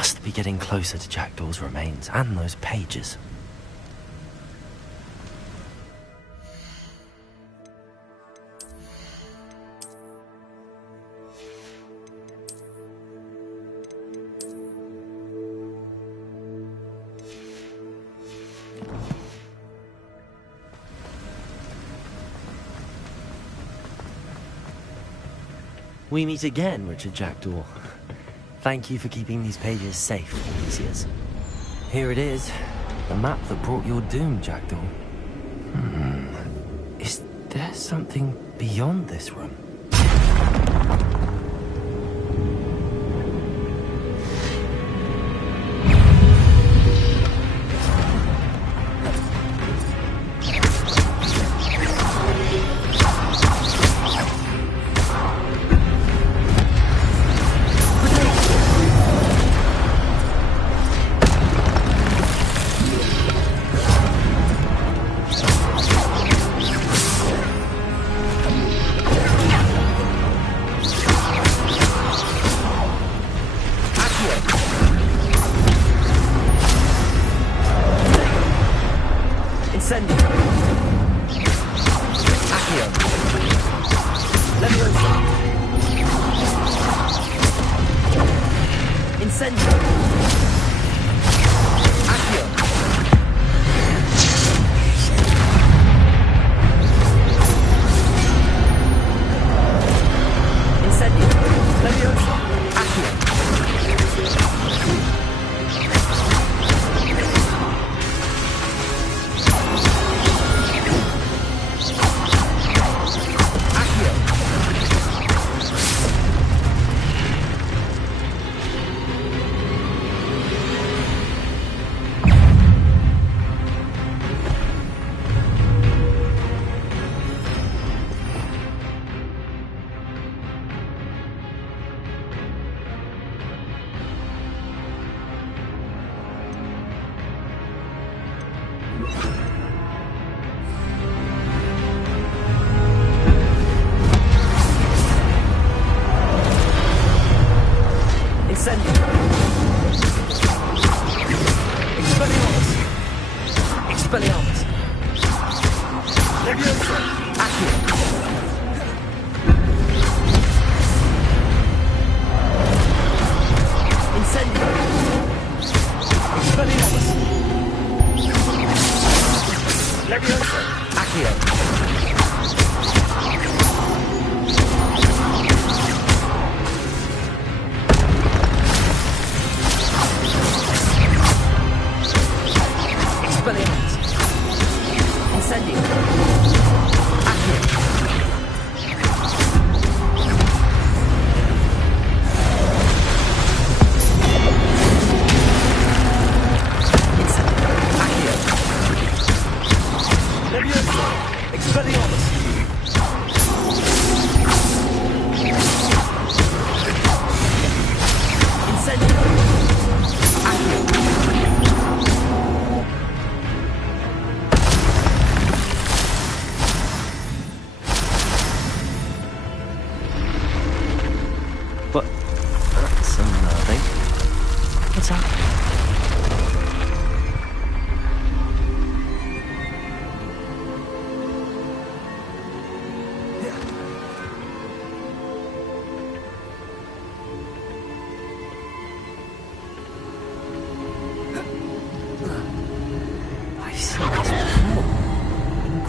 must be getting closer to Jackdaw's remains and those pages. We meet again, Richard Jackdaw. Thank you for keeping these pages safe all these years. Here it is, the map that brought your doom, Jackdaw. Is there something beyond this room?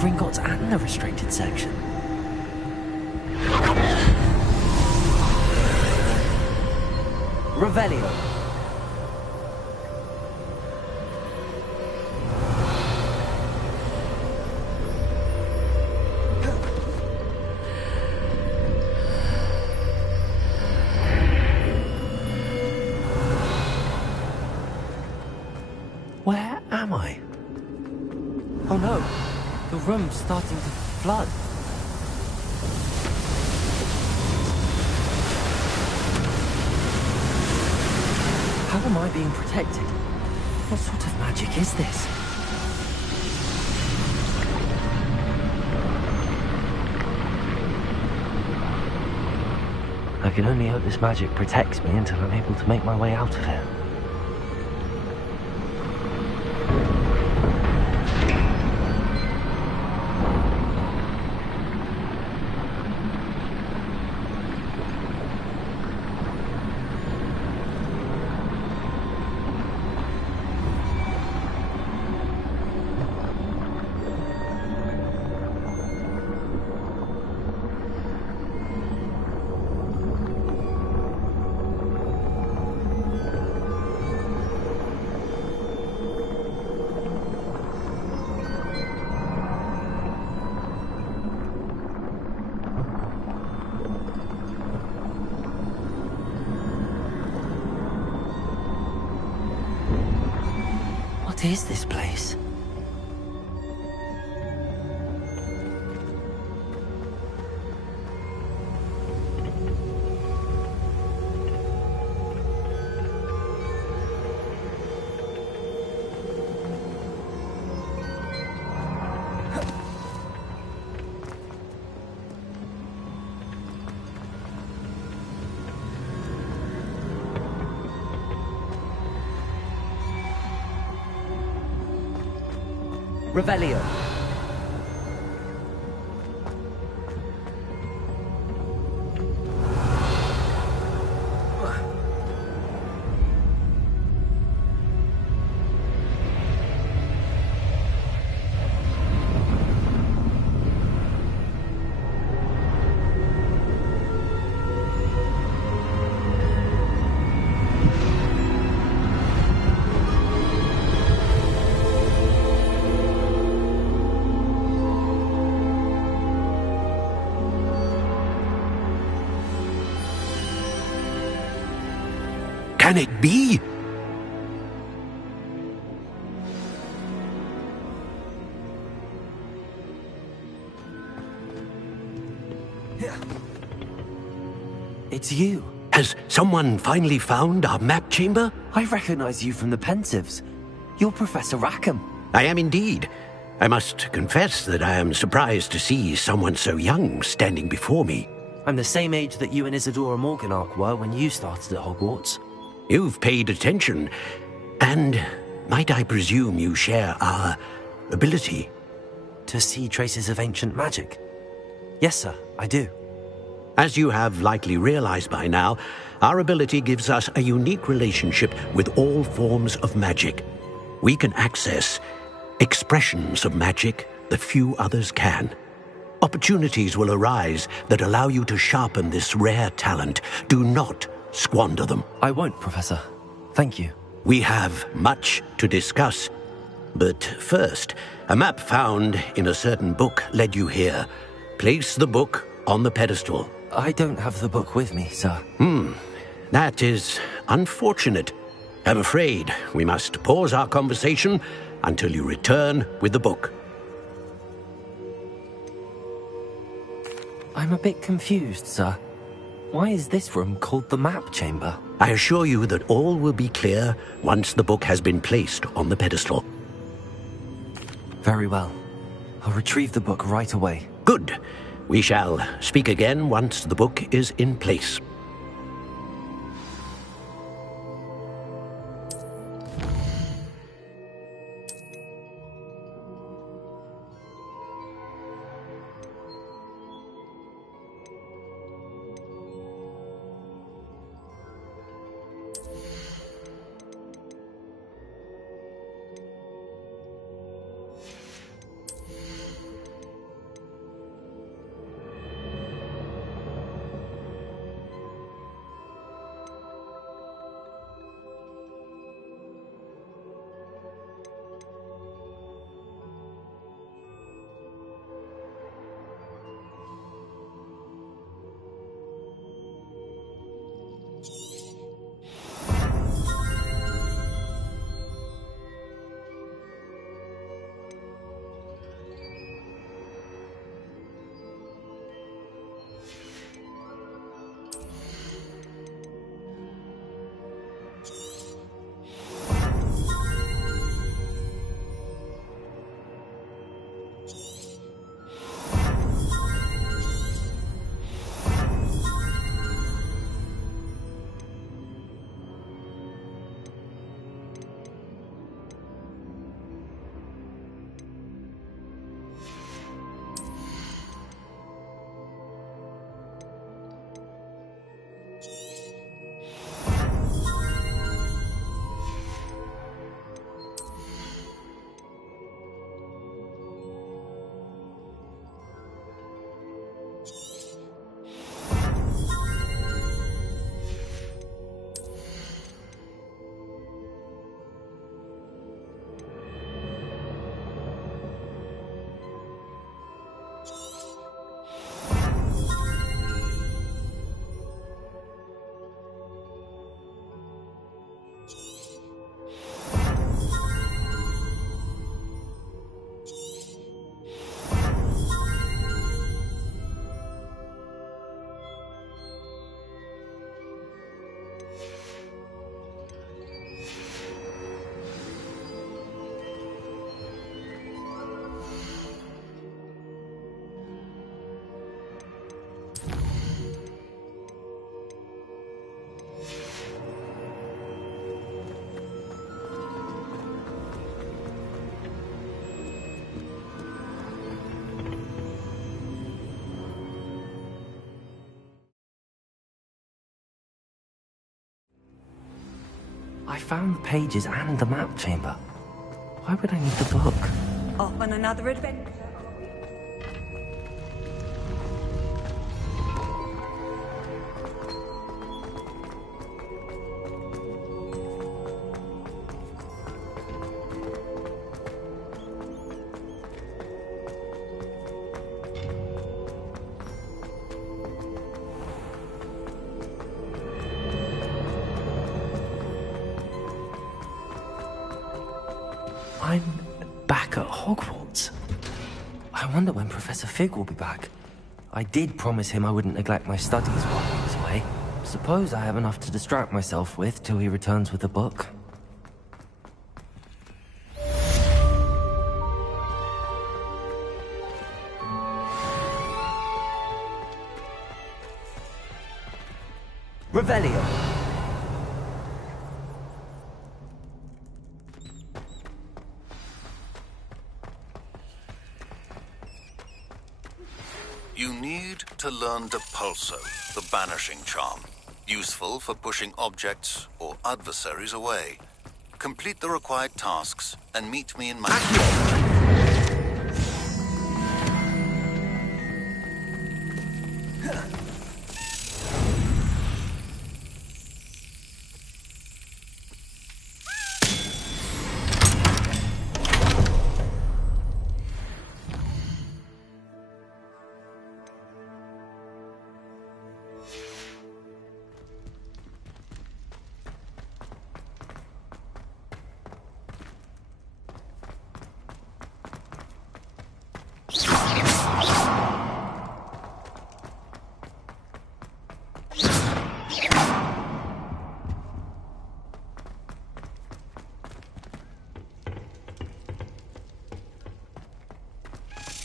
Gringotts and the restricted section. Revelio. Where am I? Oh no. The room's starting to flood. How am I being protected? What sort of magic is this? I can only hope this magic protects me until I'm able to make my way out of here. What is this place? Revelio. Can it be? It's you. Has someone finally found our map chamber? I recognize you from the Pensieves. You're Professor Rackham. I am indeed. I must confess that I am surprised to see someone so young standing before me. I'm the same age that you and Isadora Morganach were when you started at Hogwarts. You've paid attention, and might I presume you share our ability? To see traces of ancient magic? Yes, sir, I do. As you have likely realized by now, our ability gives us a unique relationship with all forms of magic. We can access expressions of magic that few others can. Opportunities will arise that allow you to sharpen this rare talent. Do not squander them. I won't, Professor. Thank you. We have much to discuss. But first, a map found in a certain book led you here. Place the book on the pedestal. I don't have the book with me, sir. That is unfortunate. I'm afraid we must pause our conversation until you return with the book. I'm a bit confused, sir. Why is this room called the map chamber? I assure you that all will be clear once the book has been placed on the pedestal. Very well. I'll retrieve the book right away. Good. We shall speak again once the book is in place. found the pages and the map chamber. Why would I need the book? Off on another adventure. I'm back at Hogwarts. I wonder when Professor Fig will be back. I did promise him I wouldn't neglect my studies while he was away. Suppose I have enough to distract myself with till he returns with a book. Revelio. You need to learn Depulso, the banishing charm. Useful for pushing objects or adversaries away. Complete the required tasks and meet me in my...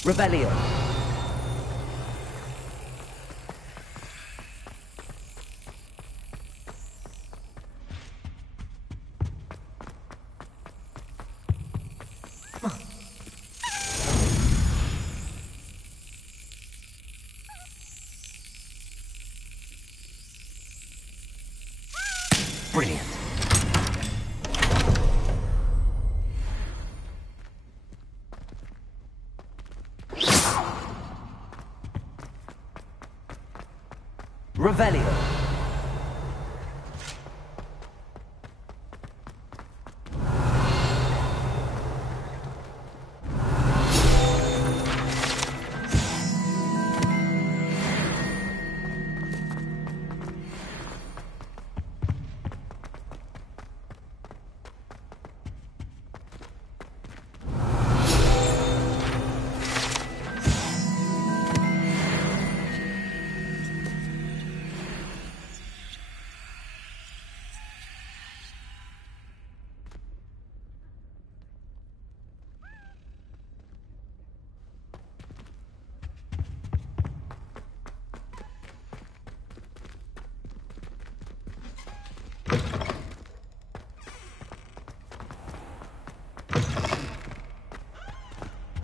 Revelio. Brilliant. Revelio.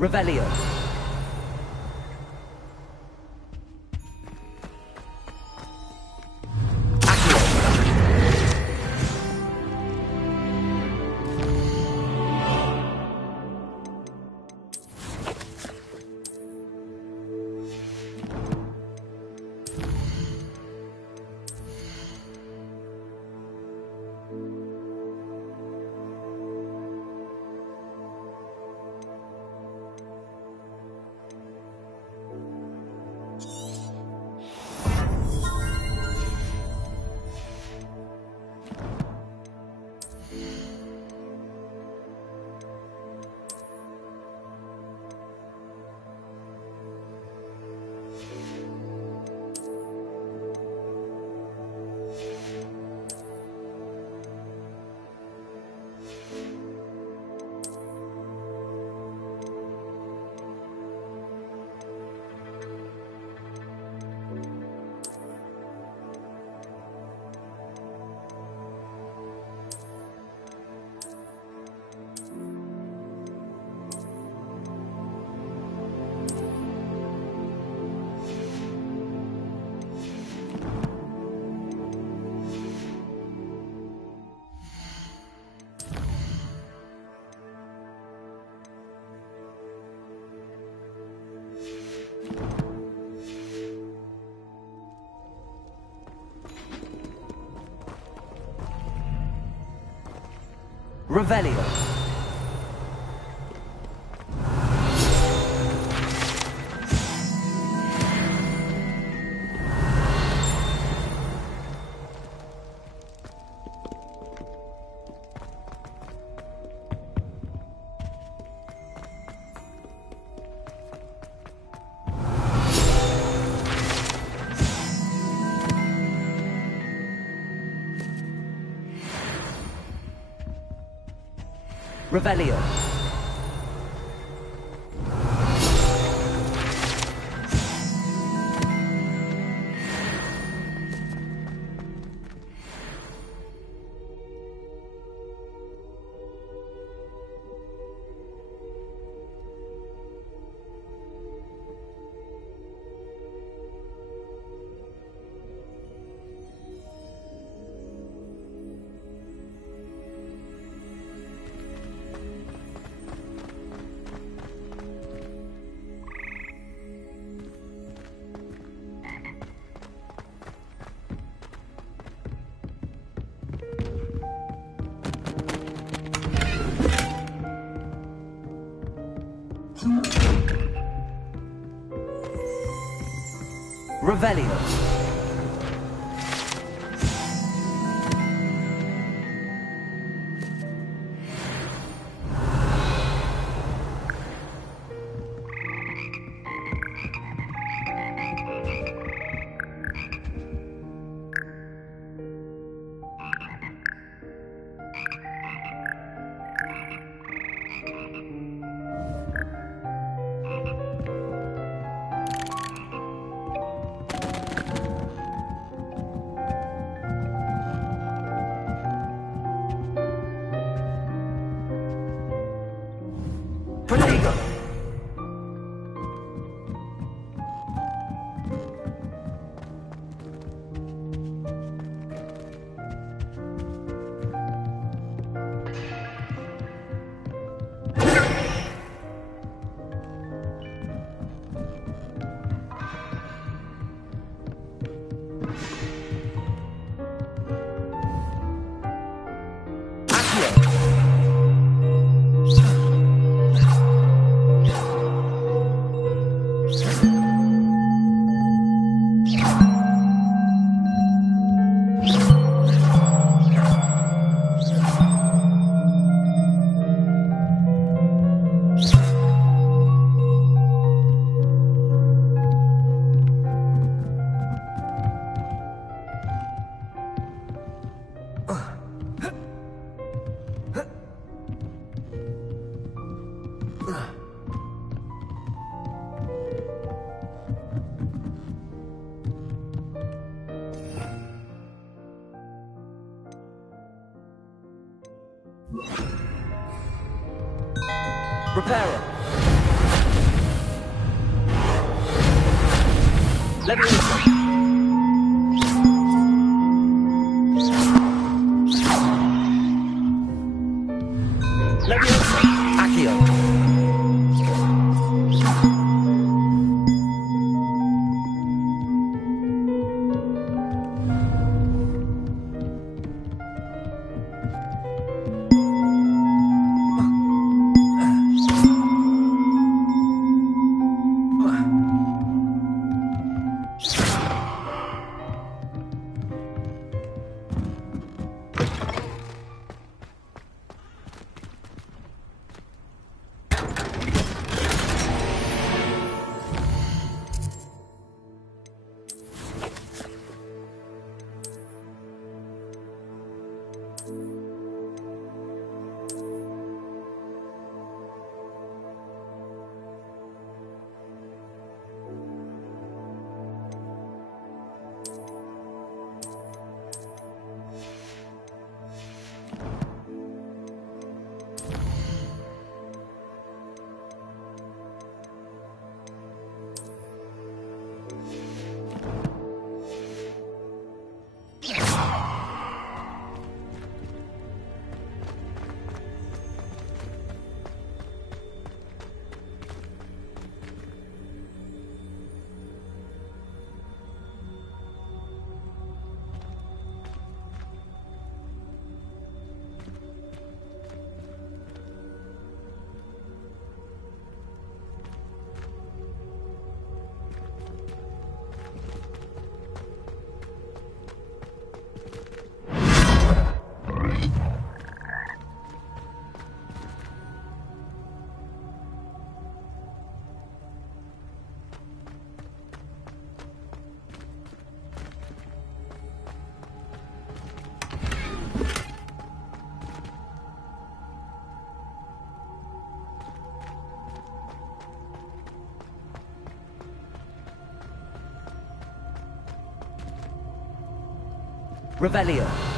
Revelio. Revelio. Revelio. Revelio. Protego. Reparo. Leviosa. Leviosa. Accio. Revelio.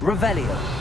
Revelio.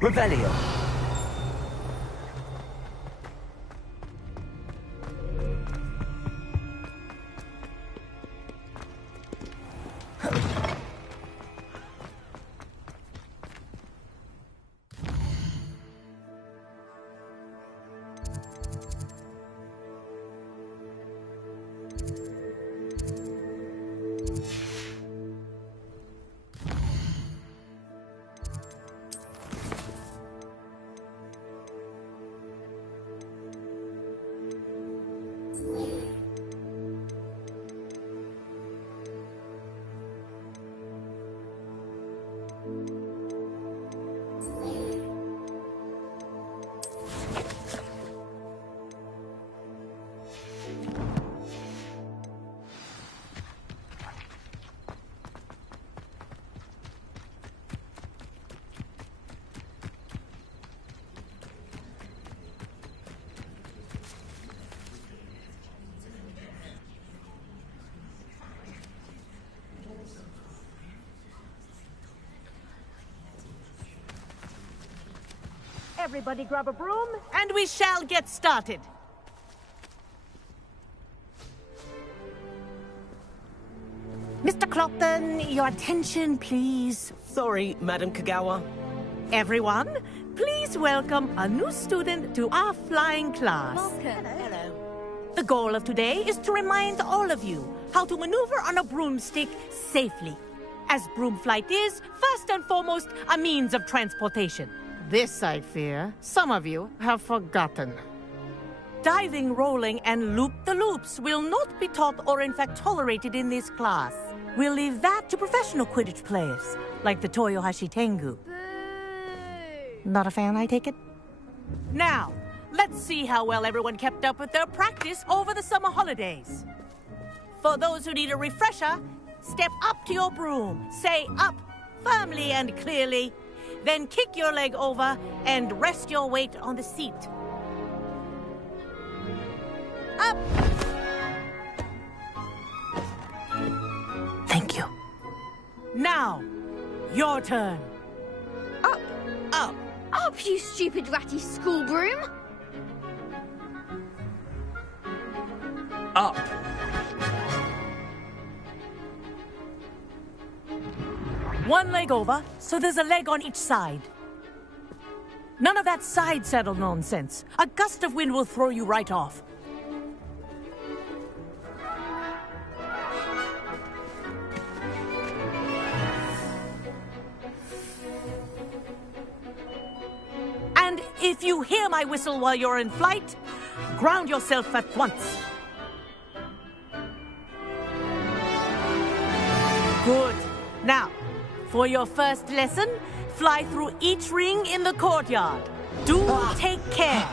Revelio. Everybody grab a broom, and we shall get started. Mr. Clopton, your attention, please. Sorry, Madam Kagawa. Everyone, please welcome a new student to our flying class. Hello. The goal of today is to remind all of you how to maneuver on a broomstick safely, as broom flight is, first and foremost, a means of transportation. This, I fear, some of you have forgotten. Diving, rolling, and loop-the-loops will not be taught or in fact tolerated in this class. We'll leave that to professional Quidditch players, like the Toyohashi Tengu. Boo. Not a fan, I take it? Now, let's see how well everyone kept up with their practice over the summer holidays. For those who need a refresher, step up to your broom, say up firmly and clearly, then kick your leg over and rest your weight on the seat. Up! Thank you. Now, your turn. Up! Up! Up, you stupid ratty school broom! Up. One leg over, so there's a leg on each side. None of that side saddle nonsense. A gust of wind will throw you right off. And if you hear my whistle while you're in flight, ground yourself at once. Good. Now, for your first lesson, fly through each ring in the courtyard. Do take care.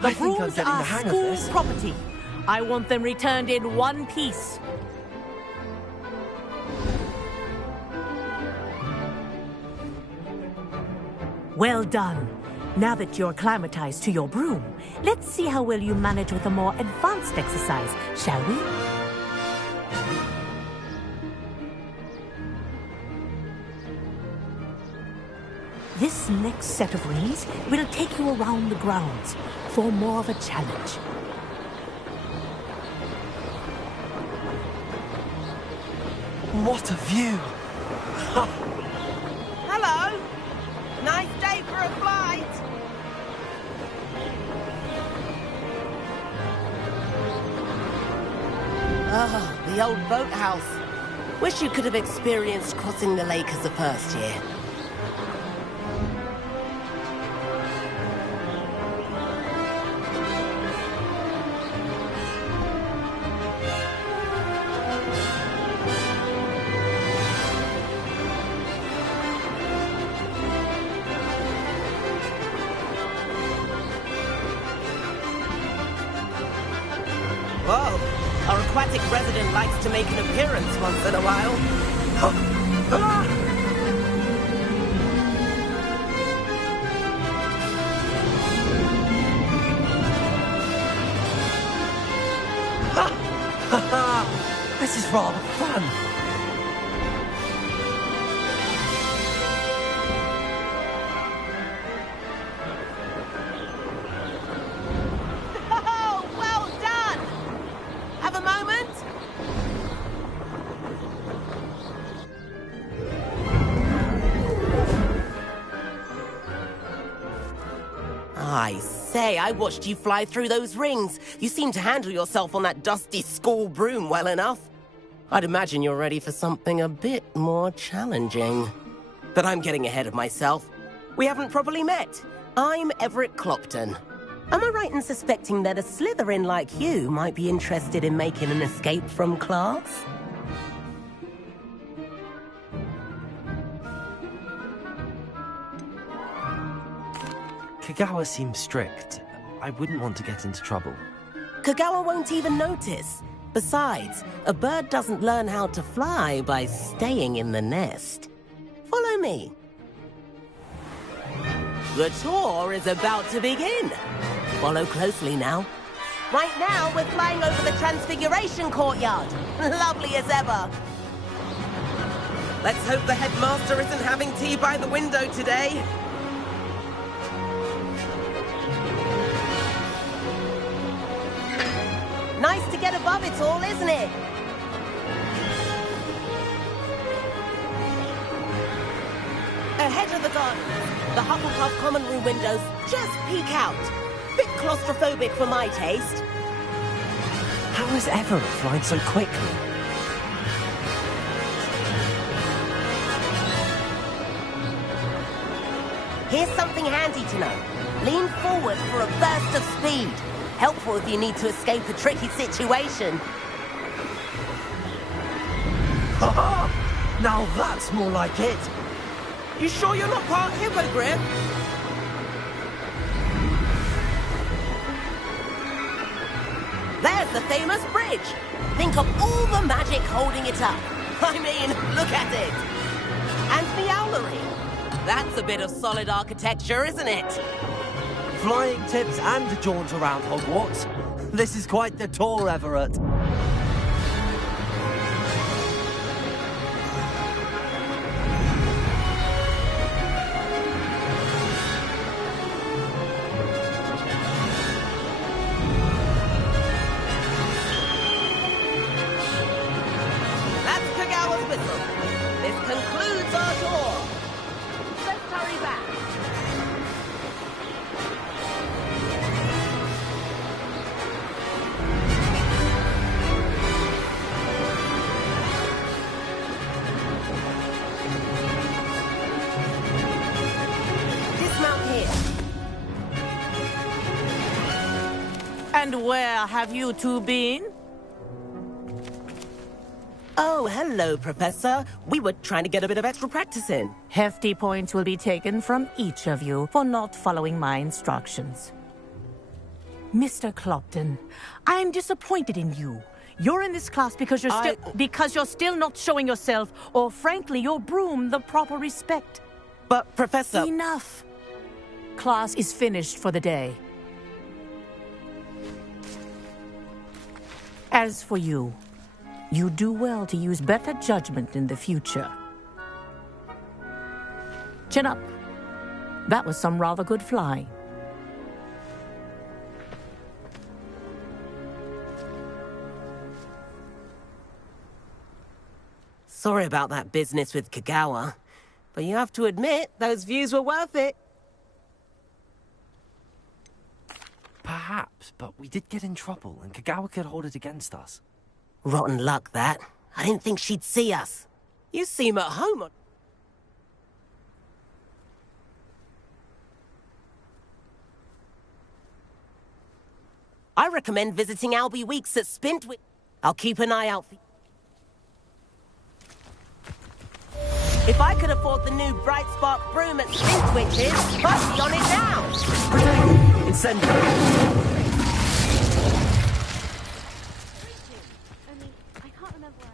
The I think I'm brooms getting the are hang of school this. property. I want them returned in one piece. Well done. Now that you're acclimatized to your broom, let's see how well you manage with a more advanced exercise, shall we? This next set of rings will take you around the grounds for more of a challenge. What a view! Hello. Nice day for a flight. Oh, the old boathouse. Wish you could have experienced crossing the lake as the first year. Whoa! Our aquatic resident likes to make an appearance once in a while. This is rather fun. Oh, well done! Have a moment? I say, I watched you fly through those rings. You seem to handle yourself on that dusty school broom well enough. I'd imagine you're ready for something a bit more challenging. But I'm getting ahead of myself. We haven't properly met. I'm Everett Clopton. Am I right in suspecting that a Slytherin like you might be interested in making an escape from class? Kagawa seems strict. I wouldn't want to get into trouble. Kagawa won't even notice. Besides, a bird doesn't learn how to fly by staying in the nest. Follow me. The tour is about to begin. Follow closely now. Right now, we're flying over the Transfiguration Courtyard. Lovely as ever. Let's hope the headmaster isn't having tea by the window today. Nice to get above it all, isn't it? Ahead of the gardens, the Hufflepuff common room windows just peek out. Bit claustrophobic for my taste. How is Everett flying so quickly? Here's something handy to know. Lean forward for a burst of speed. Helpful if you need to escape a tricky situation. Ha-ha! Now that's more like it. You sure you're not part hippogriff? There's the famous bridge. Think of all the magic holding it up. I mean, look at it. And the owlery. That's a bit of solid architecture, isn't it? Flying tips and a jaunt around Hogwarts. This is quite the tour, Everett. That's Kagawa's whistle. This concludes our tour. Let's hurry back. Dismount here. And where have you two been? Oh, hello, Professor. We were trying to get a bit of extra practice in. Hefty points will be taken from each of you for not following my instructions. Mr. Clopton, I am disappointed in you. You're in this class because you're still not showing yourself, or frankly, your broom, the proper respect. But, Professor... Enough. Class is finished for the day. As for you, you do well to use better judgment in the future. Chin up. That was some rather good flying. Sorry about that business with Kagawa, but you have to admit, those views were worth it. Perhaps, but we did get in trouble, and Kagawa could hold it against us. Rotten luck, that. I didn't think she'd see us. You seem at home on... I recommend visiting Albie Weeks at Spintwitch. I'll keep an eye out for you. If I could afford the new Bright Spark broom at Spintwitches, I'd be on it now. Incendiary. I can't remember where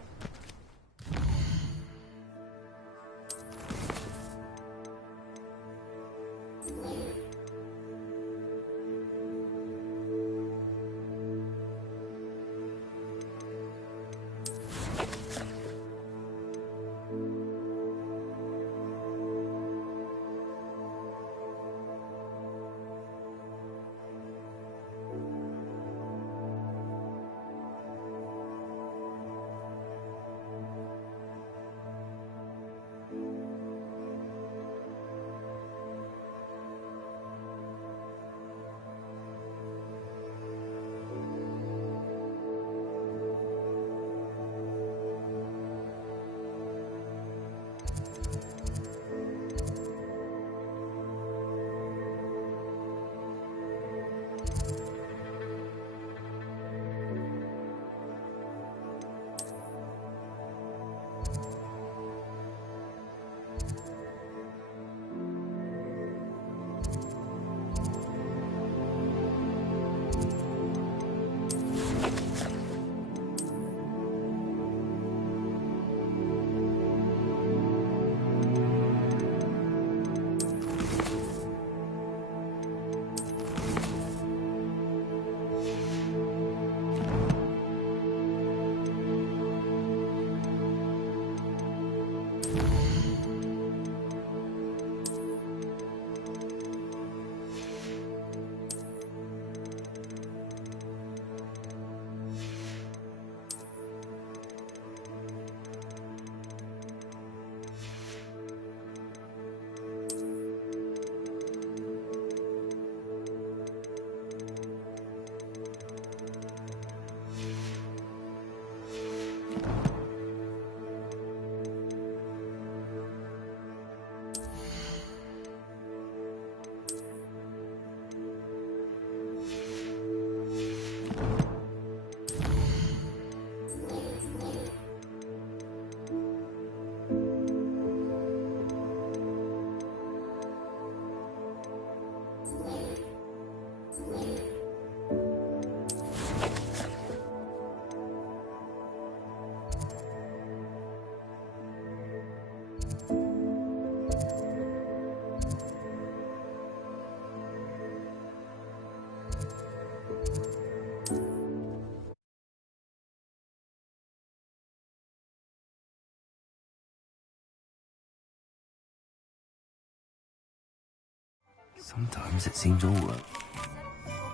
Sometimes it seems all right.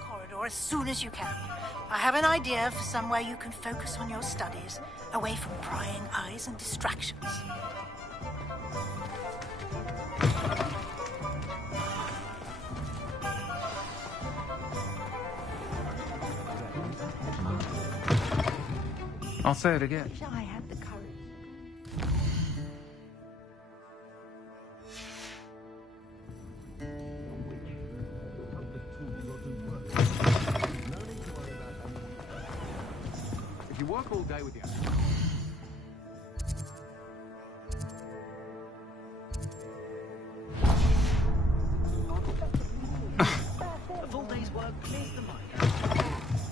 Corridor as soon as you can. I have an idea for somewhere you can focus on your studies, away from prying eyes and distractions. I'll say it again. I had the courage. If you work all day with your...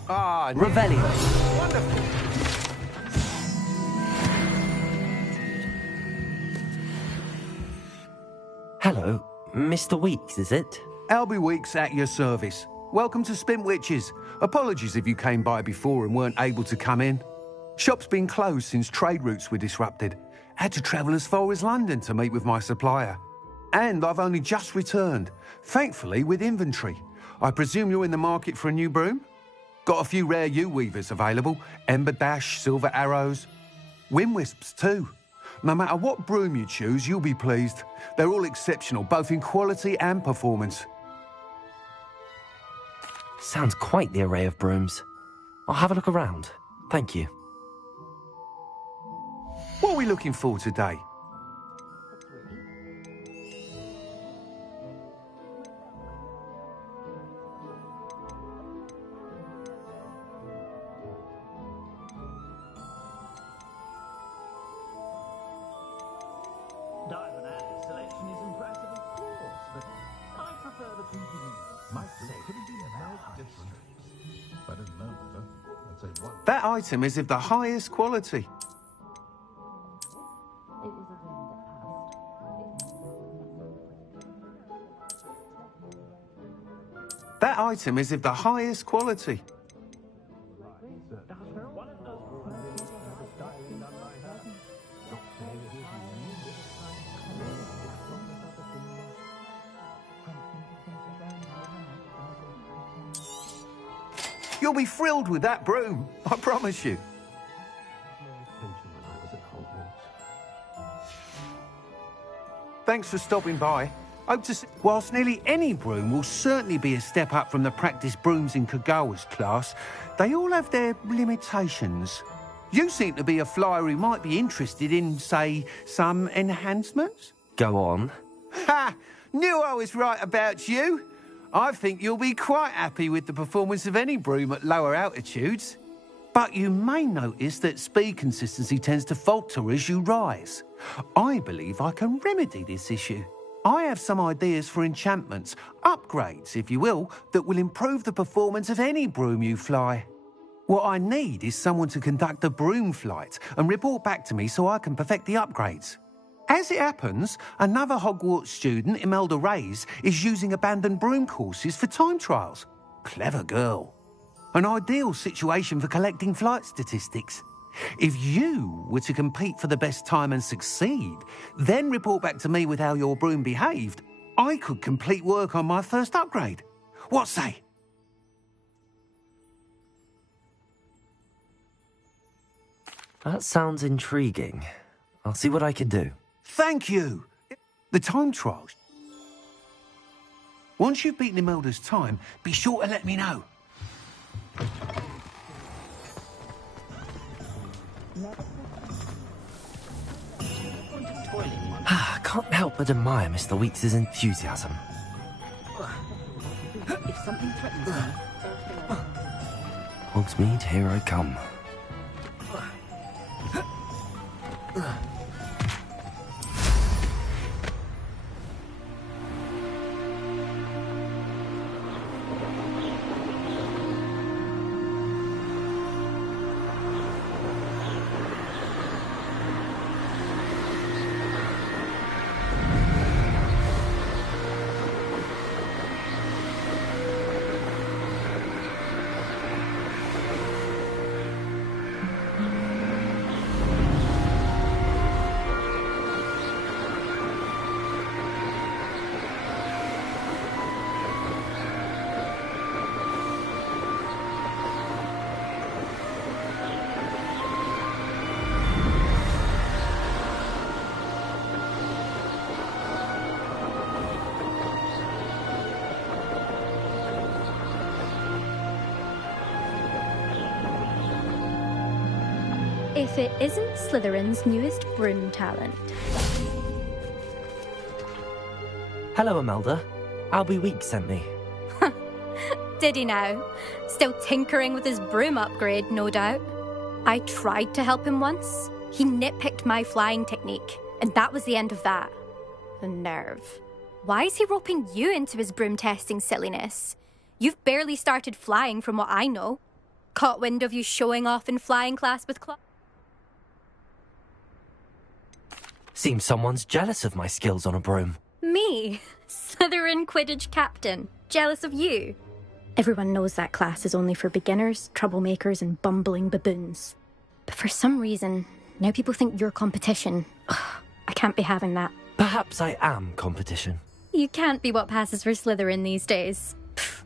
Ah, Revelio. wonderful. Hello, Mr. Weeks, is it? Albie Weeks at your service. Welcome to Spintwitches. Apologies if you came by before and weren't able to come in. Shop's been closed since trade routes were disrupted. Had to travel as far as London to meet with my supplier. And I've only just returned, thankfully with inventory. I presume you're in the market for a new broom? Got a few rare U-weavers available. Ember Dash, Silver Arrows. Wind Wisps too. No matter what broom you choose, you'll be pleased. They're all exceptional, both in quality and performance. Sounds quite the array of brooms. I'll have a look around. Thank you. What are we looking for today? Diamond Alley selection is impressive, of course, but I prefer the thinking might say couldn't be more different. But at the moment, I'd say one. That item is of the highest quality. That item is of the highest quality. You'll be thrilled with that broom, I promise you. Thanks for stopping by. Hope to see. Whilst nearly any broom will certainly be a step up from the practice brooms in Kagawa's class, they all have their limitations. You seem to be a flyer who might be interested in, say, some enhancements? Go on. Ha! Knew I was right about you. I think you'll be quite happy with the performance of any broom at lower altitudes. But you may notice that speed consistency tends to falter as you rise. I believe I can remedy this issue. I have some ideas for enchantments, upgrades, if you will, that will improve the performance of any broom you fly. What I need is someone to conduct a broom flight and report back to me so I can perfect the upgrades. As it happens, another Hogwarts student, Imelda Reyes, is using abandoned broom courses for time trials. Clever girl. An ideal situation for collecting flight statistics. If you were to compete for the best time and succeed, then report back to me with how your broom behaved, I could complete work on my first upgrade. What say? That sounds intriguing. I'll see what I can do. Thank you. The time trials. Once you've beaten Imelda's time, be sure to let me know. I can't help but admire Mr. Weeks' enthusiasm. If something threatens me... Hogsmeade, here I come. If it isn't Slytherin's newest broom talent. Hello, Imelda. Albie Weeks sent me. Did he now? Still tinkering with his broom upgrade, no doubt. I tried to help him once. He nitpicked my flying technique, and that was the end of that. The nerve. Why is he roping you into his broom testing silliness? You've barely started flying from what I know. Caught wind of you showing off in flying class with Claude? Seems someone's jealous of my skills on a broom. Me? Slytherin Quidditch captain. Jealous of you? Everyone knows that class is only for beginners, troublemakers, and bumbling baboons. But for some reason, now people think you're competition. Ugh, I can't be having that. Perhaps I am competition. You can't be what passes for Slytherin these days. Pfft,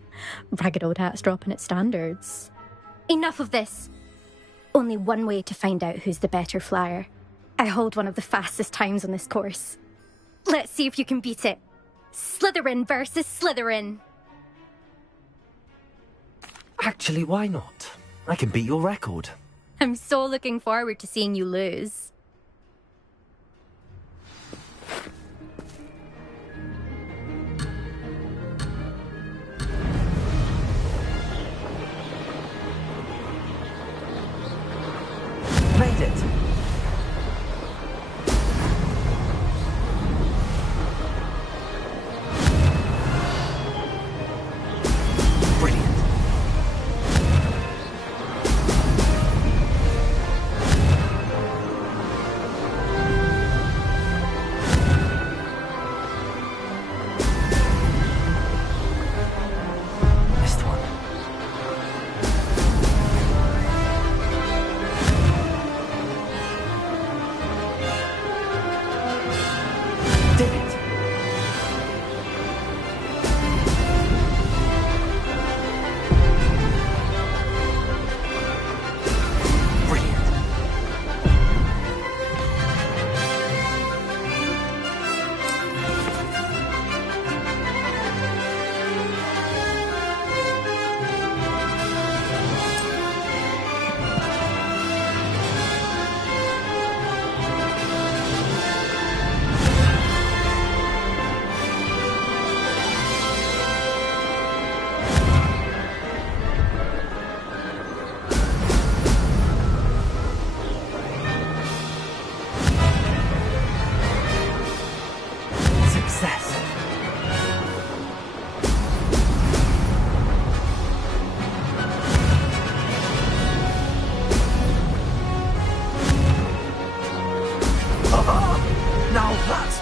ragged old hat's dropping its standards. Enough of this. Only one way to find out who's the better flyer. I hold one of the fastest times on this course. Let's see if you can beat it. Slytherin versus Slytherin. Actually, why not? I can beat your record. I'm so looking forward to seeing you lose. Made it!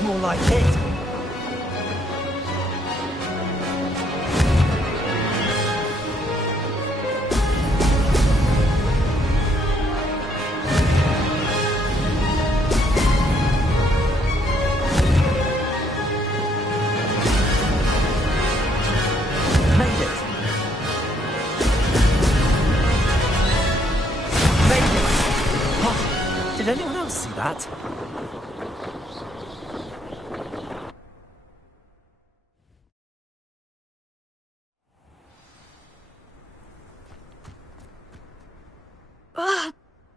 More like it. Did anyone else see that?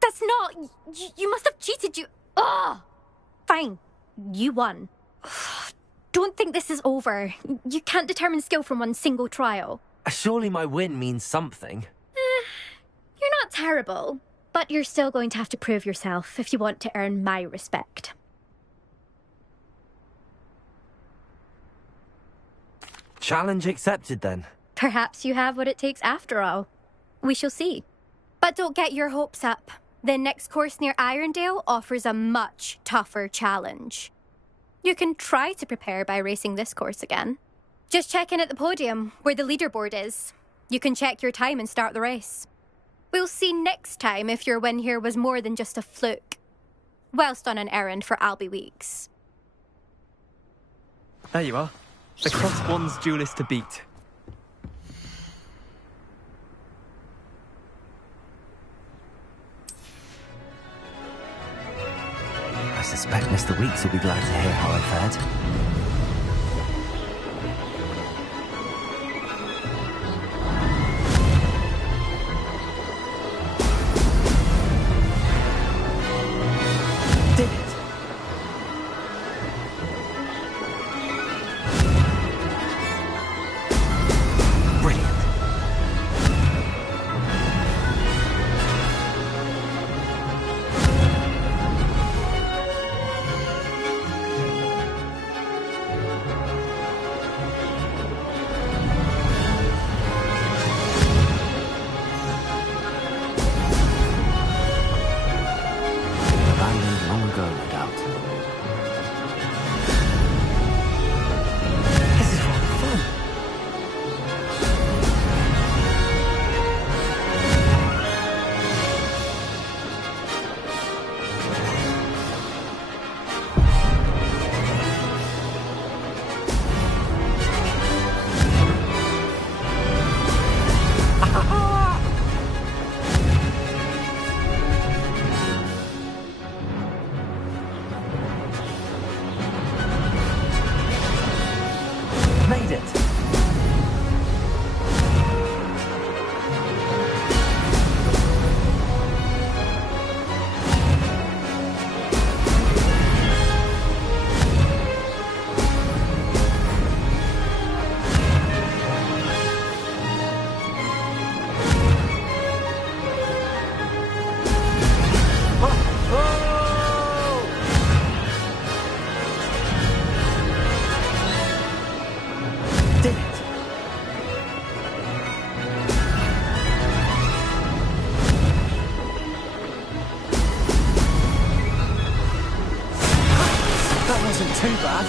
That's not... You must have cheated, you... Ugh! Fine. You won. Don't think this is over. You can't determine skill from one single trial. Surely my win means something. You're not terrible, but you're still going to have to prove yourself if you want to earn my respect. Challenge accepted, then. Perhaps you have what it takes after all. We shall see. But don't get your hopes up. The next course near Irondale offers a much tougher challenge. You can try to prepare by racing this course again. Just check in at the podium, where the leaderboard is. You can check your time and start the race. We'll see next time if your win here was more than just a fluke. Whilst on an errand for Albie Weeks. There you are. The Crosswands duelist to beat. I suspect Mr. Weeks will be glad to hear how I fared. too bad.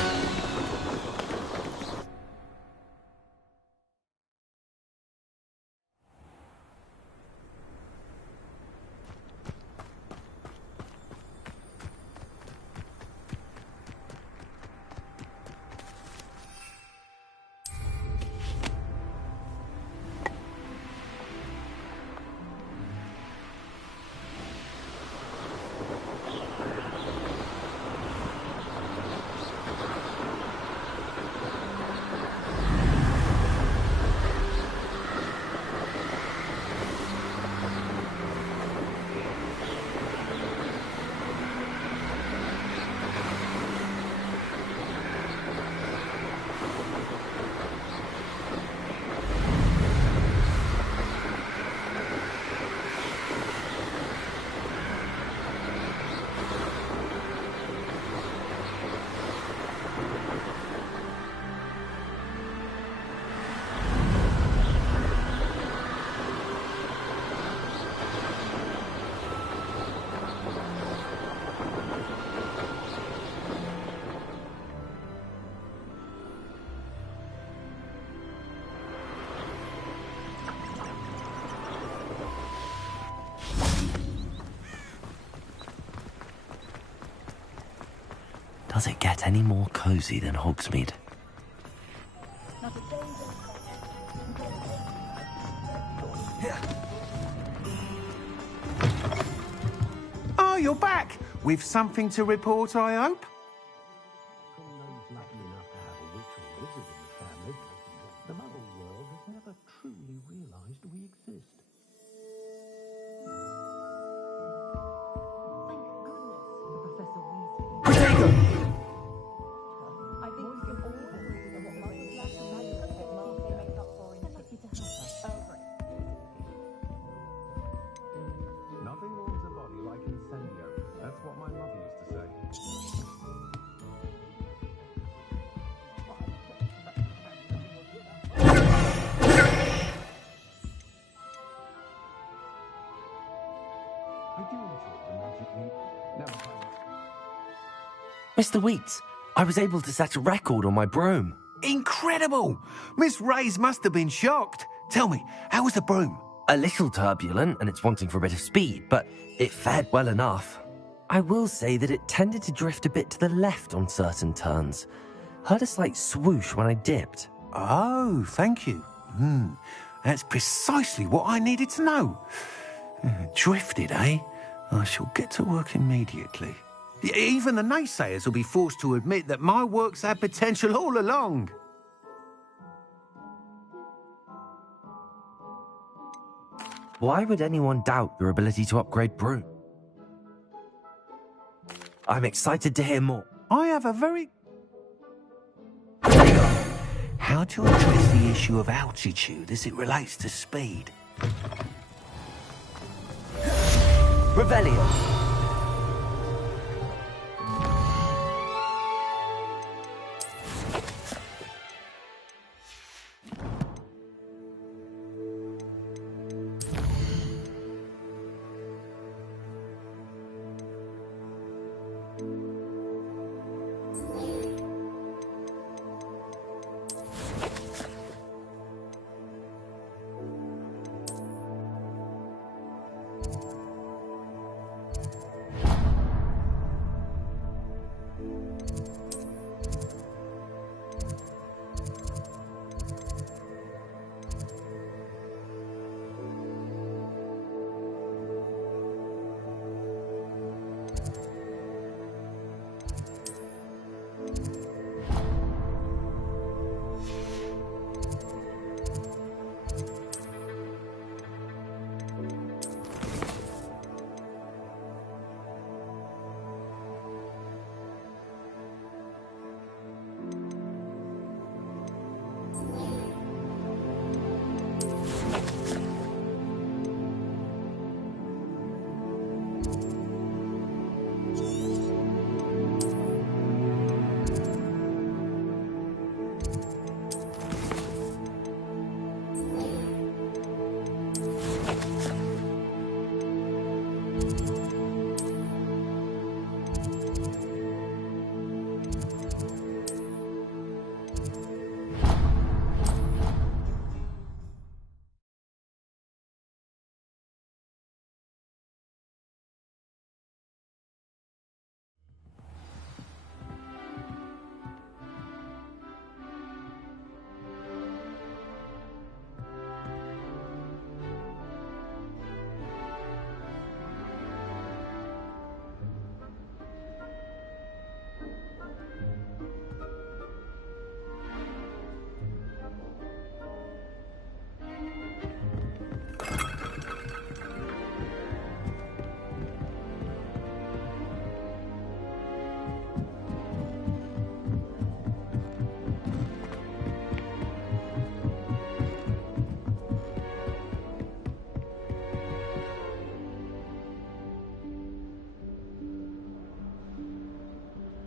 Does it get any more cozy than Hogsmeade? Oh, you're back! With something to report, I hope? From those lucky enough to have a witch or wizard in the family, the Muggle world has never truly realized we exist. Nothing warms a body like incendio. That's what my mother used to say. I do enjoy the magic leap. Never mind. Mr. Weeks, I was able to set a record on my broom. Incredible! Miss Reyes must have been shocked. Tell me, how was the broom? A little turbulent and it's wanting for a bit of speed, but it fared well enough. I will say that it tended to drift a bit to the left on certain turns. Heard a slight swoosh when I dipped. Oh, thank you. That's precisely what I needed to know. Drifted, eh? I shall get to work immediately. Even the naysayers will be forced to admit that my work's had potential all along. Why would anyone doubt your ability to upgrade broom? I'm excited to hear more. I have a very... How to address the issue of altitude as it relates to speed. Revelio.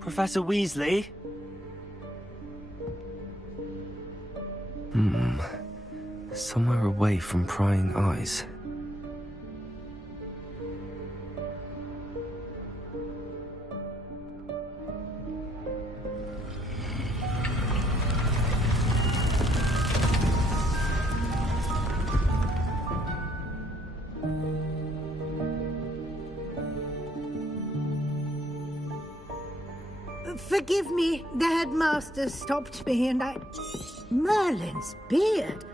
Professor Weasley? Somewhere away from prying eyes. Forgive me, the headmaster stopped me and I... Merlin's beard.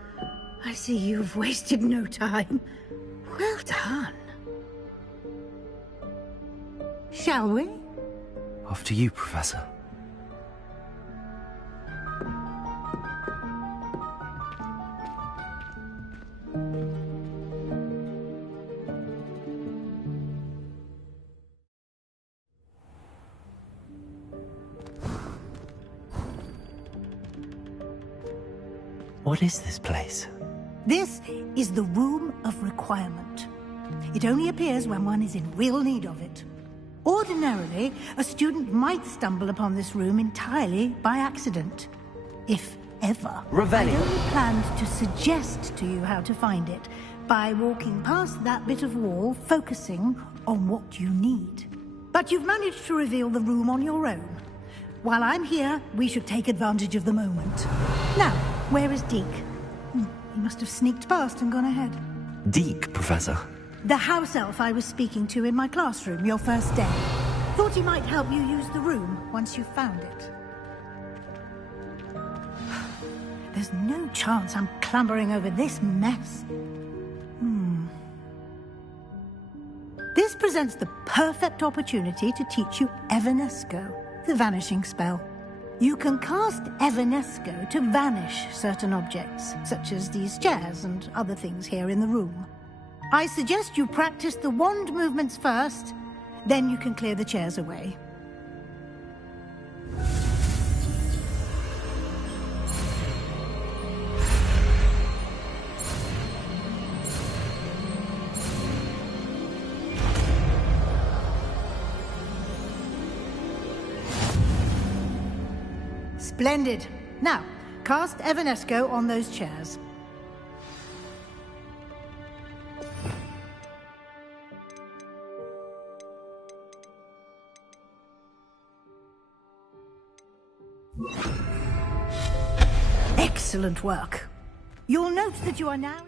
I see you've wasted no time. Well done. Shall we? After you, Professor. What is this place? This is the Room of Requirement. It only appears when one is in real need of it. Ordinarily, a student might stumble upon this room entirely by accident. If ever. Revelio. I only planned to suggest to you how to find it by walking past that bit of wall, focusing on what you need. But you've managed to reveal the room on your own. While I'm here, we should take advantage of the moment. Now, where is Deke? He must have sneaked past and gone ahead. Deke, Professor. The house elf I was speaking to in my classroom your first day. Thought he might help you use the room once you found it. There's no chance I'm clambering over this mess. This presents the perfect opportunity to teach you Evanesco, the vanishing spell. You can cast Evanesco to vanish certain objects, such as these chairs and other things here in the room. I suggest you practice the wand movements first, then you can clear the chairs away. Splendid. Now, cast Evanesco on those chairs. Excellent work. You'll note that you are now...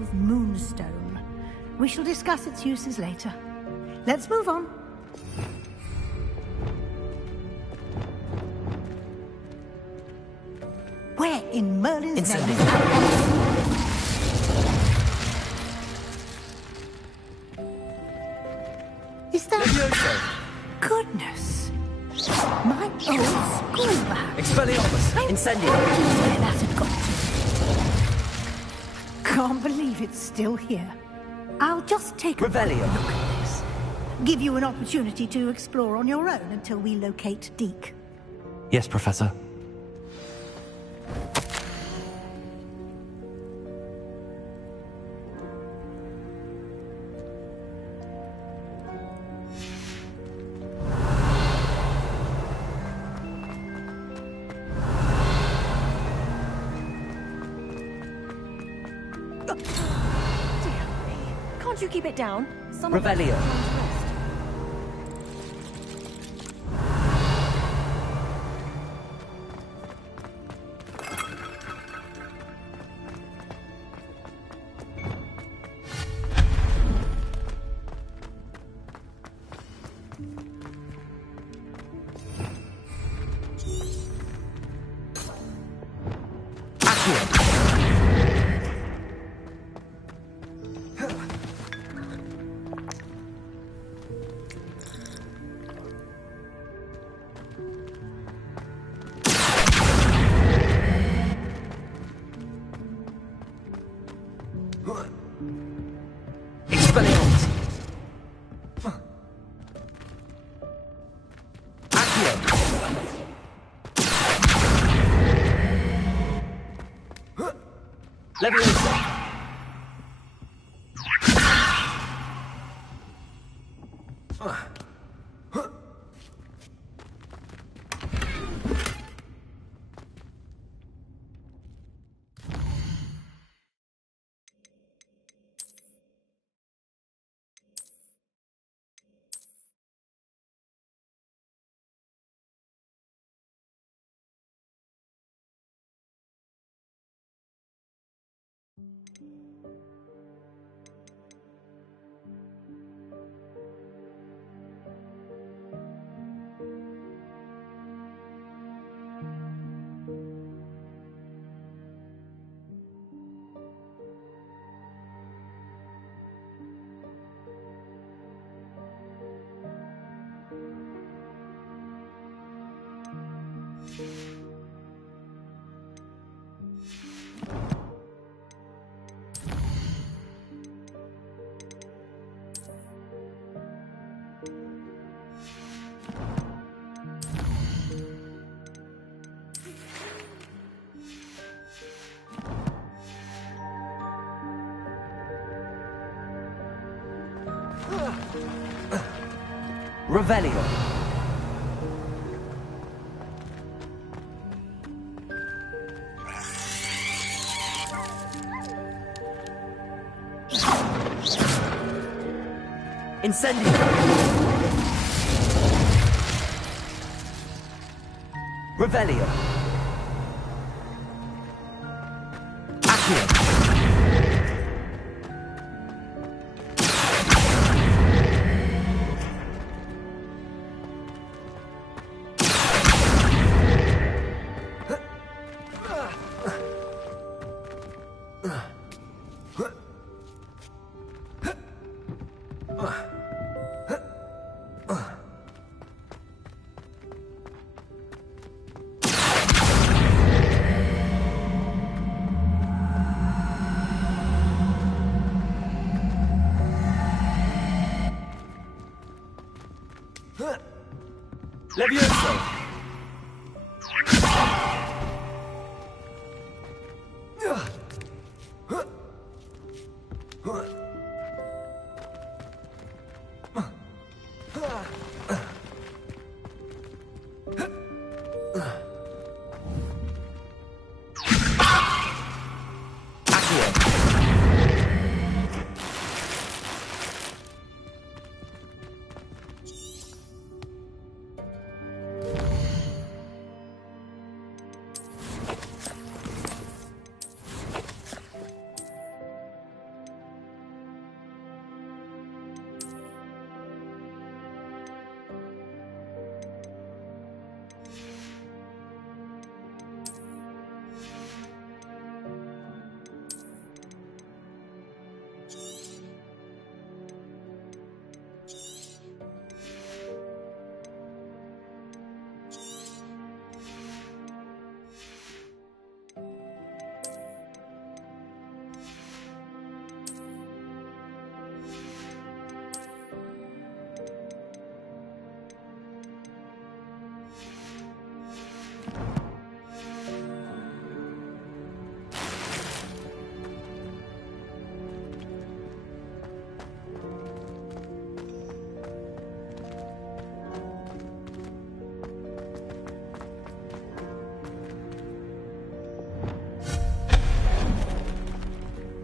of Moonstone. We shall discuss its uses later. Let's move on. Where in Merlin's name is that? Is that... Goodness. My old school bag. Expelliarmus! Incendio! Where that had got to. Can't believe it's still here. I'll just take a Revelio. look at this. Give you an opportunity to explore on your own until we locate Deke. Yes, Professor. You keep it down. Revelio. Leviosa! Revelio. Incendio. Revelio. Accio. Levioso!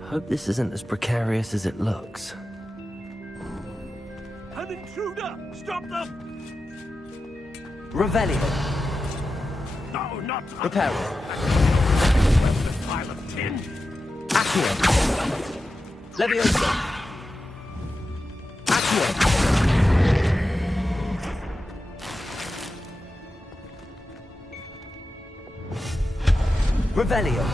Hope this isn't as precarious as it looks. An intruder! Stop them! Revelio. No, not Reparo. This pile of tin. Accio. Leviosa. Accio. Revelio.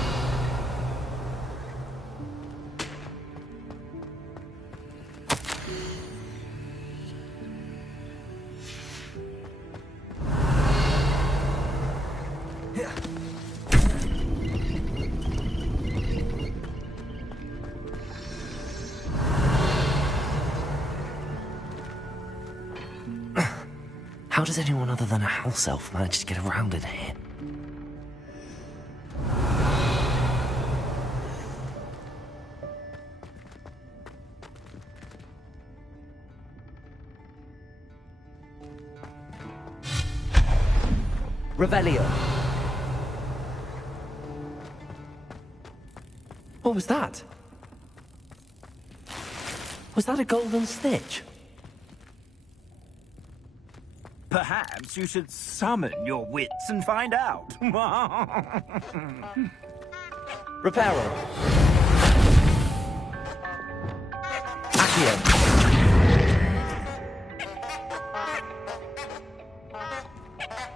How does anyone other than a house elf manage to get around in here? Revelio. What was that? Was that a golden stitch? Perhaps you should summon your wits and find out. Reparo. Accio.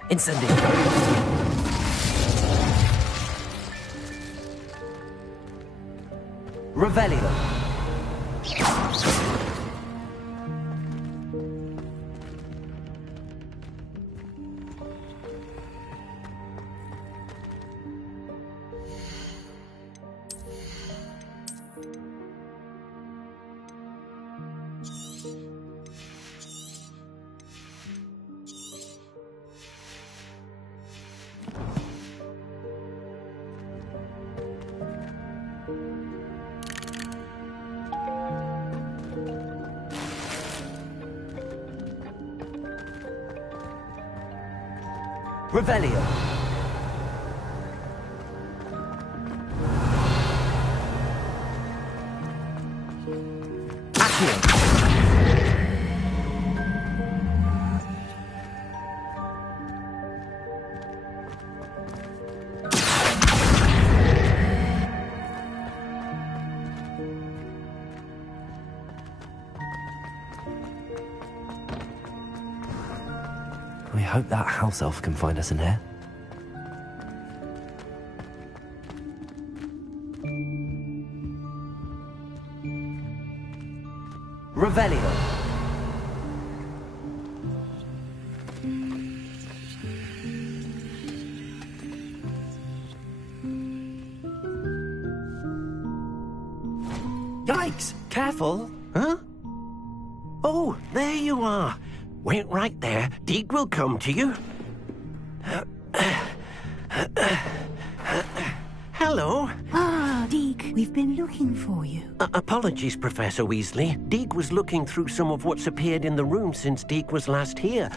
Incendio. Revelio. Revelio. Accio. We hope that house elf can find us in here. Revelio. Yikes! Careful! Huh? Oh, there you are. Wait right there. Deek will come to you. Hello. Ah, Deek, we've been looking for you. Apologies, Professor Weasley. Deek was looking through some of what's appeared in the room since Deek was last here.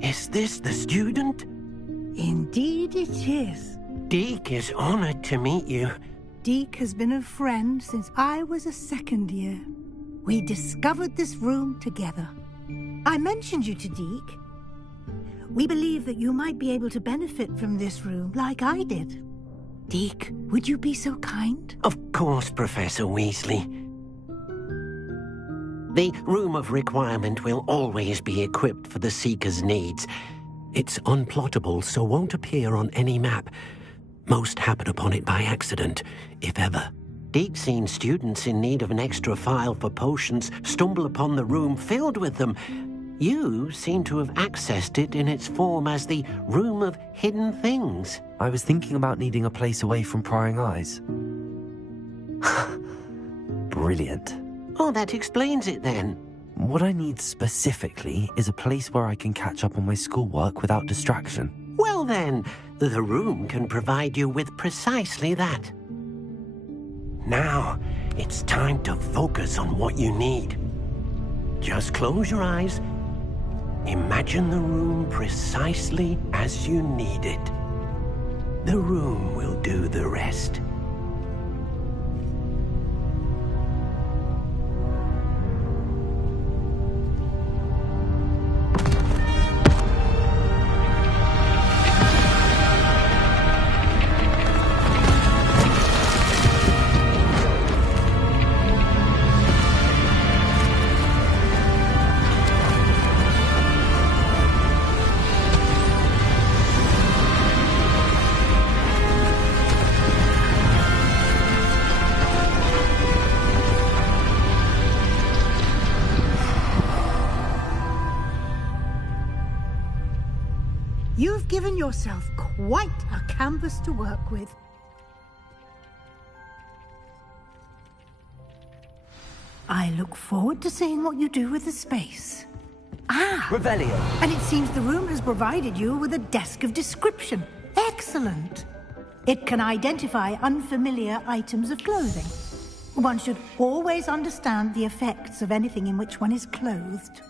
Is this the student? Indeed it is. Deek is honored to meet you. Deek has been a friend since I was a second year. We discovered this room together. I mentioned you to Deek. We believe that you might be able to benefit from this room like I did. Deek, would you be so kind? Of course, Professor Weasley. The Room of Requirement will always be equipped for the Seeker's needs. It's unplottable, so won't appear on any map. Most happen upon it by accident, if ever. Deek's seen students in need of an extra file for potions stumble upon the room filled with them. You seem to have accessed it in its form as the Room of Hidden Things. I was thinking about needing a place away from prying eyes. Brilliant. Oh, that explains it then. What I need specifically is a place where I can catch up on my schoolwork without distraction. Well then, the room can provide you with precisely that. Now, it's time to focus on what you need. Just close your eyes. Imagine the room precisely as you need it. The room will do the rest. You've given yourself quite a canvas to work with. I look forward to seeing what you do with the space. Ah! Revelio. And it seems the room has provided you with a desk of description. Excellent. It can identify unfamiliar items of clothing. One should always understand the effects of anything in which one is clothed.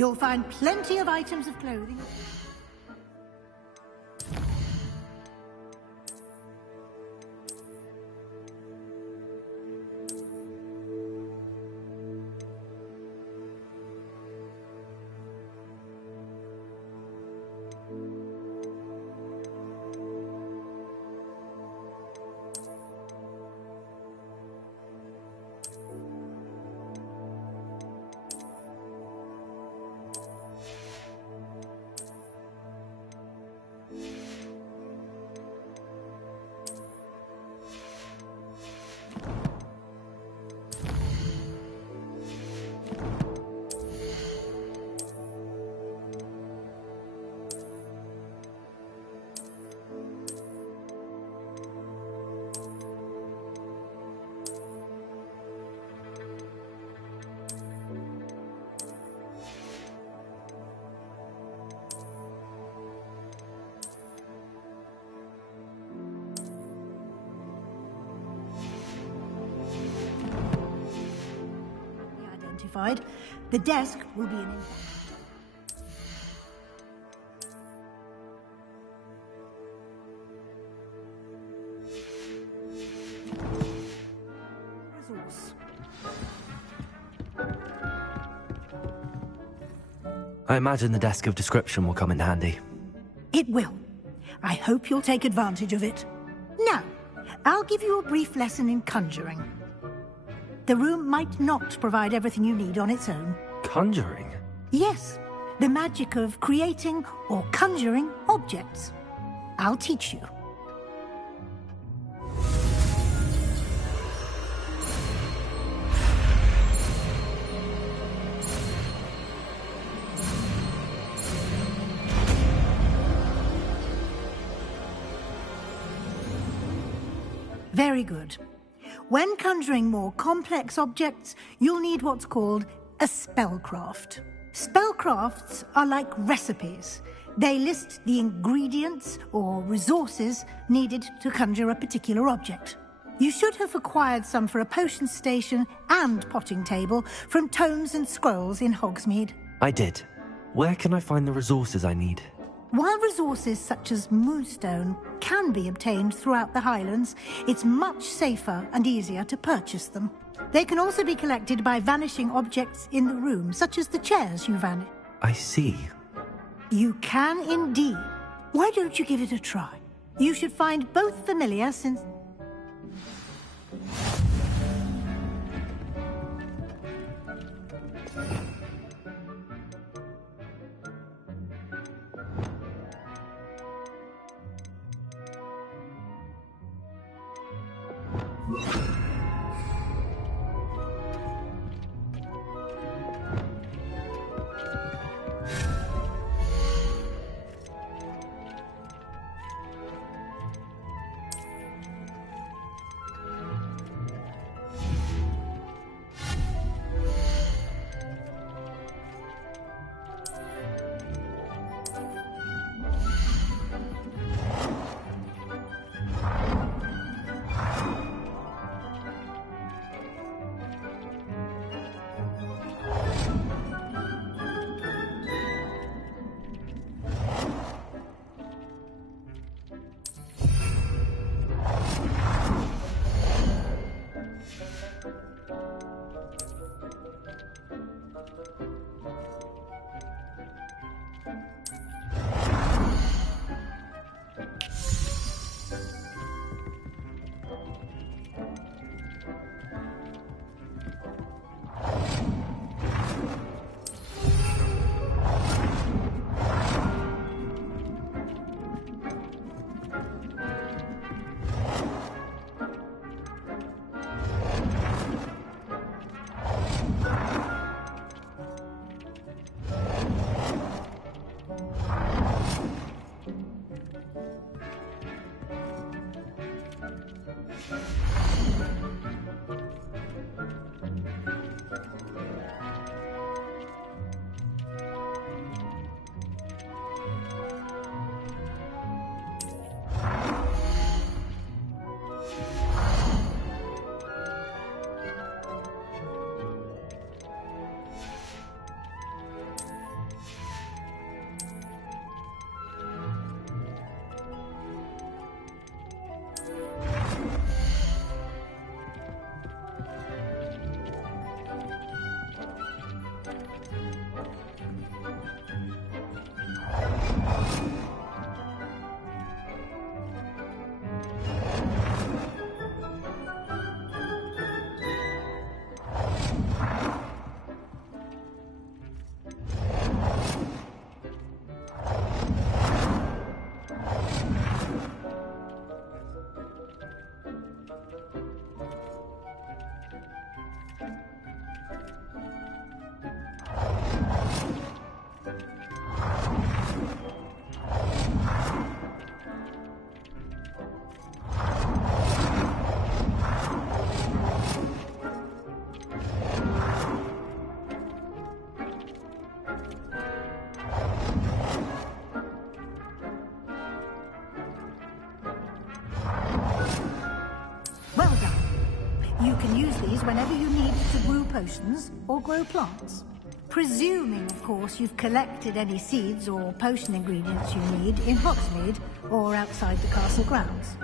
You'll find plenty of items of clothing. notified. The desk will be in... resource. I imagine the desk of description will come in handy. It will. I hope you'll take advantage of it. Now, I'll give you a brief lesson in conjuring. The room might not provide everything you need on its own. Conjuring? Yes, the magic of creating or conjuring objects. I'll teach you. Very good. When conjuring more complex objects, you'll need what's called a spellcraft. Spellcrafts are like recipes. They list the ingredients or resources needed to conjure a particular object. You should have acquired some for a potion station and potting table from tomes and scrolls in Hogsmeade. I did. Where can I find the resources I need? While resources such as Moonstone can be obtained throughout the Highlands, it's much safer and easier to purchase them. They can also be collected by vanishing objects in the room, such as the chairs you vanished. I see. You can indeed. Why don't you give it a try? You should find both familiar since... use whenever you need to brew potions or grow plants. Presuming, of course, you've collected any seeds or potion ingredients you need in Hogsmeade or outside the castle grounds.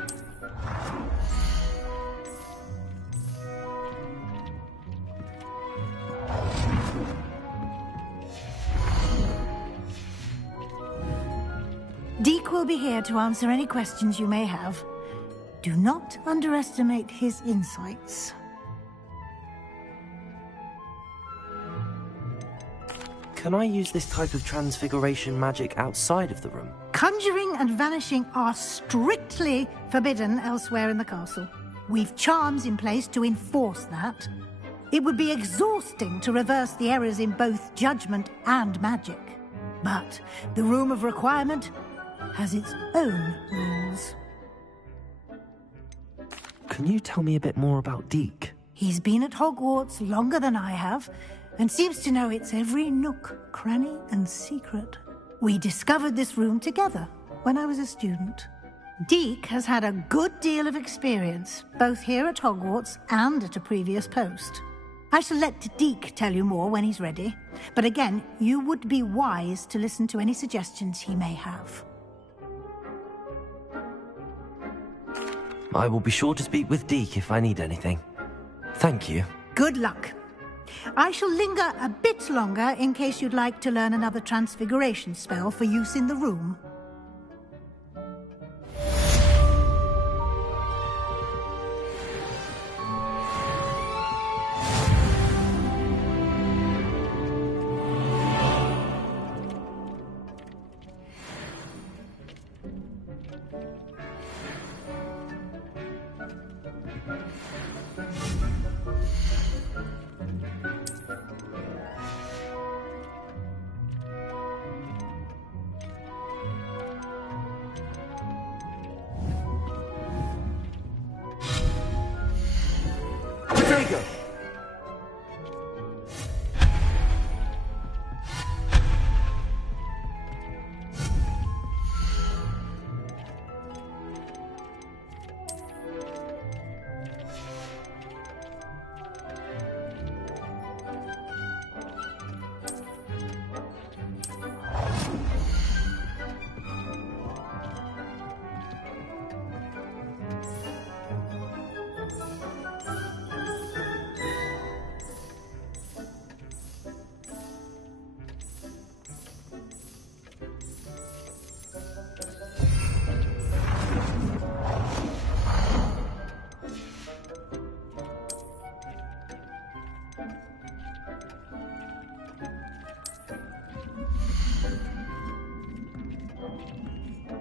Deek will be here to answer any questions you may have. Do not underestimate his insights. Can I use this type of transfiguration magic outside of the room? Conjuring and vanishing are strictly forbidden elsewhere in the castle. We've charms in place to enforce that. It would be exhausting to reverse the errors in both judgment and magic. But the Room of Requirement has its own rules. Can you tell me a bit more about Deek? He's been at Hogwarts longer than I have, and seems to know its every nook, cranny, and secret. We discovered this room together when I was a student. Deek has had a good deal of experience, both here at Hogwarts and at a previous post. I shall let Deek tell you more when he's ready, but again, you would be wise to listen to any suggestions he may have. I will be sure to speak with Deek if I need anything. Thank you. Good luck. I shall linger a bit longer in case you'd like to learn another transfiguration spell for use in the room.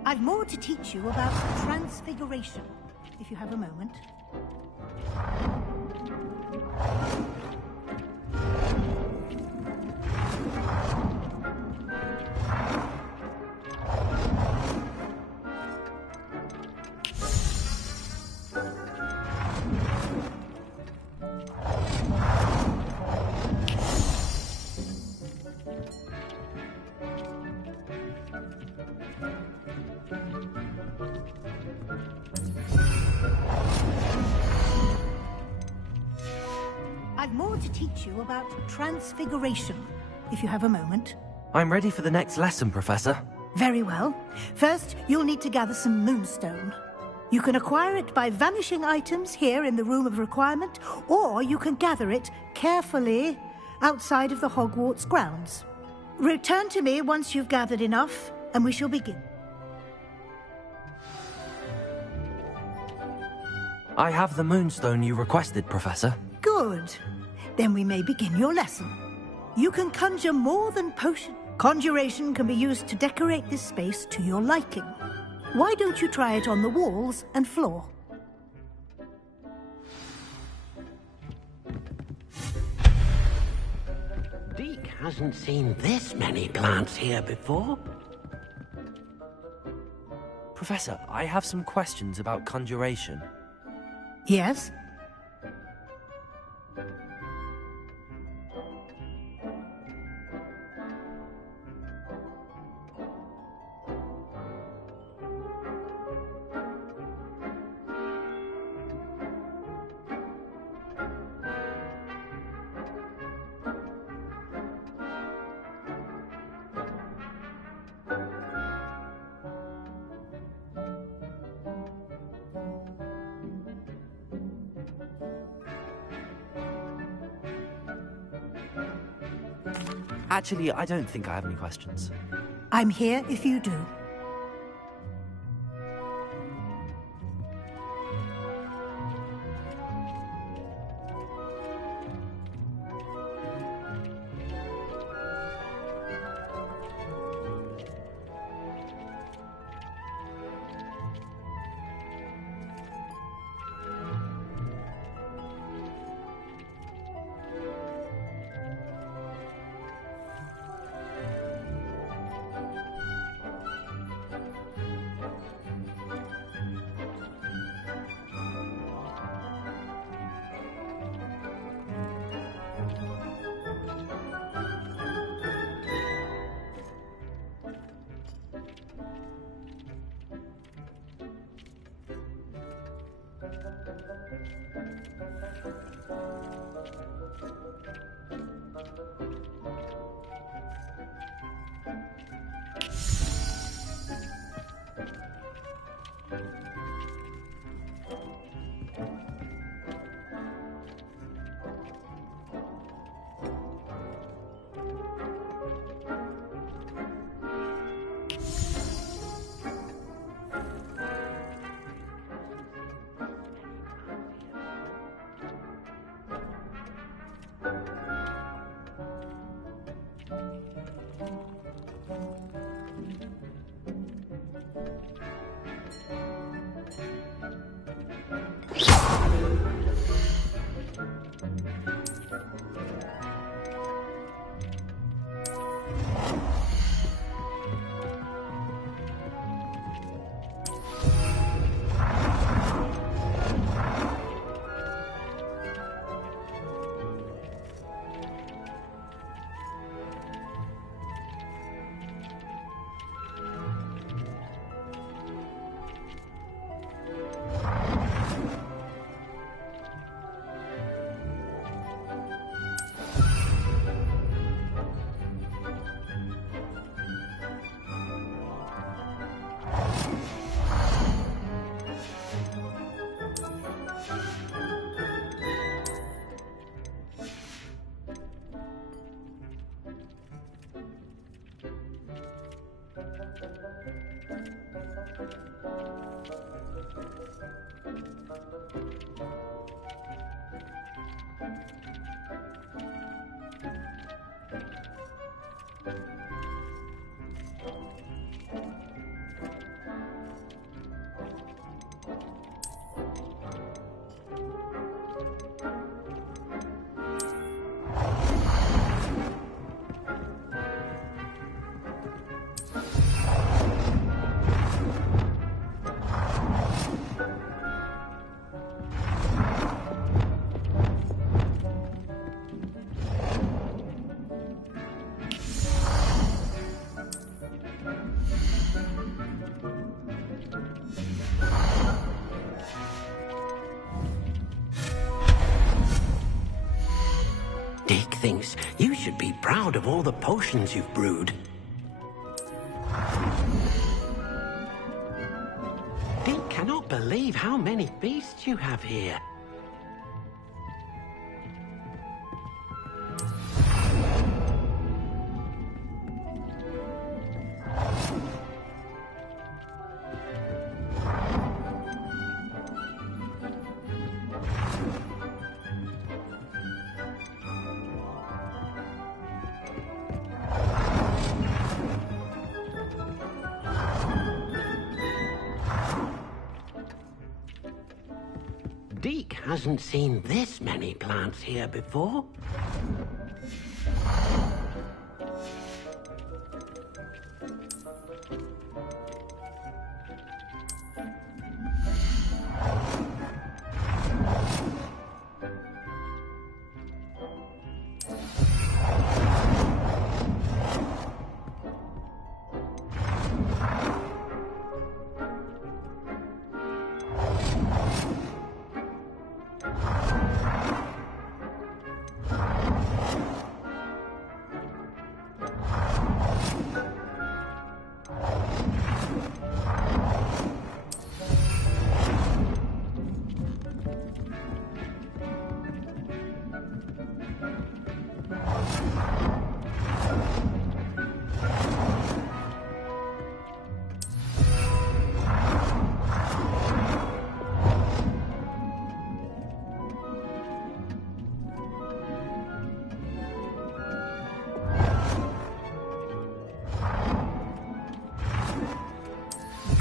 I've more to teach you about transfiguration, if you have a moment. I've more to teach you about transfiguration, if you have a moment. I'm ready for the next lesson, Professor. Very well. First, you'll need to gather some moonstone. You can acquire it by vanishing items here in the Room of Requirement, or you can gather it carefully outside of the Hogwarts grounds. Return to me once you've gathered enough, and we shall begin. I have the moonstone you requested, Professor. Good. Then we may begin your lesson. You can conjure more than potion. Conjuration can be used to decorate this space to your liking. Why don't you try it on the walls and floor? Deek hasn't seen this many plants here before. Professor, I have some questions about conjuration. Yes? Actually, I don't think I have any questions. I'm here if you do. Deke thinks you should be proud of all the potions you've brewed. Deke cannot believe how many beasts you have here. Deke hasn't seen this many plants here before.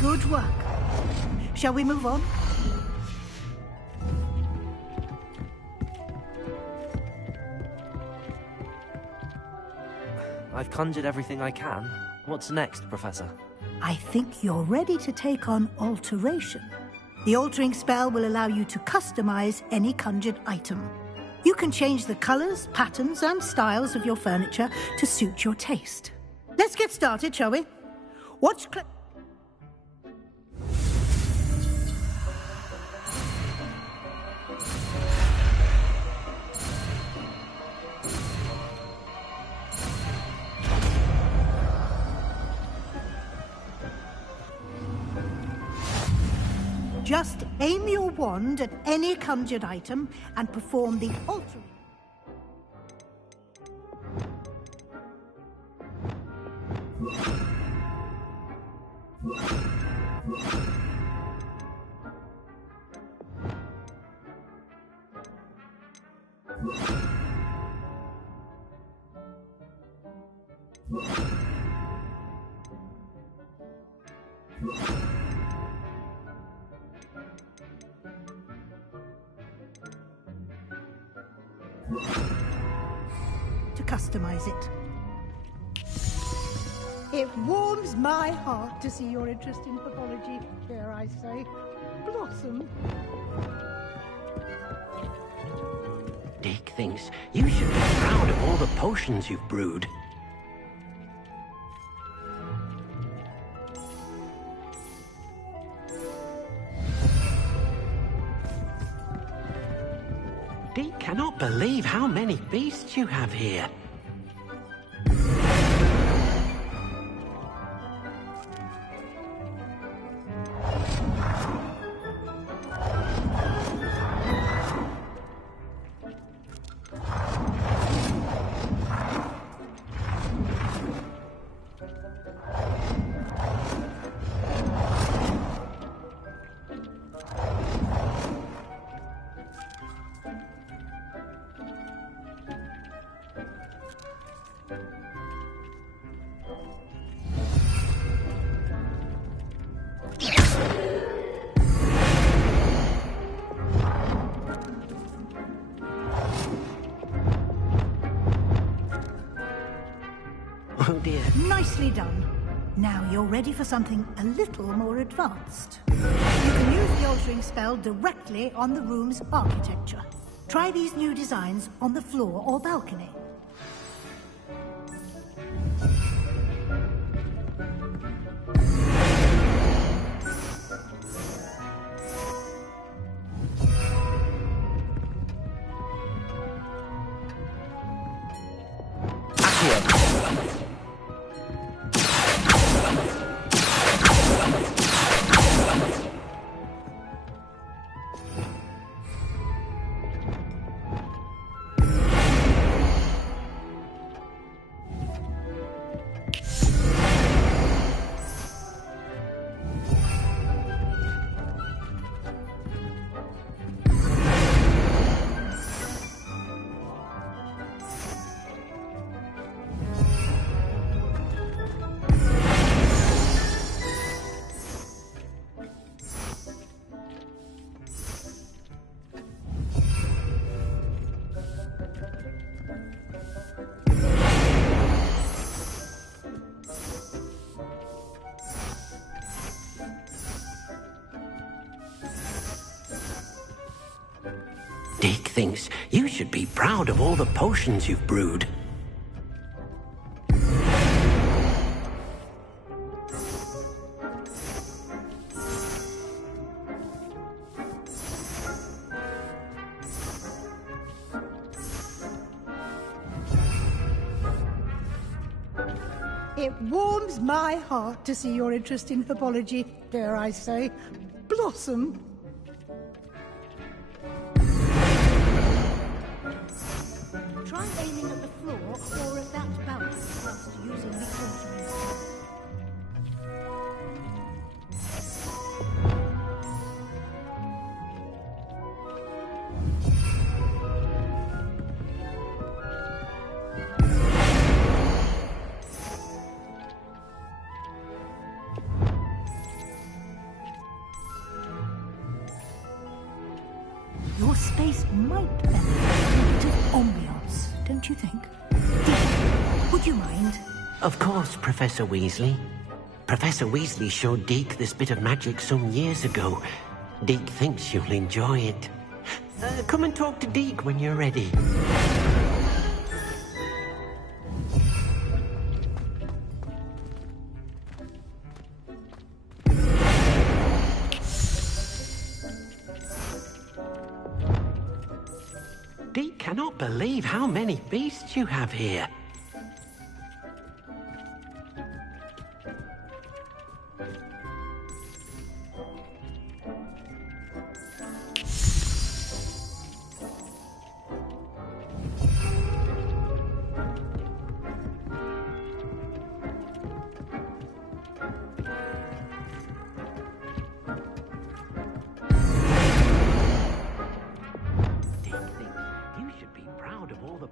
Good work. Shall we move on? I've conjured everything I can. What's next, Professor? I think you're ready to take on alteration. The altering spell will allow you to customize any conjured item. You can change the colors, patterns, and styles of your furniture to suit your taste. Let's get started, shall we? Watch Just aim your wand at any conjured item and perform the altering. To customize it. It warms my heart to see your interest in pathology, dare I say, blossom. Dick thinks you should be proud of all the potions you've brewed. Dick cannot believe how many beasts you have here. Oh dear. Nicely done. Now you're ready for something a little more advanced. You can use the altering spell directly on the room's architecture. Try these new designs on the floor or balcony. Dick thinks you should be proud of all the potions you've brewed. It warms my heart to see your interest in herbology, dare I say, blossom. Try aiming at the floor or at that balcony whilst using the altering spell. your space might benefit from a bit of ambiance, don't you think? Deek, would you mind? Of course, Professor Weasley. Professor Weasley showed Deke this bit of magic some years ago. Deke thinks you'll enjoy it. Come and talk to Deke when you're ready. Deke cannot believe how many beasts you have here.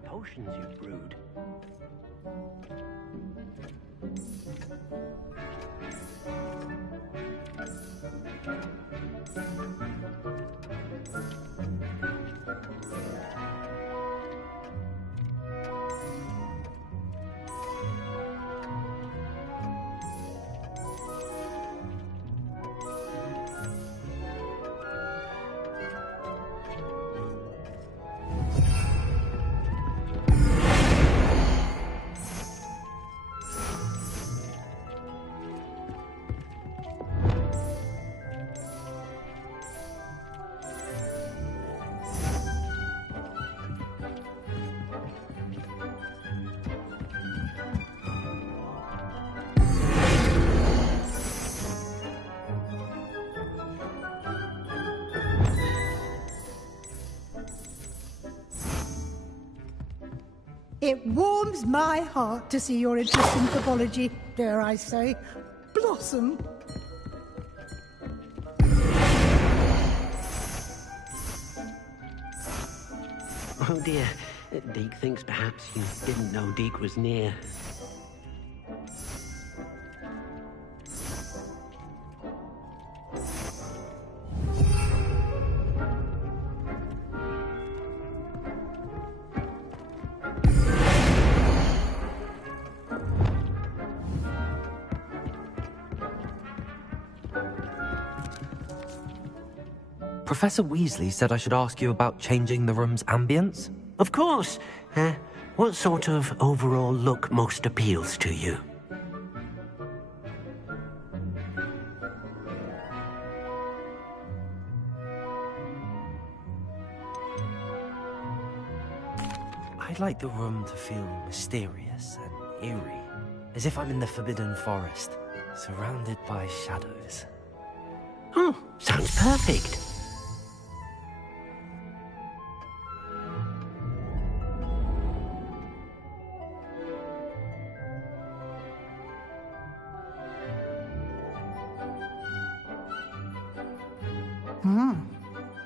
Potions you've brewed. It warms my heart to see your interest in pathology, dare I say, blossom. Oh dear, Deke thinks perhaps you didn't know Deke was near. Professor Weasley said I should ask you about changing the room's ambience? Of course. What sort of overall look most appeals to you? I'd like the room to feel mysterious and eerie, as if I'm in the Forbidden Forest, surrounded by shadows. Oh, sounds perfect.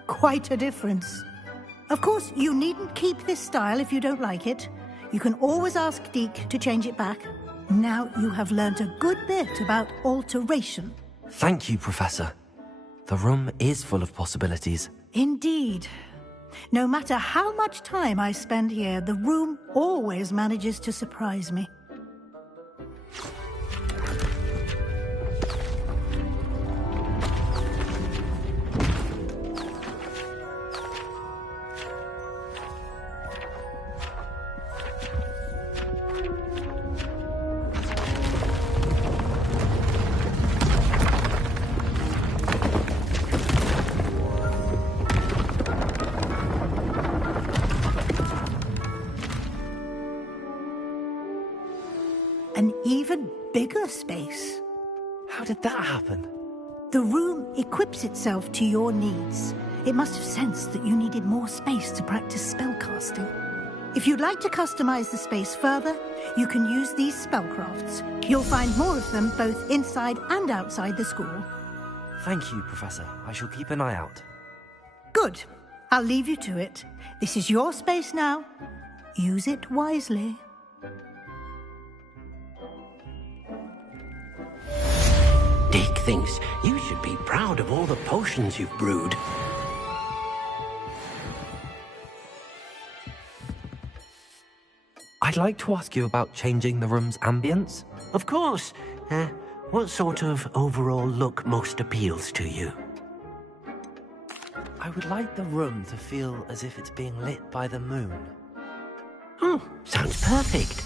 Quite a difference. Of course, you needn't keep this style if you don't like it. You can always ask Deke to change it back. Now you have learnt a good bit about alteration. Thank you, Professor. The room is full of possibilities. Indeed. No matter how much time I spend here, the room always manages to surprise me. An even bigger space. How did that happen? The room equips itself to your needs. It must have sensed that you needed more space to practice spellcasting. If you'd like to customize the space further, you can use these spellcrafts. You'll find more of them both inside and outside the school. Thank you, Professor. I shall keep an eye out. Good. I'll leave you to it. This is your space now. Use it wisely. Deke thinks you should be proud of all the potions you've brewed. I'd like to ask you about changing the room's ambience. Of course. What sort of overall look most appeals to you? I would like the room to feel as if it's being lit by the moon. Oh, sounds perfect.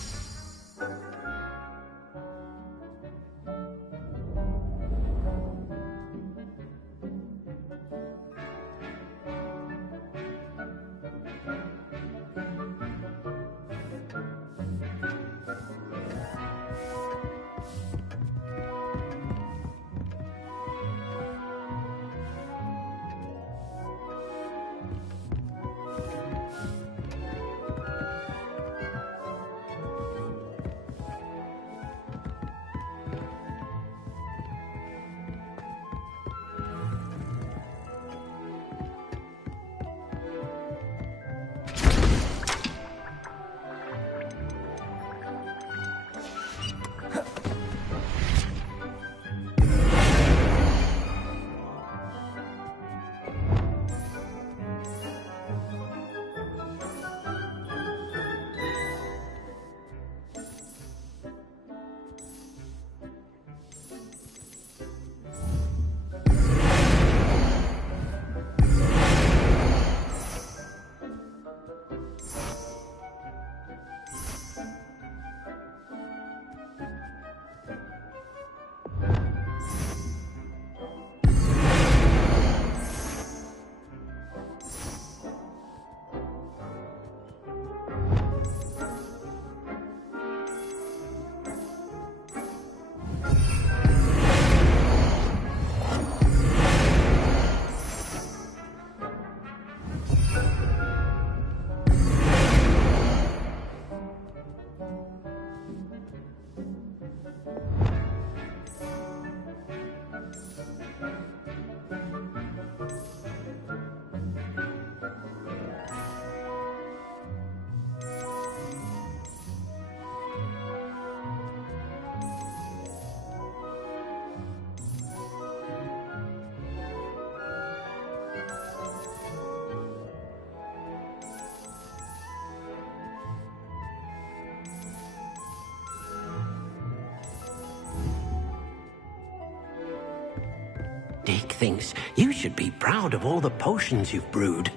Dick thinks you should be proud of all the potions you've brewed.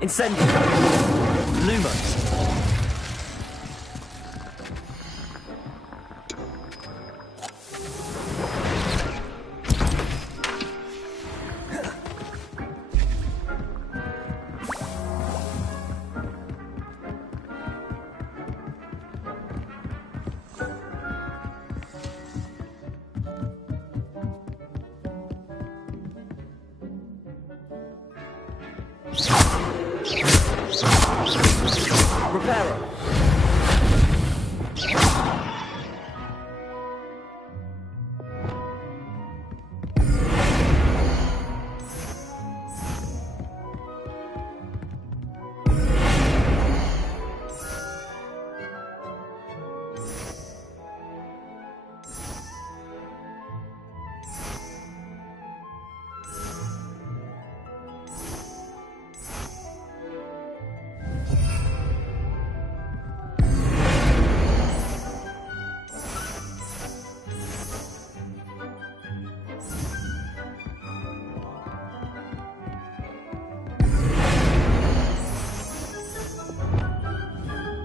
Incendio. Lumos. Reparo.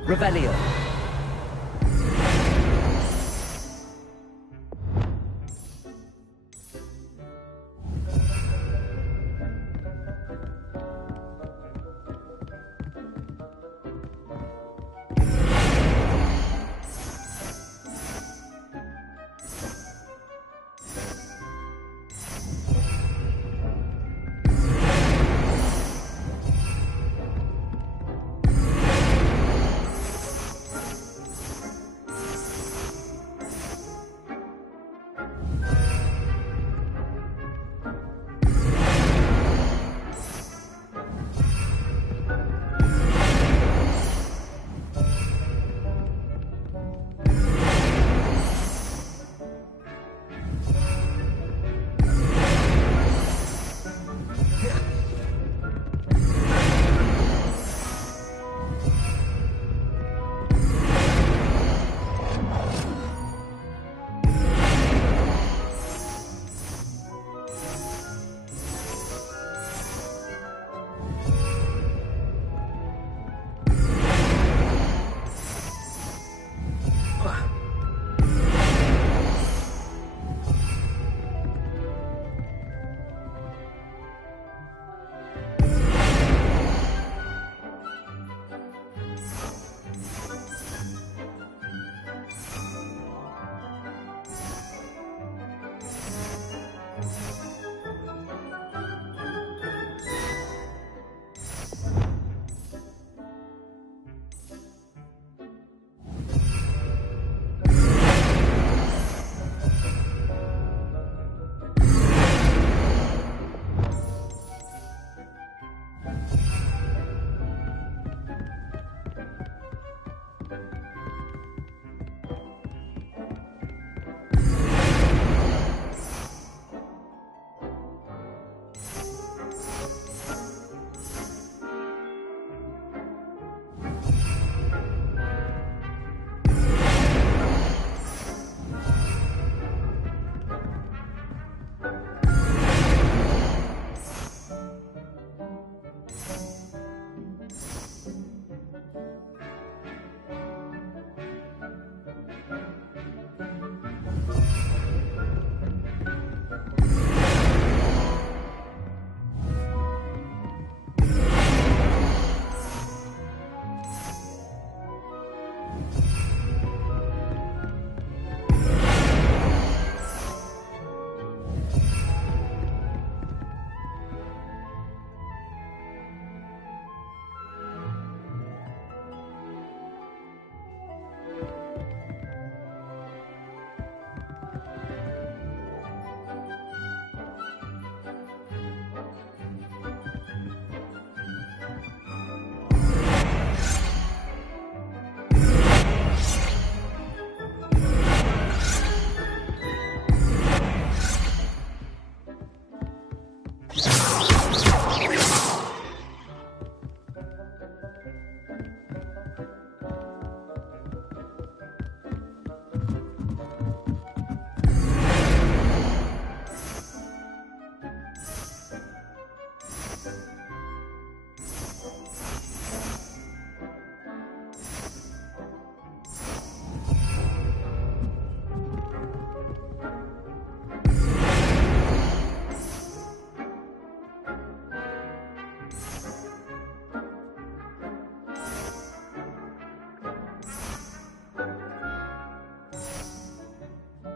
Revelio.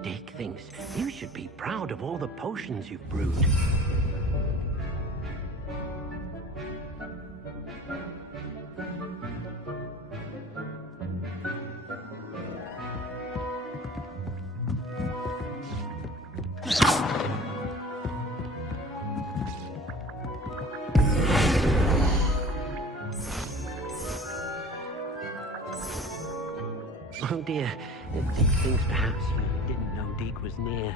Dick thinks you should be proud of all the potions you've brewed. Oh dear, Dick thinks perhaps you didn't know Deke was near.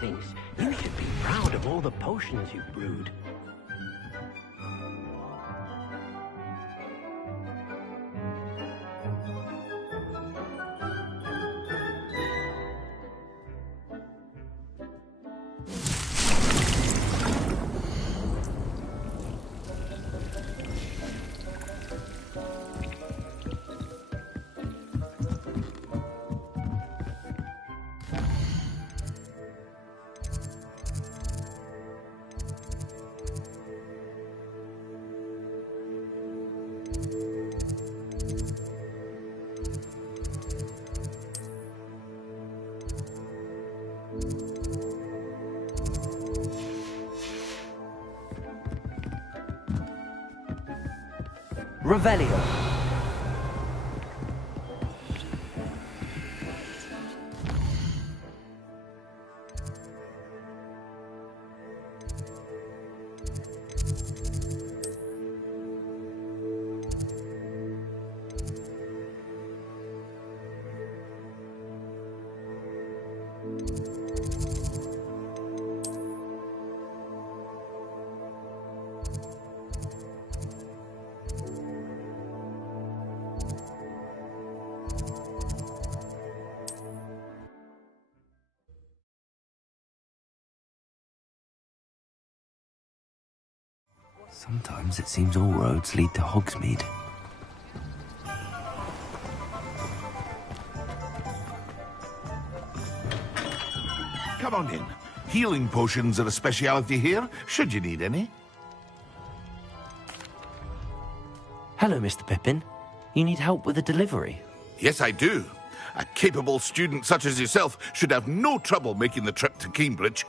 Thinks you should be proud of all the potions you've brewed. Revelio. Sometimes it seems all roads lead to Hogsmeade. Come on in. Healing potions are a speciality here, should you need any. Hello, Mr. Pippin. You need help with a delivery? Yes, I do. A capable student such as yourself should have no trouble making the trip to Cambridge.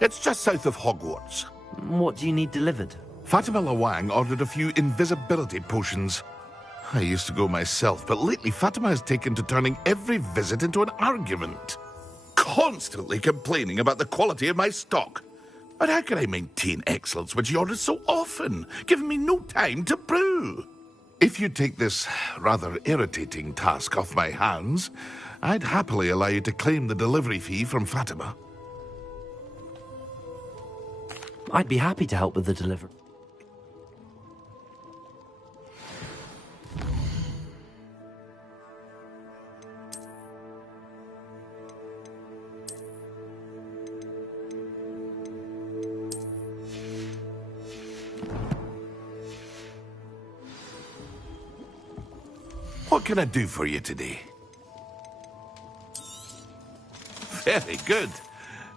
It's just south of Hogwarts. What do you need delivered? Fatima Lawang ordered a few invisibility potions. I used to go myself, but lately Fatima has taken to turning every visit into an argument. Constantly complaining about the quality of my stock. But how can I maintain excellence when she orders so often, giving me no time to brew? If you take this rather irritating task off my hands, I'd happily allow you to claim the delivery fee from Fatima. I'd be happy to help with the delivery. What can I do for you today? Very good.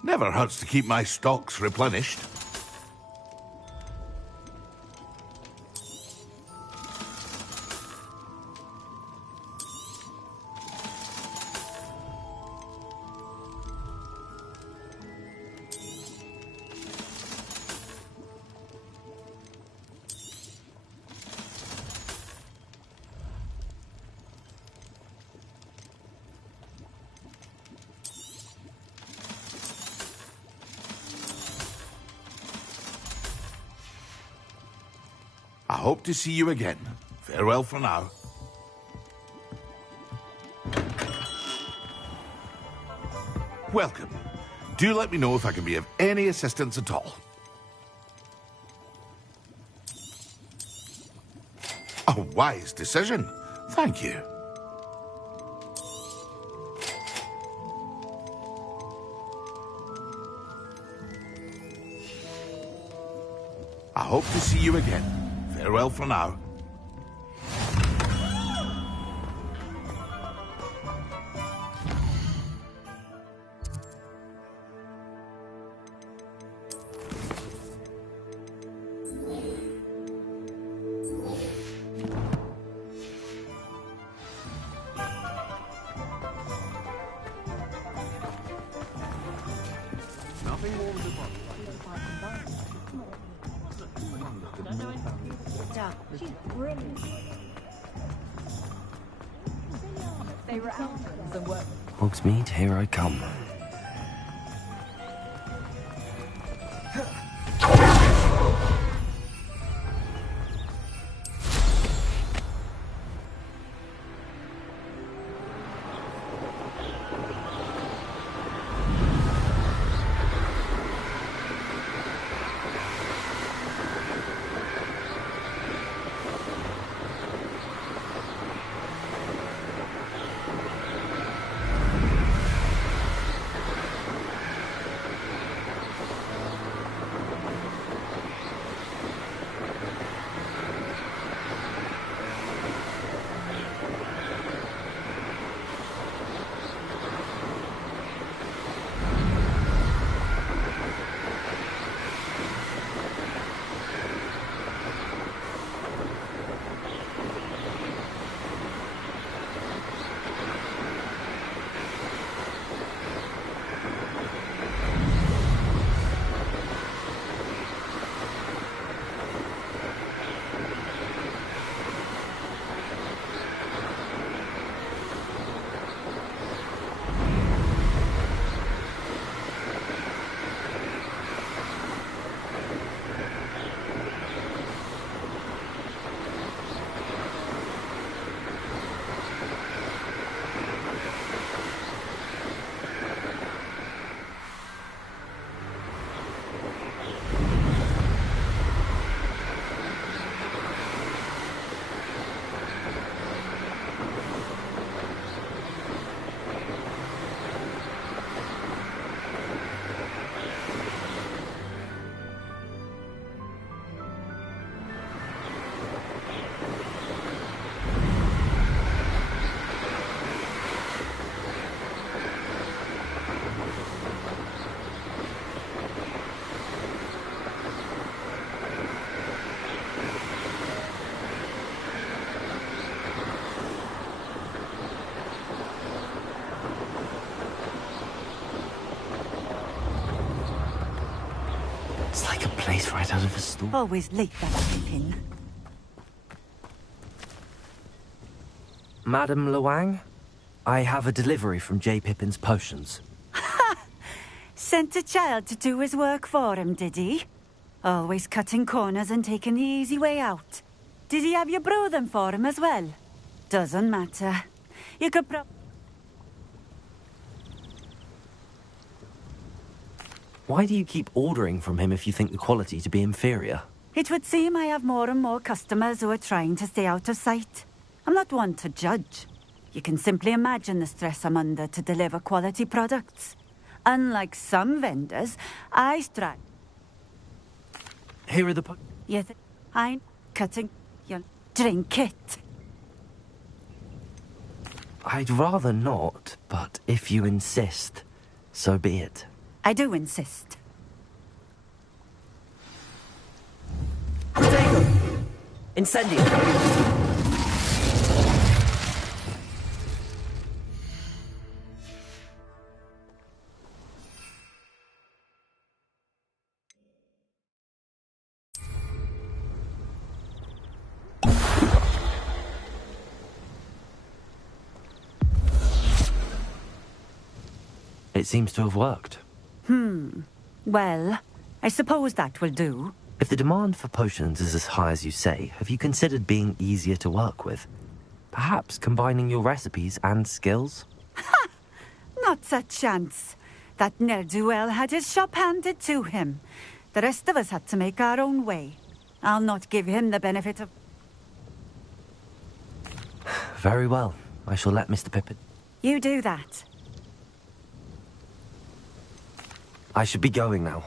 Never hurts to keep my stocks replenished. I hope to see you again. Farewell for now. Welcome. Do let me know if I can be of any assistance at all. A wise decision. Thank you. I hope to see you again. Farewell for now. Nothing more than She's brilliant. They were out the work. Hogsmeade, here I come. face right out of a store. Always late, that Pippin. Madam Luang, I have a delivery from J. Pippin's Potions. Sent a child to do his work for him, did he? Always cutting corners and taking the easy way out. Did he have you brew them for him as well? Doesn't matter. You could Why do you keep ordering from him if you think the quality to be inferior? It would seem I have more and more customers who are trying to stay out of sight. I'm not one to judge. You can simply imagine the stress I'm under to deliver quality products. Unlike some vendors, I strive. Here are the Yes, I'm cutting your drink it. I'd rather not, but if you insist, so be it. I do insist. Potato! Incendio! It seems to have worked. Well, I suppose that will do. If the demand for potions is as high as you say, have you considered being easier to work with? Perhaps combining your recipes and skills? Not a chance. That ne'er-do-well had his shop handed to him. The rest of us had to make our own way. I'll not give him the benefit of... Very well. I shall let Mr. Pippin. You do that. I should be going now.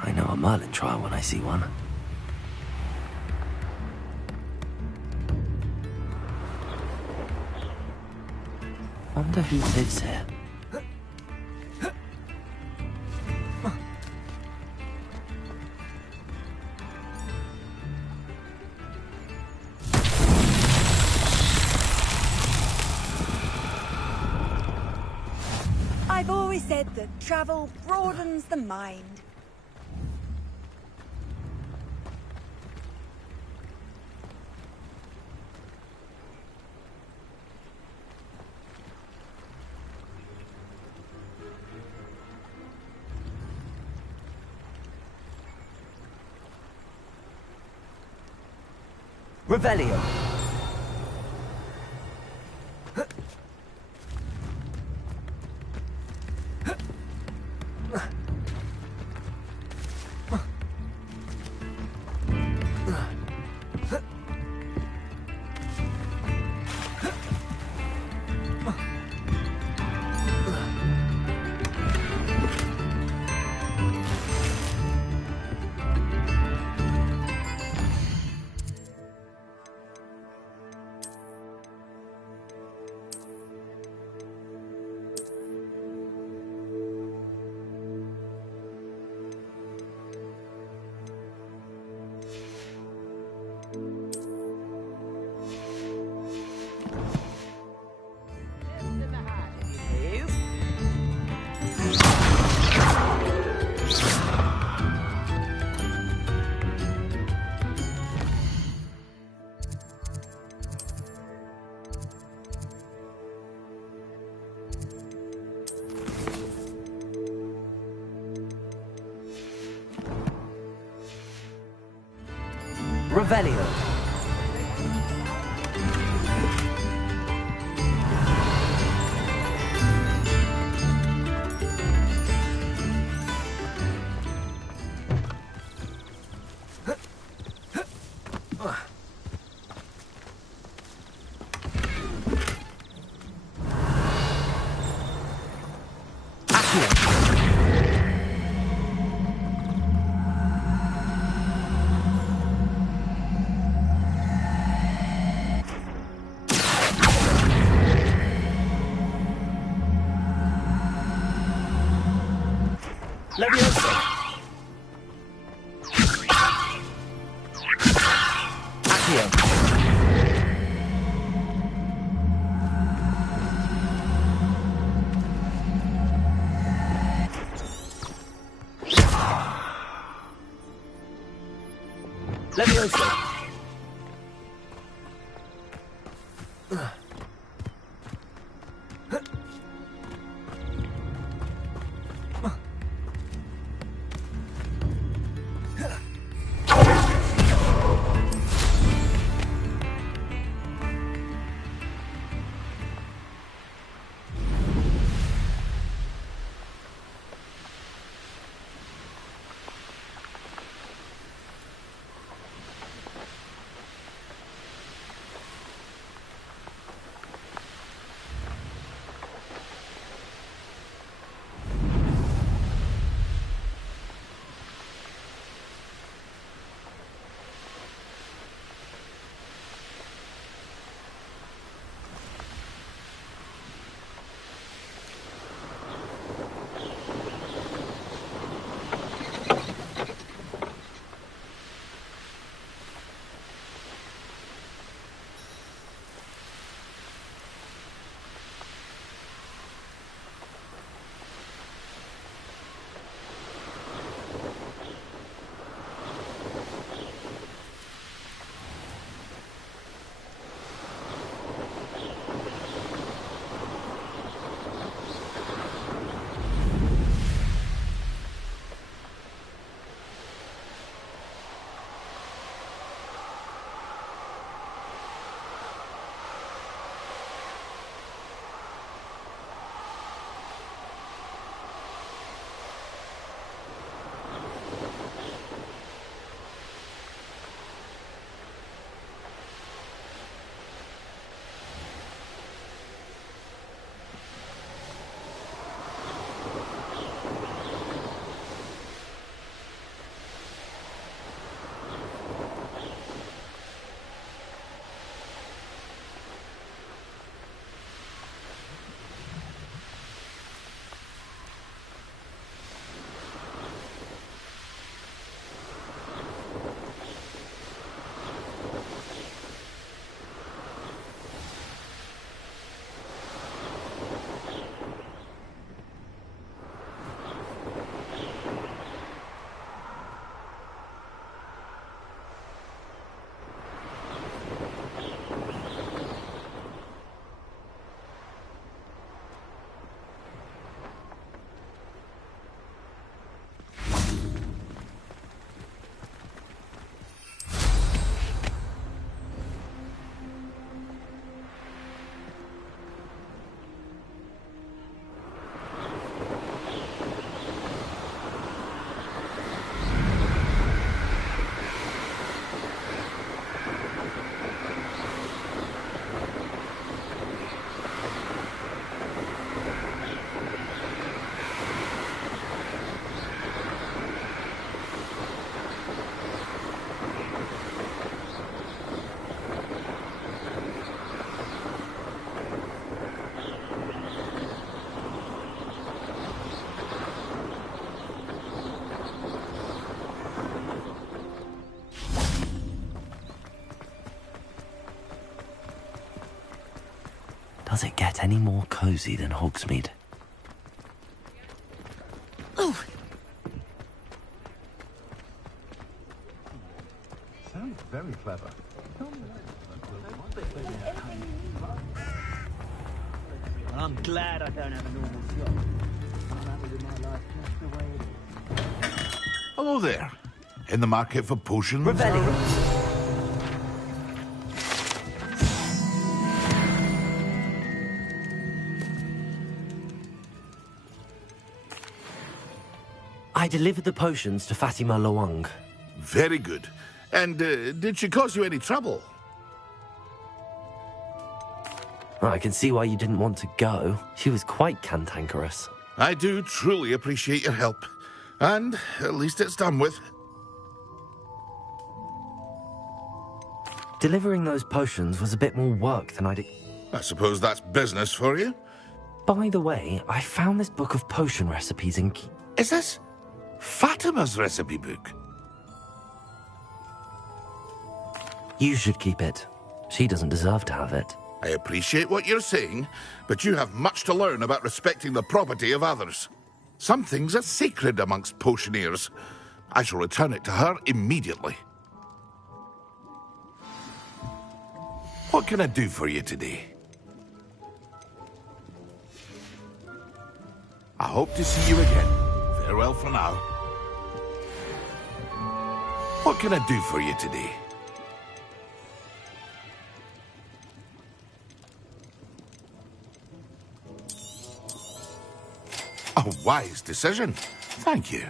I know a Merlin trial when I see one. Wonder who lives here. I've always said that travel broadens the mind. Revelio. Revelio. Leviosa. Levioso! Does it get any more cozy than Hogsmeade? Oh. Sounds very clever. I'm glad I don't have a normal job. I'm happy with my life just the way it is. Hello there. In the market for potions? Revelio. I delivered the potions to Fatima Lawang. Very good. And did she cause you any trouble? I can see why you didn't want to go. She was quite cantankerous. I do truly appreciate your help. And at least it's done with. Delivering those potions was a bit more work than I suppose that's business for you. By the way, I found this book of potion recipes in... Is this Fatima's recipe book? You should keep it. She doesn't deserve to have it. I appreciate what you're saying, but you have much to learn about respecting the property of others. Some things are sacred amongst potioneers. I shall return it to her immediately. What can I do for you today? I hope to see you again. Farewell for now. What can I do for you today? A wise decision. Thank you.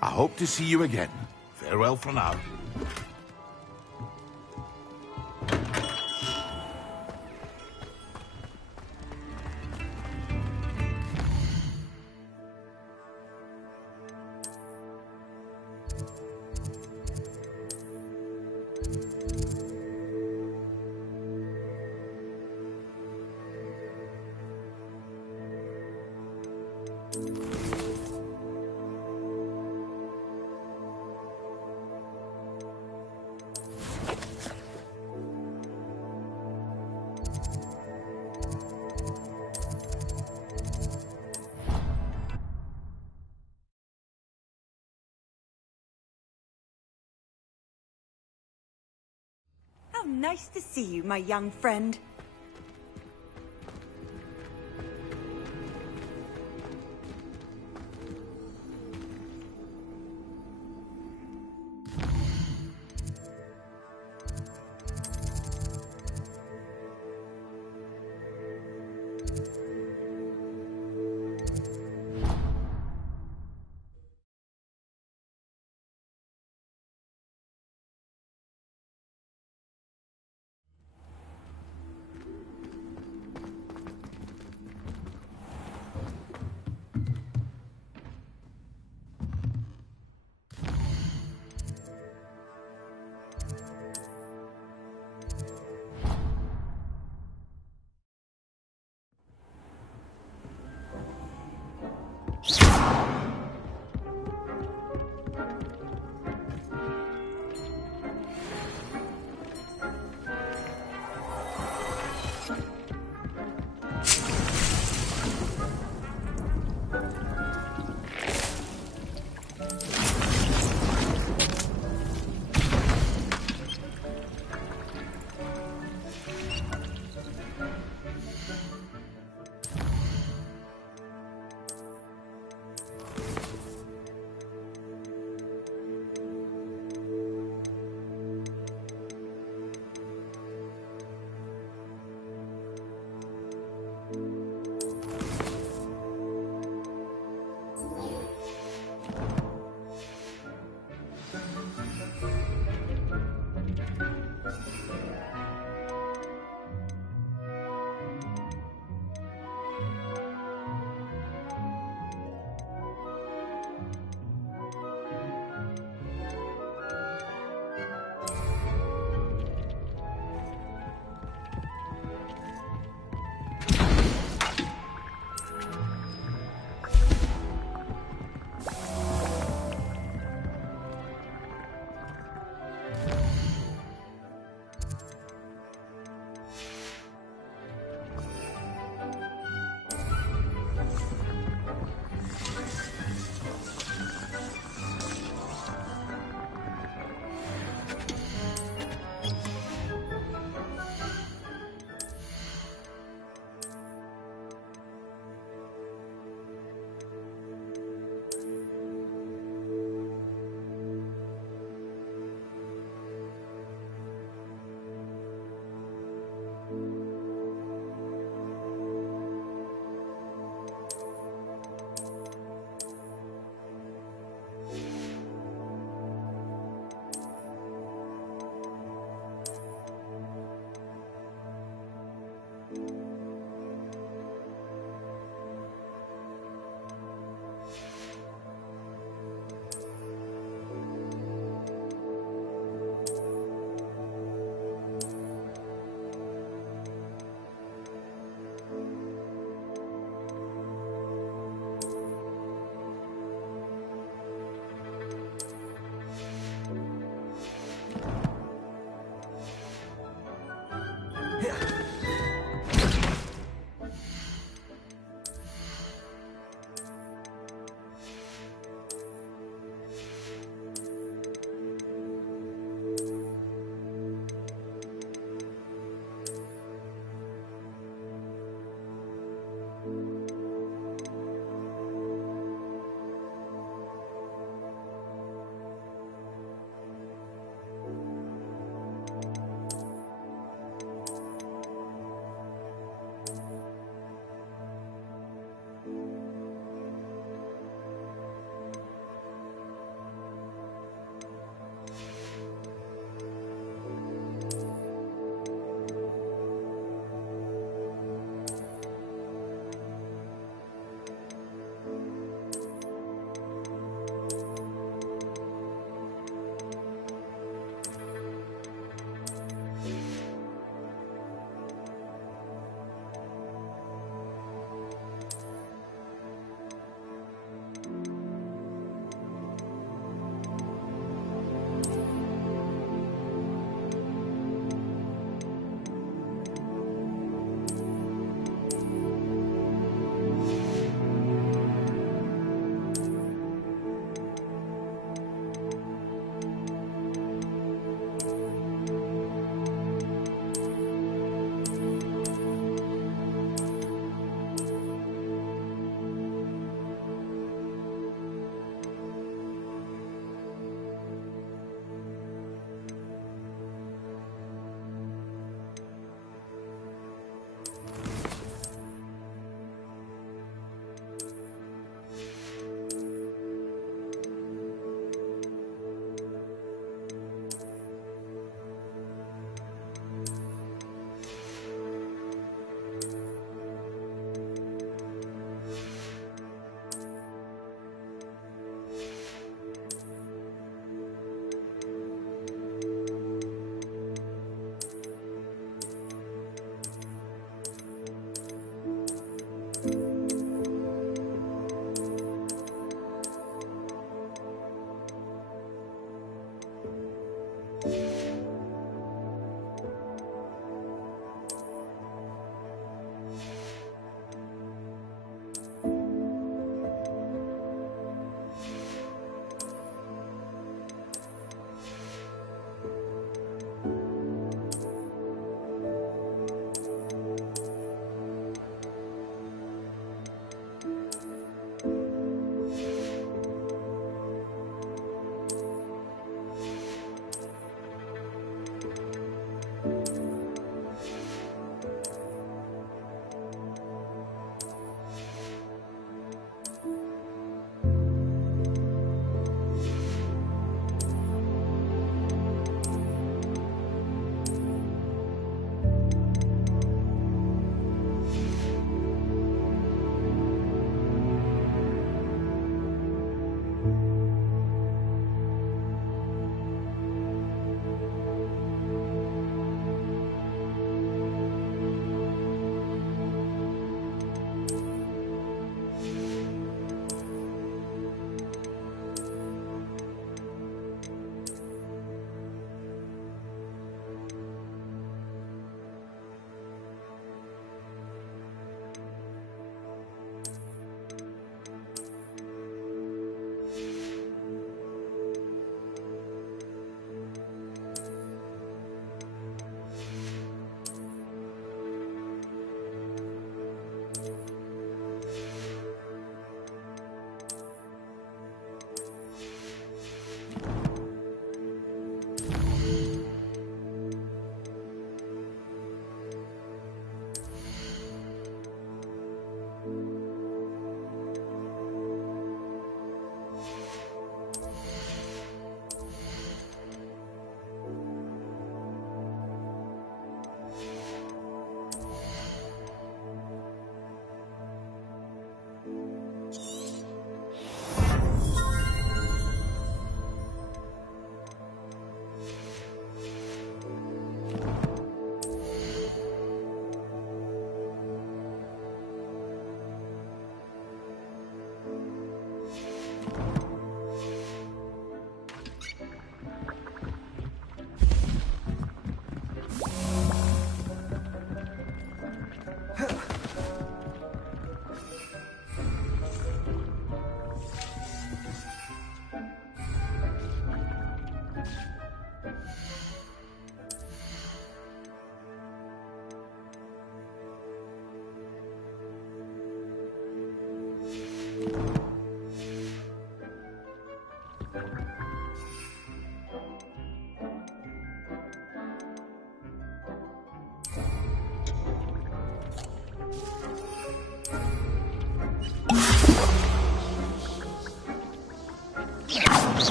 I hope to see you again. Farewell for now. How nice to see you, my young friend.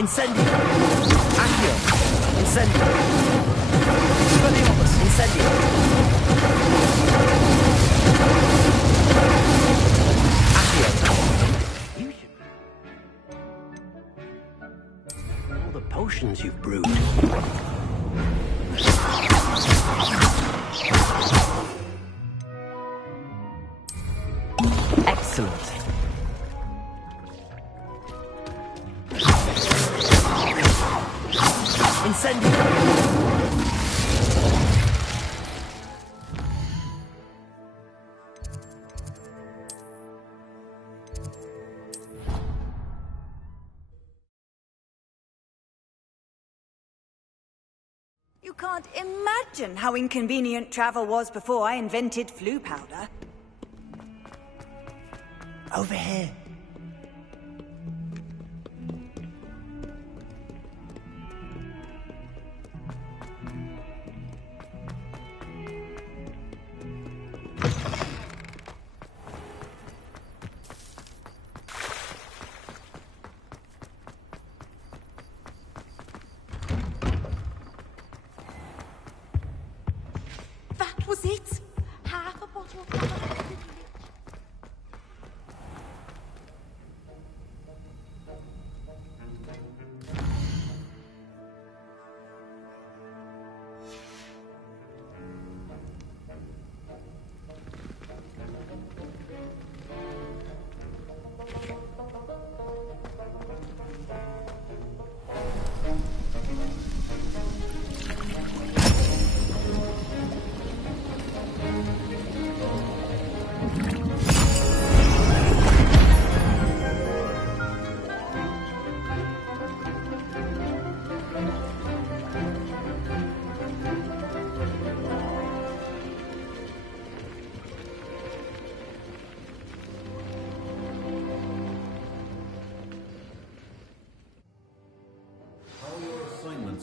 Incendio! Accio! Incendio! Expelliarmus! Incendio! Accio! All the potions you've brewed. Excellent. Incendio! You can't imagine how inconvenient travel was before I invented flu powder. Over here. That was it. Half a bottle of water.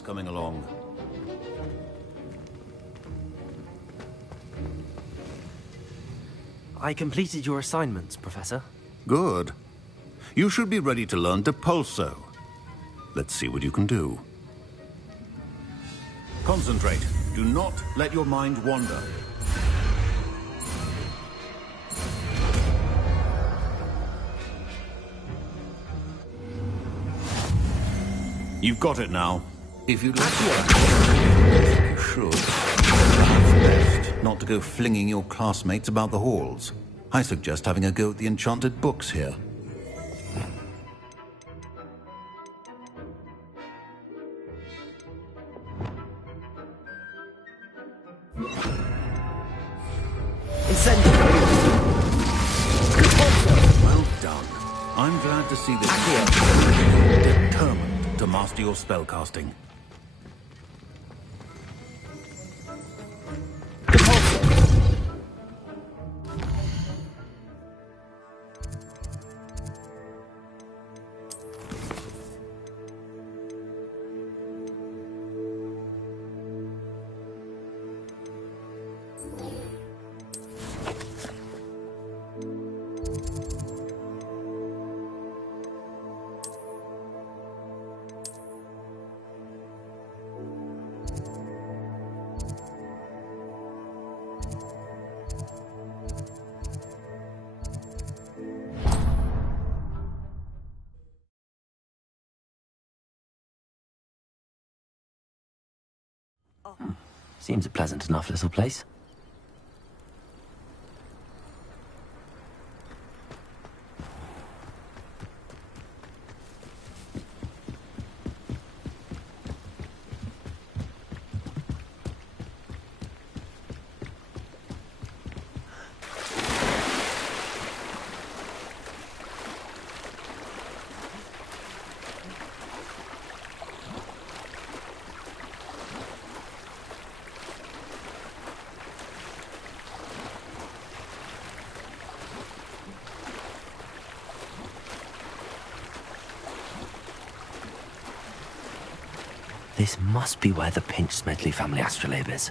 Coming along. I completed your assignments, Professor. Good. You should be ready to learn Depulso. Let's see what you can do. Concentrate. Do not let your mind wander. You've got it now. If you'd like to work, you should. Perhaps best not to go flinging your classmates about the halls. I suggest having a go at the enchanted books here. Well done. I'm glad to see that you're determined to master your spellcasting. Seems a pleasant enough little place. This must be where the Pinch Smedley family astrolabe is.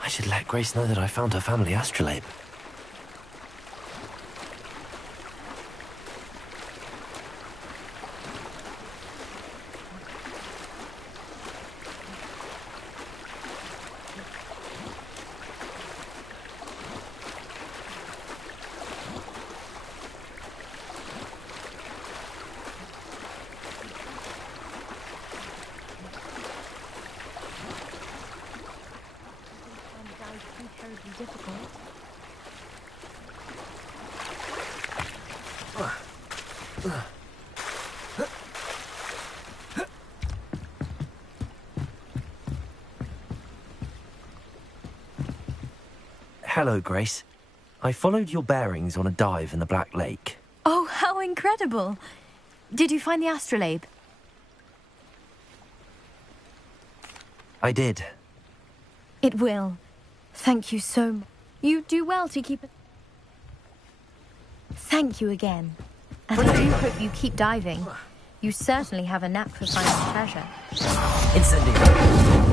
I should let Grace know that I found her family astrolabe. Hello, Grace. I followed your bearings on a dive in the Black Lake. Oh, how incredible! Did you find the astrolabe? I did. It will. Thank you so much. You do well to keep it. Thank you again. And I do hope you keep diving. You certainly have a knack for finding treasure. Incendio.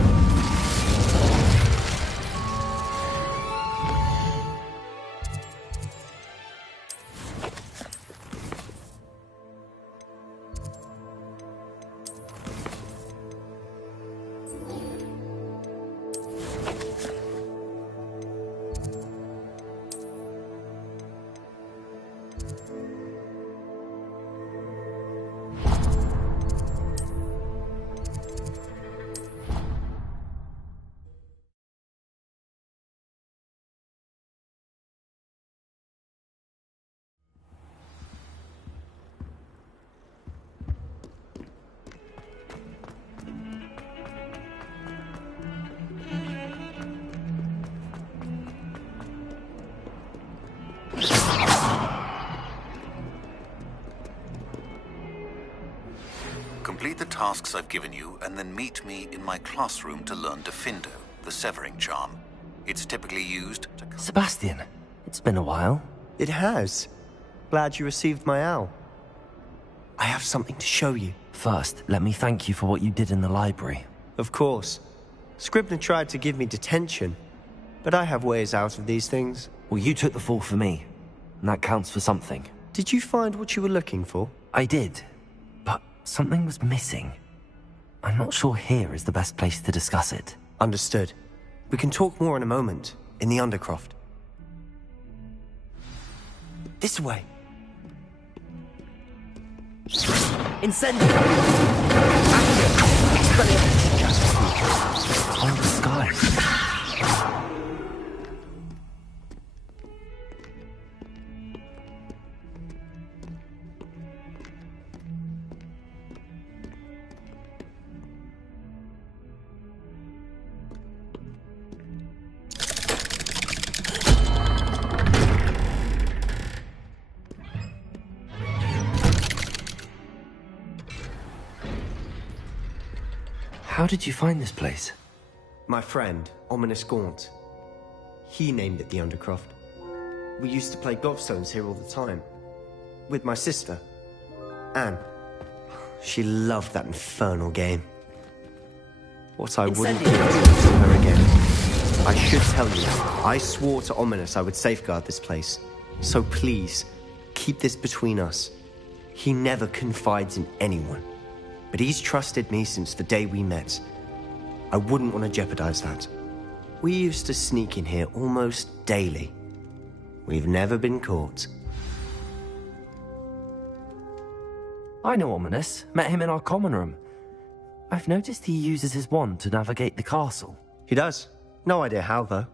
Complete the tasks I've given you, and then meet me in my classroom to learn Diffindo, the severing charm. It's typically used to... Sebastian, it's been a while. It has. Glad you received my owl. I have something to show you. First, let me thank you for what you did in the library. Of course. Scribner tried to give me detention, but I have ways out of these things. Well, you took the fall for me, and that counts for something. Did you find what you were looking for? I did, but something was missing. I'm not sure here is the best place to discuss it. Understood. We can talk more in a moment, in the Undercroft. This way. Incendio! Oh, the skies. How did you find this place? My friend, Ominous Gaunt. He named it the Undercroft. We used to play gobstones here all the time. With my sister, Anne. She loved that infernal game. What I wouldn't give to see her again. I should tell you, I swore to Ominous I would safeguard this place. So please, keep this between us. He never confides in anyone. But he's trusted me since the day we met. I wouldn't want to jeopardize that. We used to sneak in here almost daily. We've never been caught. I know Ominous. Met him in our common room. I've noticed he uses his wand to navigate the castle. He does. No idea how, though.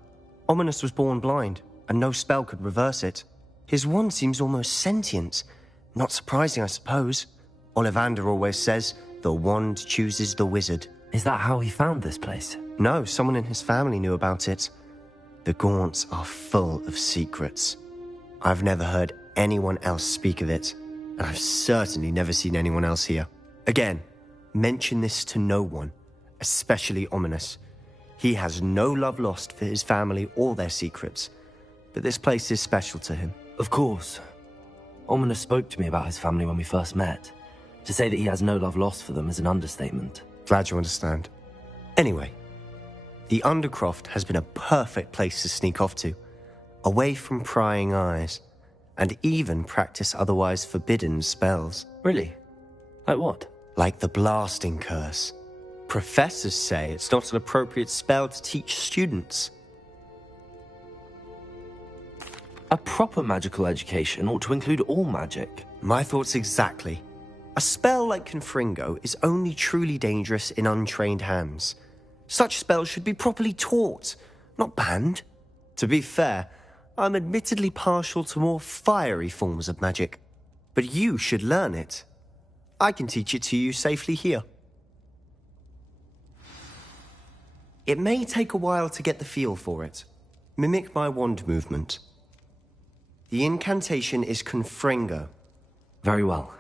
Ominous was born blind, and no spell could reverse it. His wand seems almost sentient. Not surprising, I suppose. Ollivander always says, the wand chooses the wizard. Is that how he found this place? No, someone in his family knew about it. The Gaunts are full of secrets. I've never heard anyone else speak of it, and I've certainly never seen anyone else here. Again, mention this to no one, especially Ominous. He has no love lost for his family or their secrets, but this place is special to him. Of course. Ominous spoke to me about his family when we first met. To say that he has no love lost for them is an understatement. Glad you understand. Anyway, the Undercroft has been a perfect place to sneak off to, away from prying eyes, and even practice otherwise forbidden spells. Really? Like what? Like the Blasting Curse. Professors say it's not an appropriate spell to teach students. A proper magical education ought to include all magic. My thoughts exactly. A spell like Confringo is only truly dangerous in untrained hands. Such spells should be properly taught, not banned. To be fair, I'm admittedly partial to more fiery forms of magic, but you should learn it. I can teach it to you safely here. It may take a while to get the feel for it. Mimic my wand movement. The incantation is Confringo. Very well.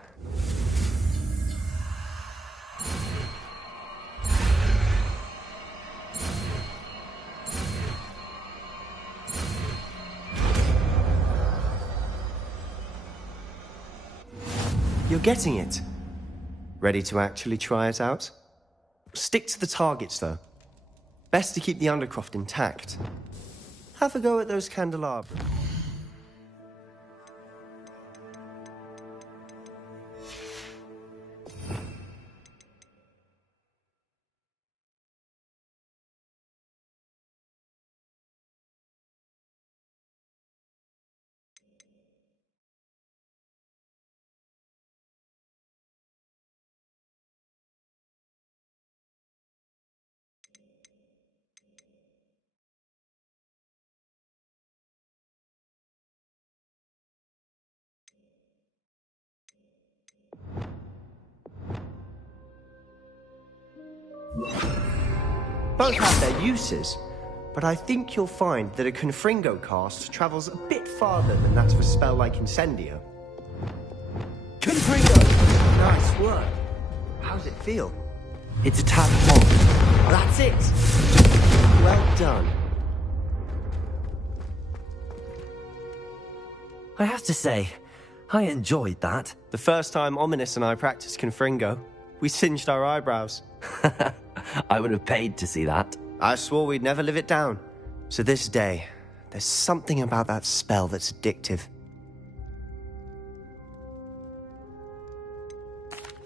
You're getting it. Ready to actually try it out? Stick to the targets, though. Best to keep the Undercroft intact. Have a go at those candelabra. Both have their uses, but I think you'll find that a Confringo cast travels a bit farther than that of a spell like Incendio. Confringo! Nice work. How's it feel? It's a tad hot. That's it! Well done. I have to say, I enjoyed that. The first time Ominous and I practiced Confringo, we singed our eyebrows. I would have paid to see that. I swore we'd never live it down. To this day, there's something about that spell that's addictive.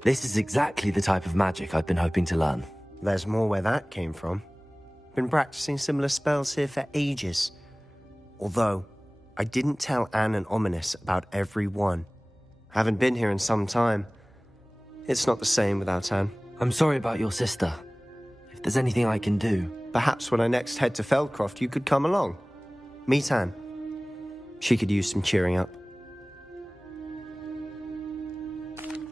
This is exactly the type of magic I've been hoping to learn. There's more where that came from. Been practicing similar spells here for ages. Although, I didn't tell Anne and Ominous about every one. Haven't been here in some time. It's not the same without Anne. I'm sorry about your sister. If there's anything I can do... Perhaps when I next head to Feldcroft, you could come along. Meet Anne. She could use some cheering up.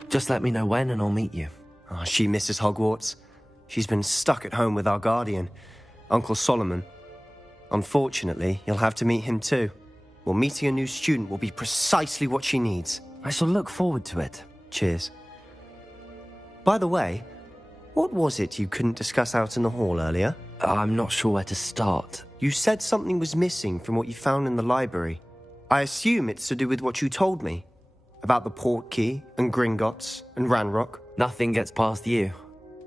Just let me know when and I'll meet you. Oh, she misses Hogwarts. She's been stuck at home with our guardian, Uncle Solomon. Unfortunately, you'll have to meet him too. Well, meeting a new student will be precisely what she needs. I shall look forward to it. Cheers. By the way, what was it you couldn't discuss out in the hall earlier? I'm not sure where to start. You said something was missing from what you found in the library. I assume it's to do with what you told me. About the Portkey, and Gringotts, and Ranrock. Nothing gets past you.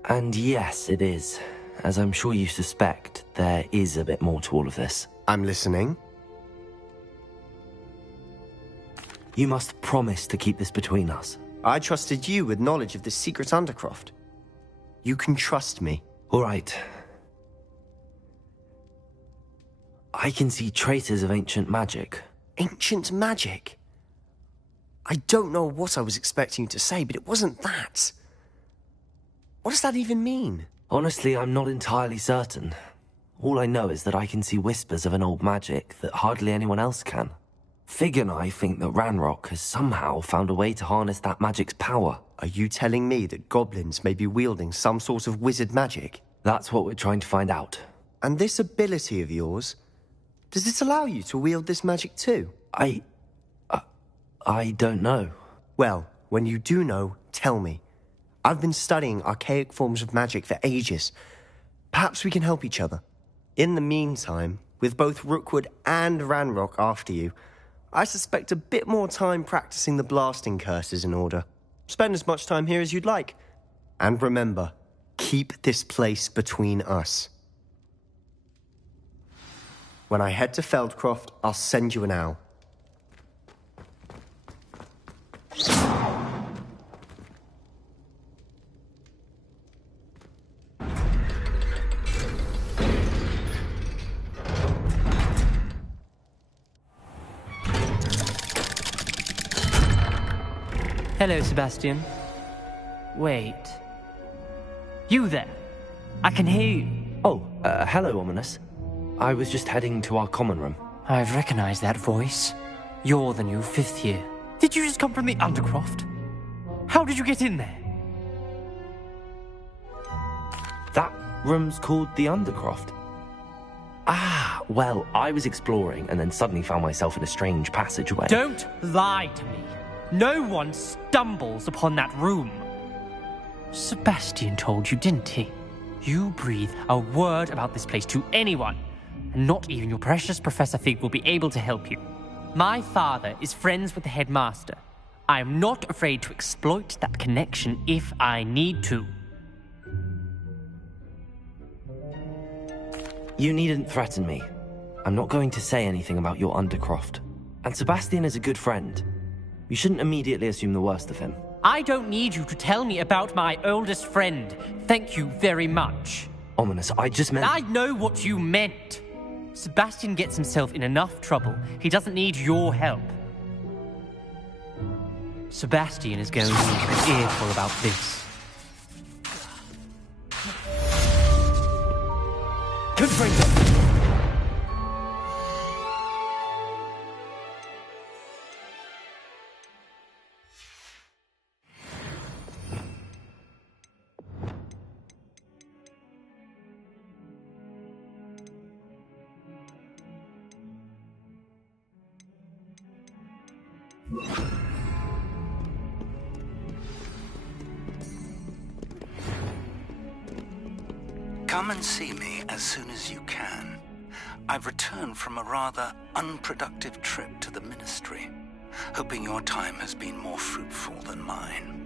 And yes, it is. As I'm sure you suspect, there is a bit more to all of this. I'm listening. You must promise to keep this between us. I trusted you with knowledge of the secret Undercroft. You can trust me. All right. I can see traces of ancient magic. Ancient magic? I don't know what I was expecting you to say, but it wasn't that. What does that even mean? Honestly, I'm not entirely certain. All I know is that I can see whispers of an old magic that hardly anyone else can. Fig and I think that Ranrock has somehow found a way to harness that magic's power. Are you telling me that goblins may be wielding some sort of wizard magic? That's what we're trying to find out. And this ability of yours, does it allow you to wield this magic too? I don't know. Well, when you do know, tell me. I've been studying archaic forms of magic for ages. Perhaps we can help each other. In the meantime, with both Rookwood and Ranrock after you, I suspect a bit more time practicing the blasting curse is in order. Spend as much time here as you'd like. And remember, keep this place between us. When I head to Feldcroft, I'll send you an owl. Hello, Sebastian. Wait. You there? I can hear you. Oh, hello, Ominous. I was just heading to our common room. I've recognized that voice. You're the new 5th year. Did you just come from the Undercroft? How did you get in there? That room's called the Undercroft. Ah, well, I was exploring and then suddenly found myself in a strange passageway. Don't lie to me. No one stumbles upon that room. Sebastian told you, didn't he? You breathe a word about this place to anyone, and not even your precious Professor Fig will be able to help you. My father is friends with the headmaster. I am not afraid to exploit that connection if I need to. You needn't threaten me. I'm not going to say anything about your Undercroft. And Sebastian is a good friend. You shouldn't immediately assume the worst of him. I don't need you to tell me about my oldest friend. Thank you very much. Ominous, I just meant... I know what you meant. Sebastian gets himself in enough trouble. He doesn't need your help. Sebastian is going to need to be earful about this. Confringo! Come and see me as soon as you can. I've returned from a rather unproductive trip to the Ministry, hoping your time has been more fruitful than mine.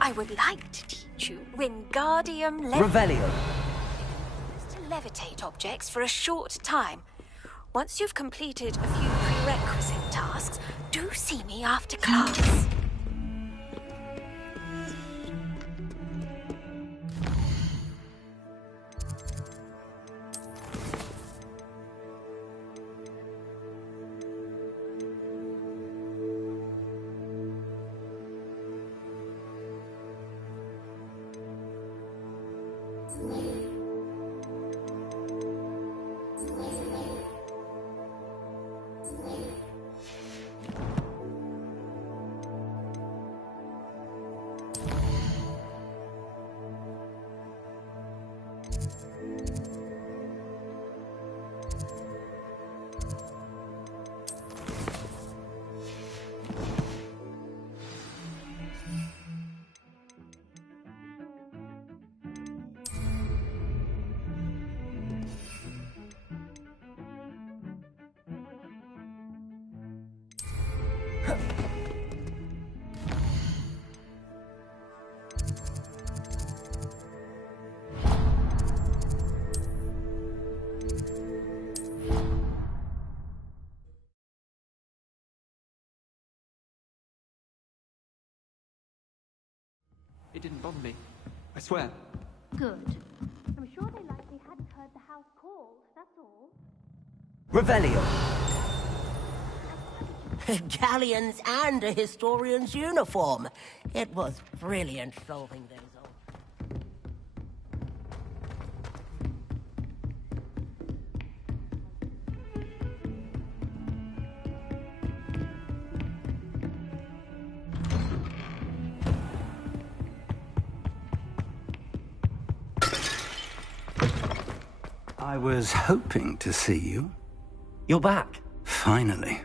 I would like to teach you Wingardium Revelio. To levitate objects for a short time. Once you've completed a few prerequisite tasks, do see me after class. It didn't bother me. I swear. Good. I'm sure they likely hadn't heard the house called, that's all. Revelio. Galleons and a historian's uniform. It was brilliant solving those old... I was hoping to see you. You're back. Finally.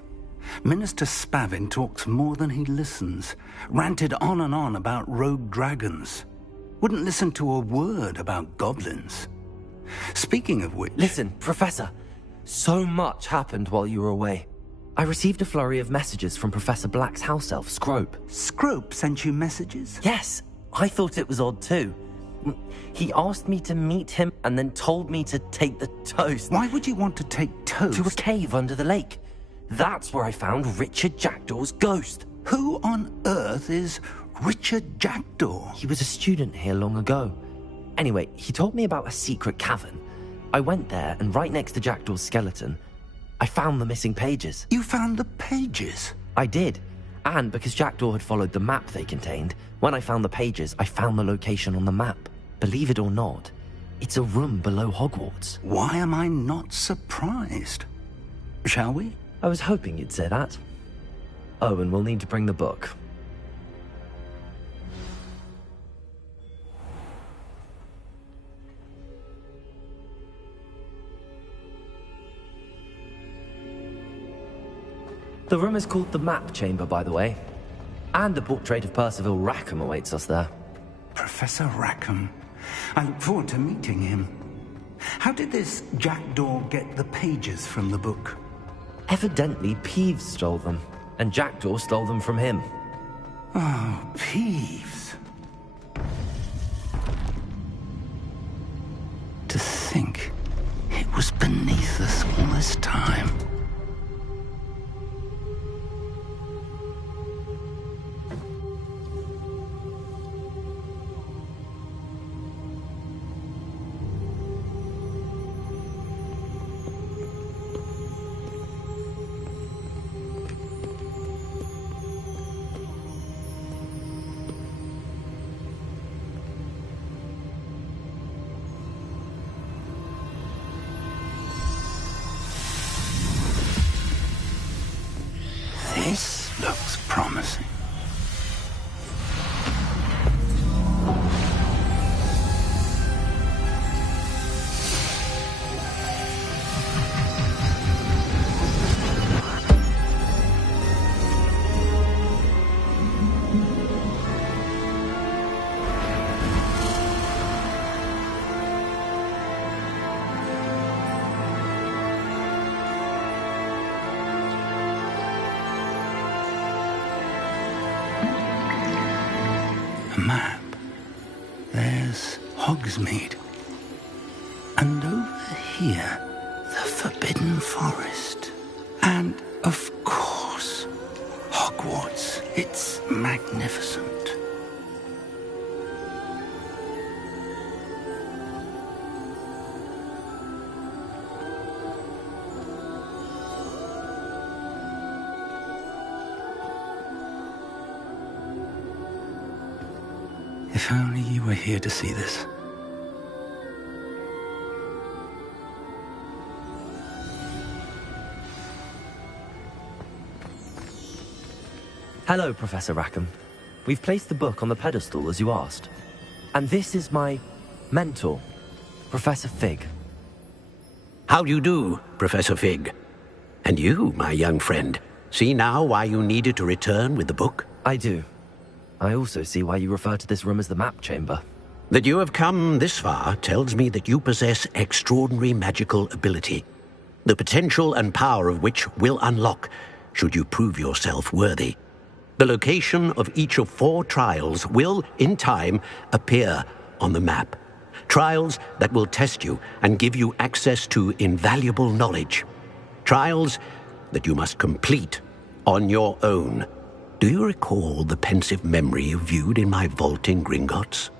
Minister Spavin talks more than he listens. Ranted on and on about rogue dragons. Wouldn't listen to a word about goblins. Speaking of which... Listen, Professor. So much happened while you were away. I received a flurry of messages from Professor Black's house elf, Scrope. Scrope sent you messages? Yes. I thought it was odd too. He asked me to meet him and then told me to take the toast. Why would you want to take toast? To a cave under the lake. That's where I found Richard Jackdaw's ghost. Who on earth is Richard Jackdaw? He was a student here long ago. Anyway, he told me about a secret cavern. I went there, and right next to Jackdaw's skeleton, I found the missing pages. You found the pages? I did. And because Jackdaw had followed the map they contained, when I found the pages, I found the location on the map. Believe it or not, it's a room below Hogwarts. Why am I not surprised? Shall we? I was hoping you'd say that. Oh, and we'll need to bring the book. The room is called the Map Chamber, by the way. And the portrait of Percival Rackham awaits us there. Professor Rackham. I look forward to meeting him. How did this Jackdaw get the pages from the book? Evidently, Peeves stole them, and Jackdaw stole them from him. Oh, Peeves. To think it was beneath us all this time. This looks promising. A map. There's Hogsmeade. And over here, the Forbidden Forest. And, of course, Hogwarts. It's magnificent. If only you were here to see this. Hello, Professor Rackham. We've placed the book on the pedestal, as you asked. And this is my mentor, Professor Fig. How do you do, Professor Fig? And you, my young friend, see now why you needed to return with the book? I do. I also see why you refer to this room as the map chamber. That you have come this far tells me that you possess extraordinary magical ability, the potential and power of which will unlock should you prove yourself worthy. The location of each of 4 trials will, in time, appear on the map. Trials that will test you and give you access to invaluable knowledge. Trials that you must complete on your own. Do you recall the pensive memory you viewed in my vault in Gringotts?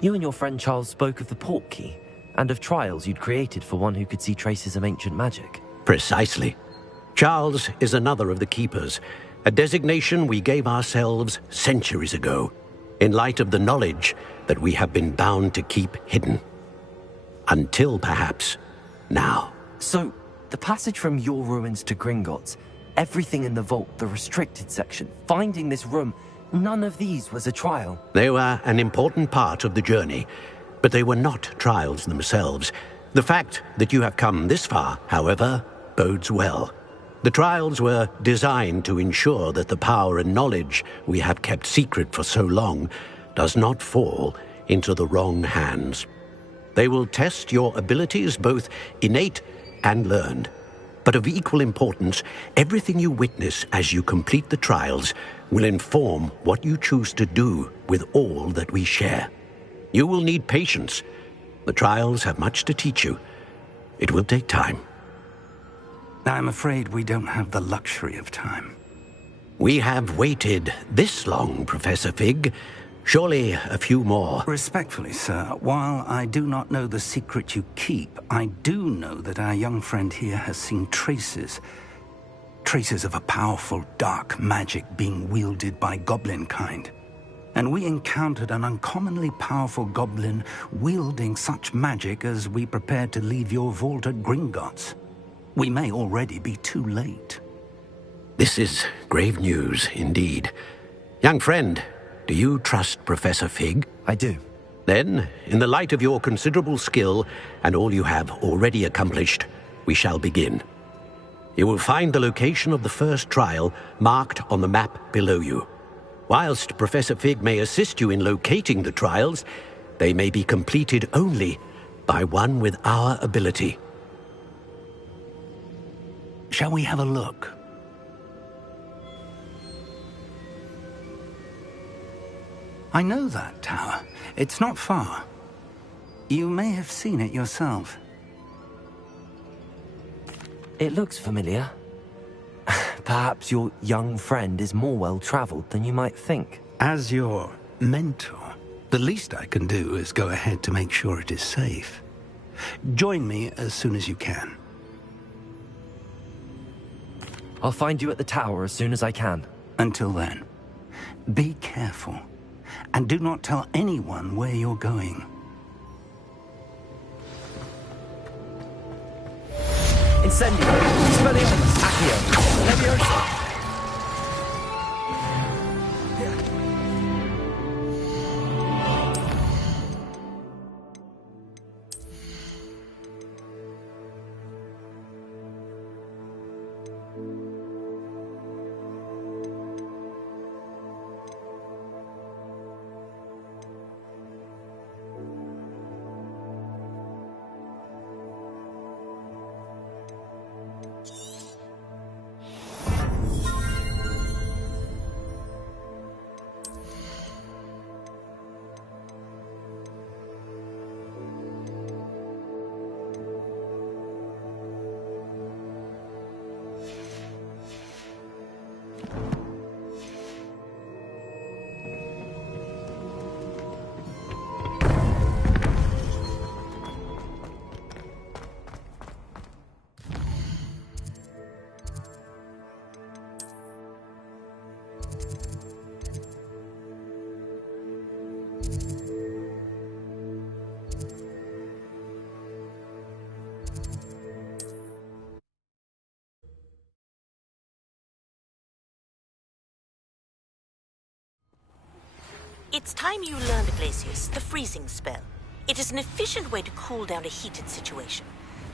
You and your friend Charles spoke of the port key, and of trials you'd created for one who could see traces of ancient magic. Precisely. Charles is another of the Keepers, a designation we gave ourselves centuries ago, in light of the knowledge that we have been bound to keep hidden. Until, perhaps, now. So, the passage from your ruins to Gringotts, everything in the vault, the restricted section, finding this room, none of these was a trial. They were an important part of the journey, but they were not trials themselves. The fact that you have come this far, however, bodes well. The trials were designed to ensure that the power and knowledge we have kept secret for so long does not fall into the wrong hands. They will test your abilities, both innate and learned. But of equal importance, everything you witness as you complete the trials will inform what you choose to do with all that we share. You will need patience. The trials have much to teach you. It will take time. I'm afraid we don't have the luxury of time. We have waited this long, Professor Fig. Surely a few more. Respectfully, sir, while I do not know the secret you keep, I do know that our young friend here has seen traces of a powerful dark magic being wielded by goblin kind. And we encountered an uncommonly powerful goblin wielding such magic as we prepared to leave your vault at Gringotts. We may already be too late. This is grave news, indeed. Young friend, do you trust Professor Fig? I do. Then, in the light of your considerable skill and all you have already accomplished, we shall begin. You will find the location of the first trial marked on the map below you. Whilst Professor Fig may assist you in locating the trials, they may be completed only by one with our ability. Shall we have a look? I know that tower. It's not far. You may have seen it yourself. It looks familiar. Perhaps your young friend is more well-traveled than you might think. As your mentor, the least I can do is go ahead to make sure it is safe. Join me as soon as you can. I'll find you at the tower as soon as I can. Until then, be careful. And do not tell anyone where you're going. Incendio! Expelliarmus! Accio! Leviosa! It's time you learned, Glacius, the freezing spell. It is an efficient way to cool down a heated situation.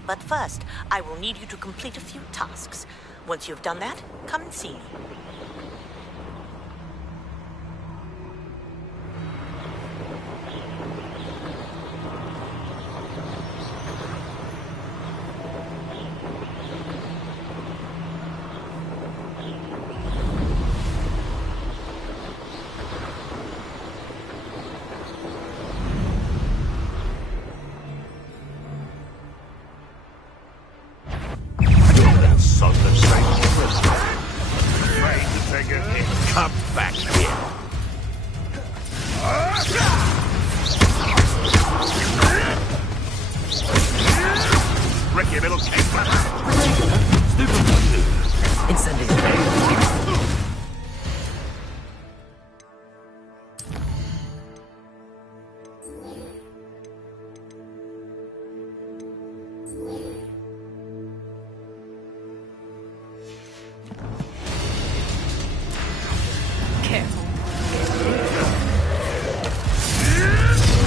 But first, I will need you to complete a few tasks. Once you've done that, come and see me. Come back here. Ricky, little cake.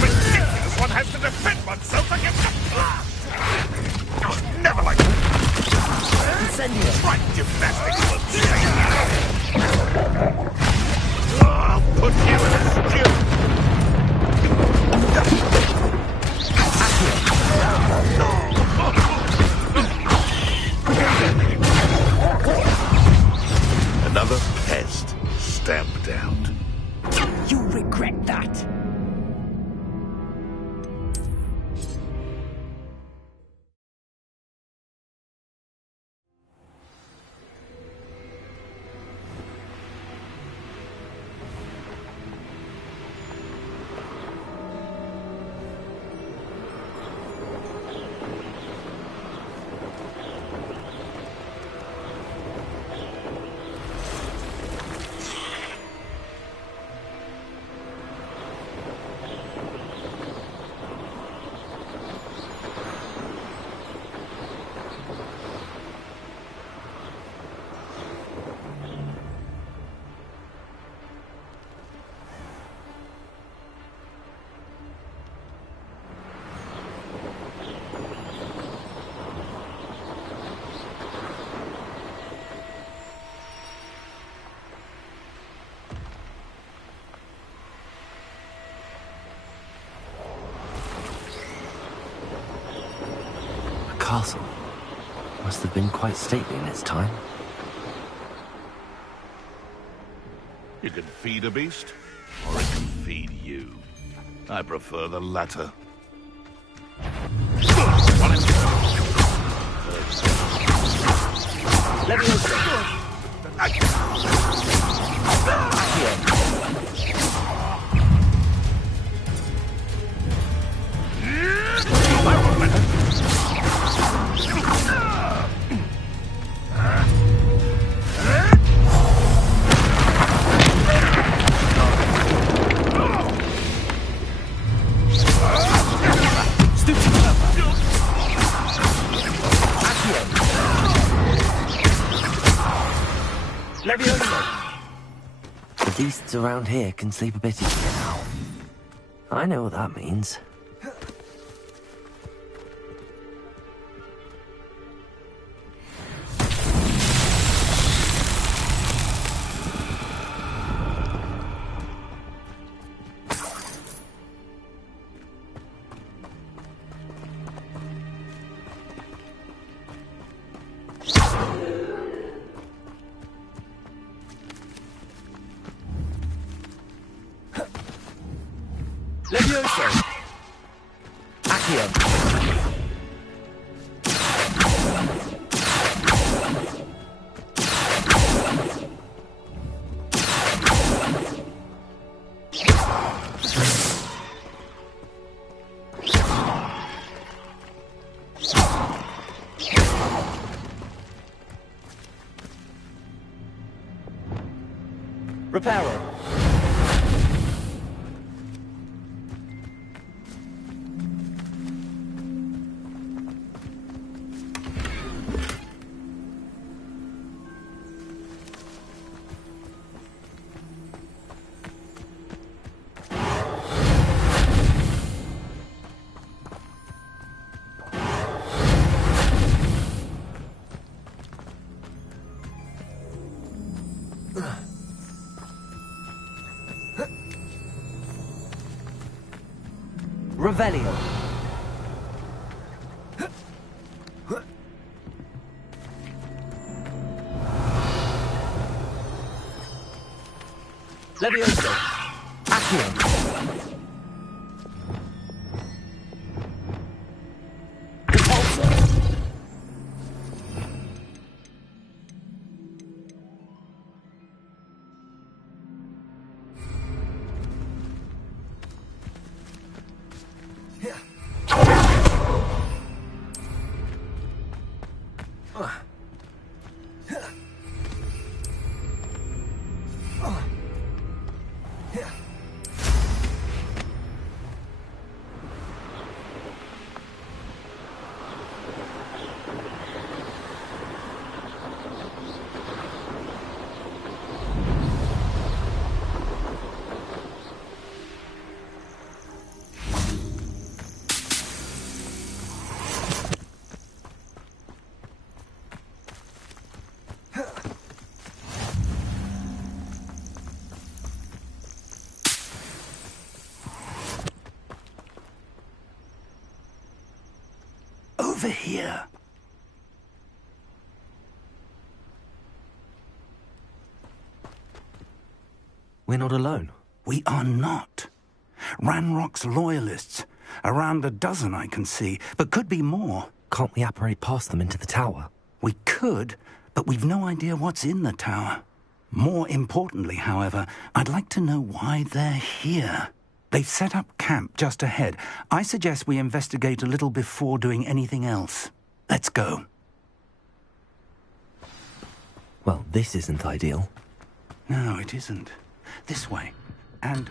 Ridiculous! One has to defend oneself against a blast! Never like that! Right gymnastics will save you! I'll put you in a stew! Another pest stamped out. You'll regret that. Castle must have been quite stately in its time. You can feed a beast, or it can feed you. I prefer the latter. The beasts around here can sleep a bit easier now. I know what that means. Levioso! Accio! Reparo! Revelio. Levioso. Accio. Over here. We're not alone. We are not. Ranrock's loyalists. Around a dozen I can see, but could be more. Can't we apparate past them into the tower? We could, but we've no idea what's in the tower. More importantly, however, I'd like to know why they're here. They've set up camp just ahead. I suggest we investigate a little before doing anything else. Let's go. Well, this isn't ideal. No, it isn't. This way. And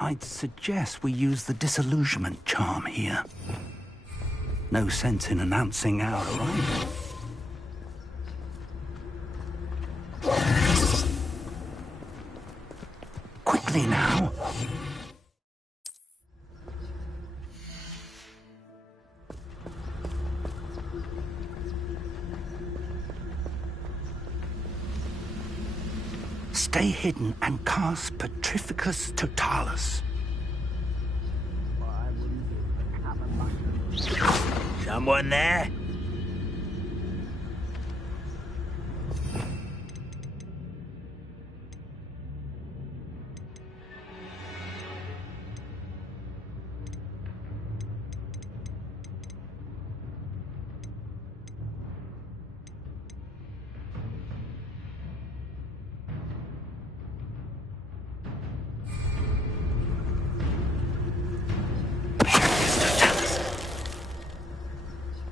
I'd suggest we use the disillusionment charm here. No sense in announcing our arrival. Quickly now. Stay hidden and cast Petrificus Totalis. Someone there?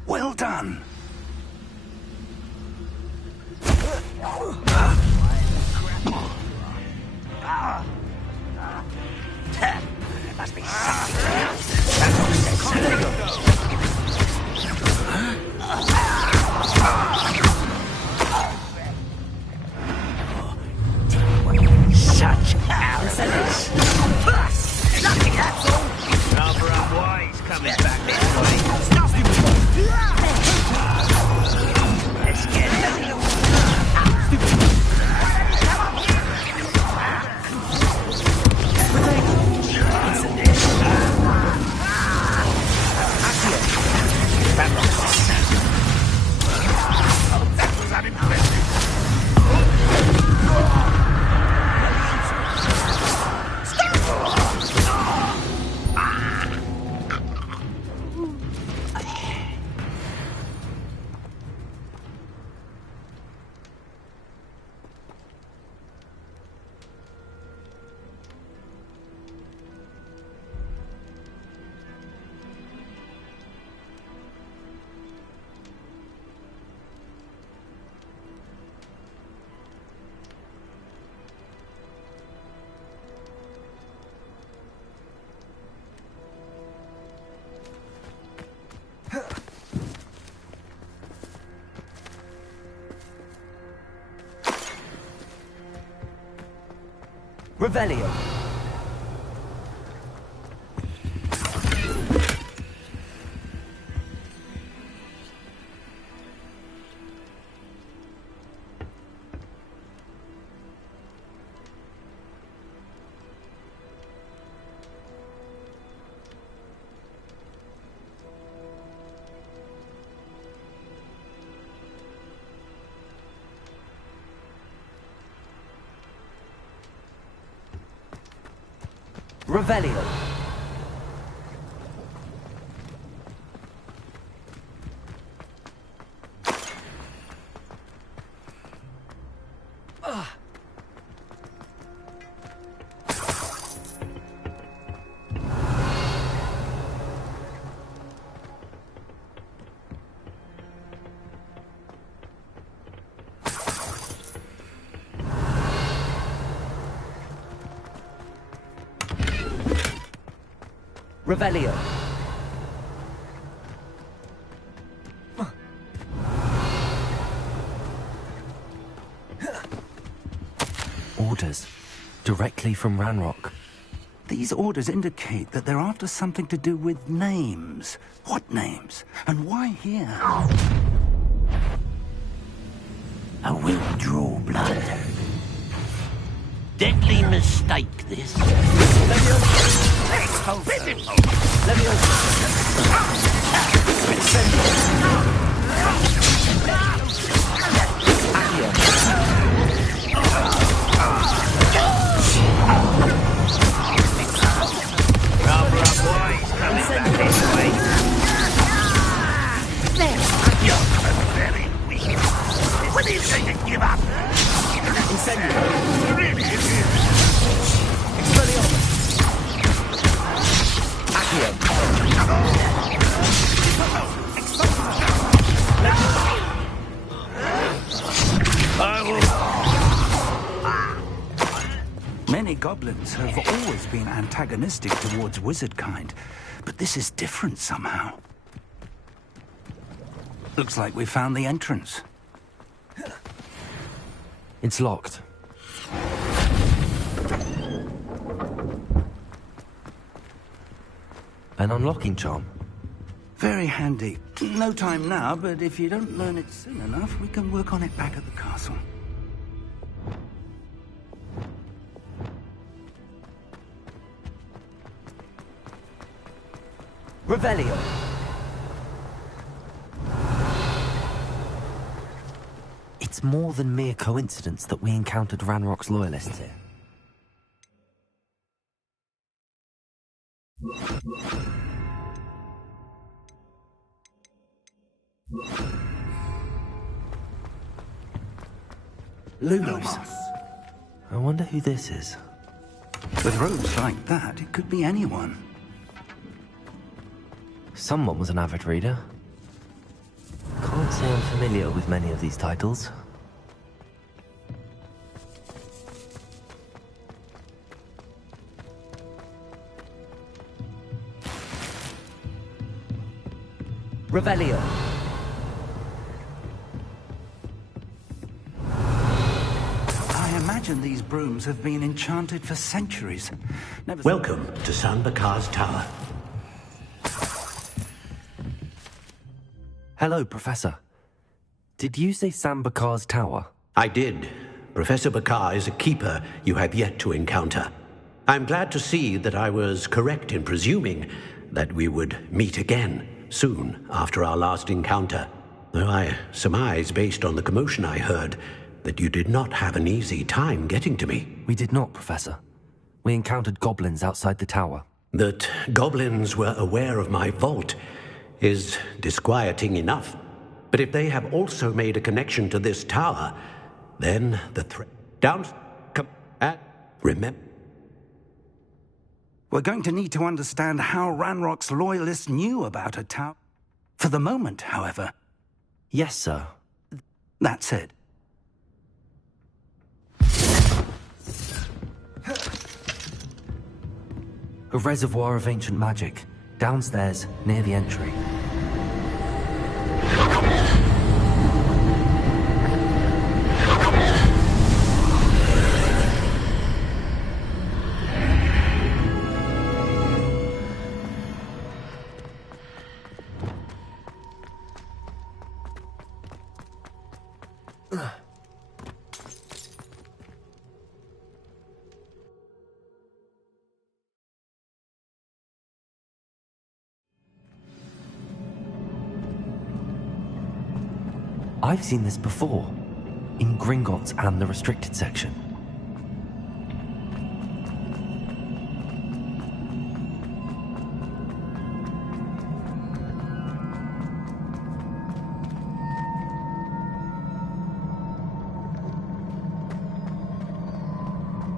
Well done. There must be something else. Such arrogance. Lucky that's all. Rather unwise coming back this way. Let's get it. That was unimpressive. Revelio. Revelio. Revelio. Orders. Directly from Ranrock. These orders indicate that they're after something to do with names. What names? And why here? A will draw blood. Deadly mistake, this. When are you going to give up? Incendio. Really, it is. Many goblins have always been antagonistic towards wizard kind, but this is different somehow. Looks like we found the entrance. It's locked. An unlocking charm. Very handy. No time now, but if you don't learn it soon enough, we can work on it back at the castle. Revelio. It's more than mere coincidence that we encountered Ranrock's loyalists here. Lumos. I wonder who this is. With robes like that, it could be anyone. Someone was an avid reader. Can't say I'm familiar with many of these titles. Revelio. I imagine these brooms have been enchanted for centuries. Welcome to San Bakar's Tower. Hello, Professor. Did you say San Bakar's Tower? I did. Professor Bakar is a keeper you have yet to encounter. I'm glad to see that I was correct in presuming that we would meet again soon after our last encounter. Though I surmise, based on the commotion I heard, that you did not have an easy time getting to me. We did not, Professor. We encountered goblins outside the tower. That goblins were aware of my vault is disquieting enough. But if they have also made a connection to this tower, then the threat... Down... Come... remember... We're going to need to understand how Ranrock's loyalists knew about a tower. For the moment, however... Yes, sir. That's it. A reservoir of ancient magic, downstairs, near the entry. I've seen this before, in Gringotts and the restricted section.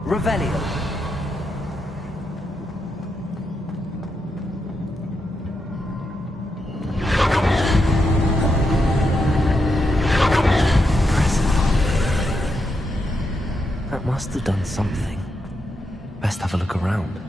Revelio. That must have done something. Best have a look around.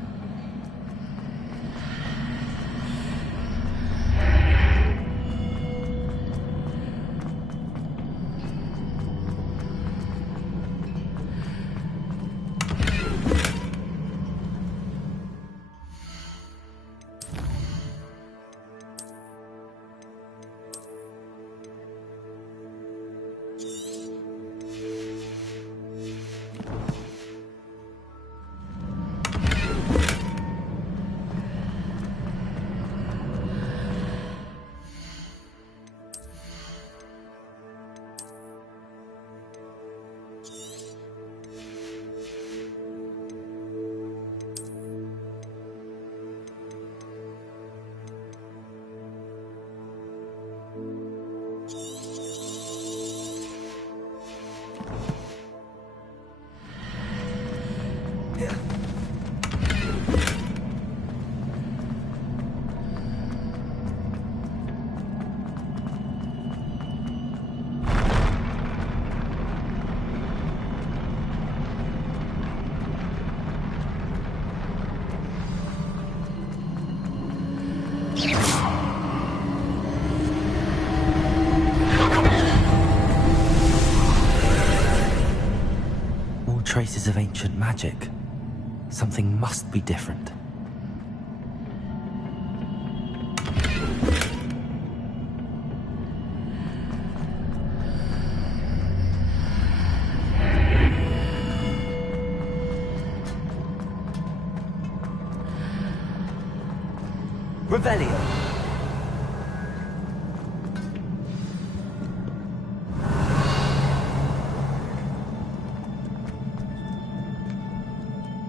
Traces of ancient magic. Something must be different. Revelio.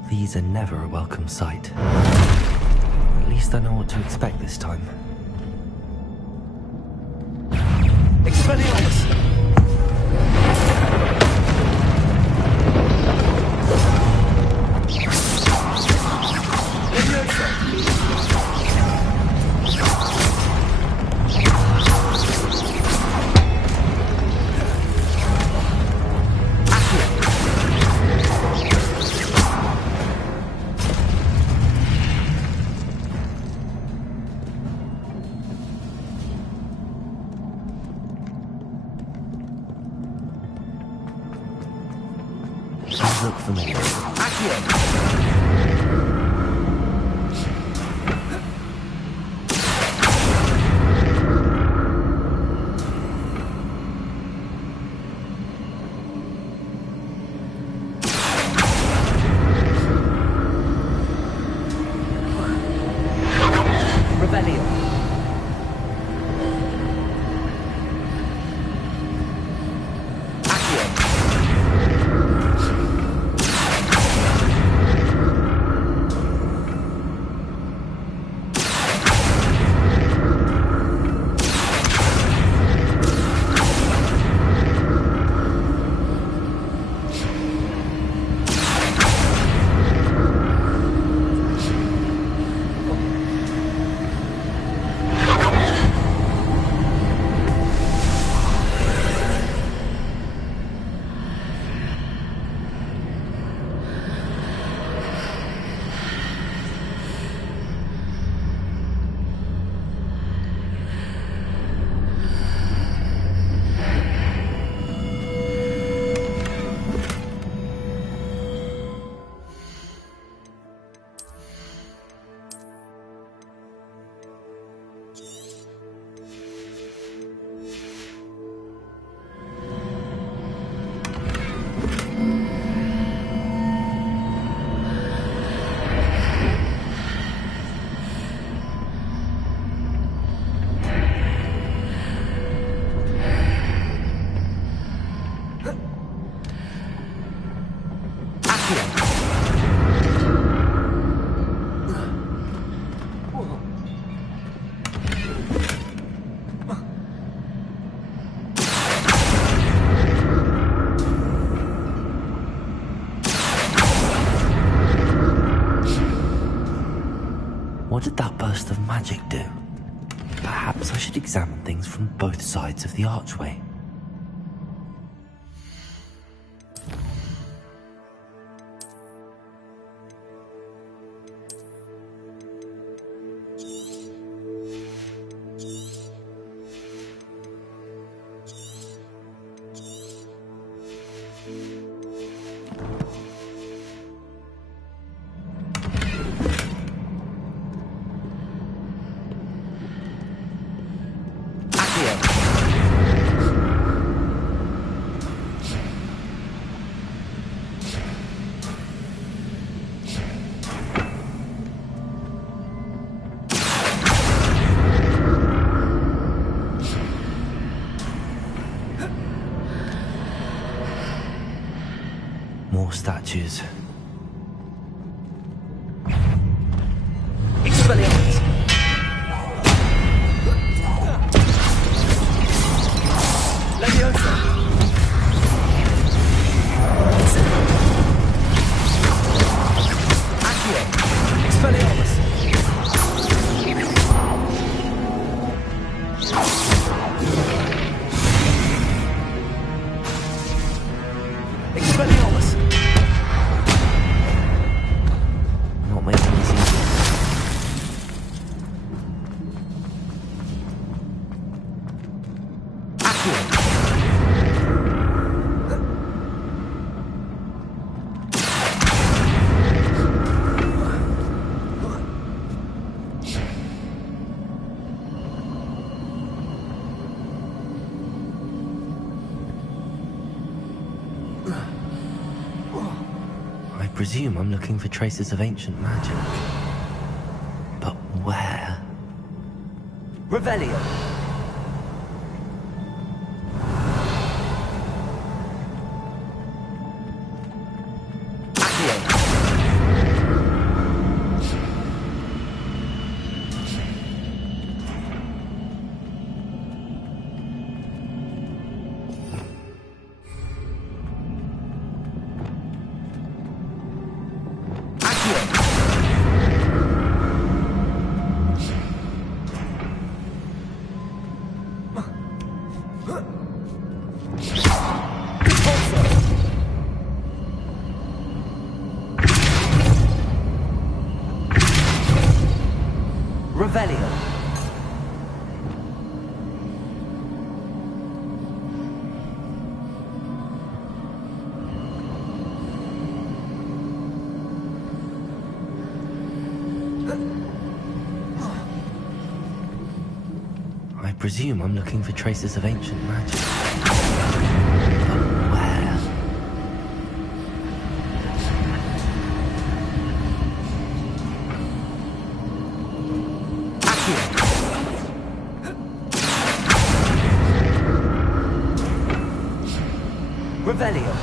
These are never a welcome sight. At least I know what to expect this time. Expelliarmus! Look familiar. Accio! What did that burst of magic do? Perhaps I should examine things from both sides of the archway. More statues. Expelliarmus! Leviosa! Accio! Expelliarmus! Expelliarmus! Not making this easy. I presume I'm looking for traces of ancient magic. But where? Revelio! Revelio! I presume I'm looking for traces of ancient magic. But where? Revelio!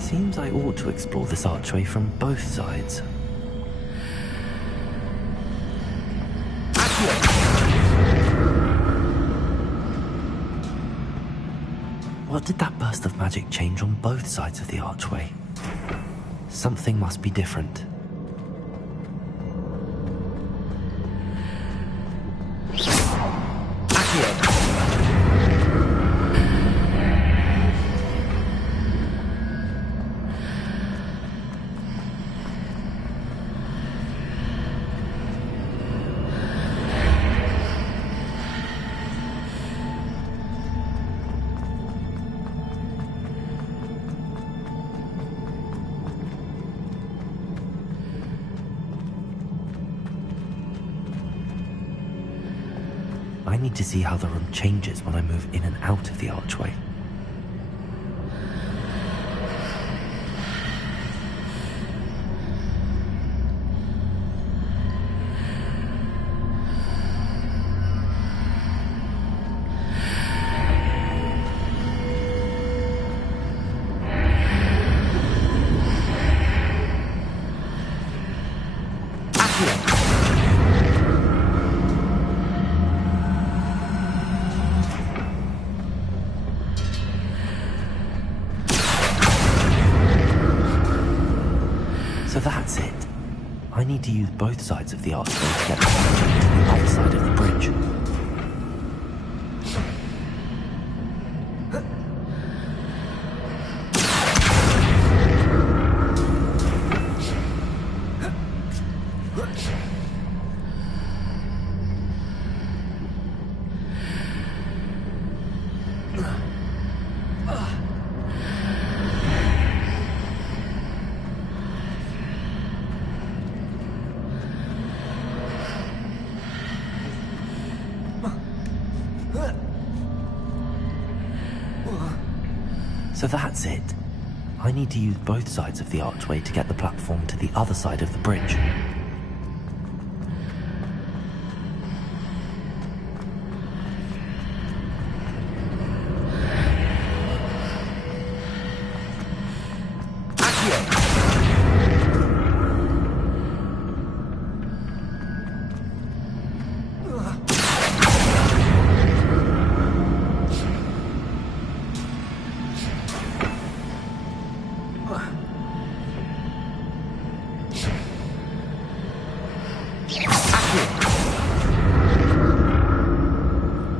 Seems I ought to explore this archway from both sides. What did that burst of magic change on both sides of the archway? Something must be different. I need to see how the room changes when I move in and out of the archway. So that's it. I need to use both sides of the archway to get to the other side of the bridge. So that's it. I need to use both sides of the archway to get the platform to the other side of the bridge.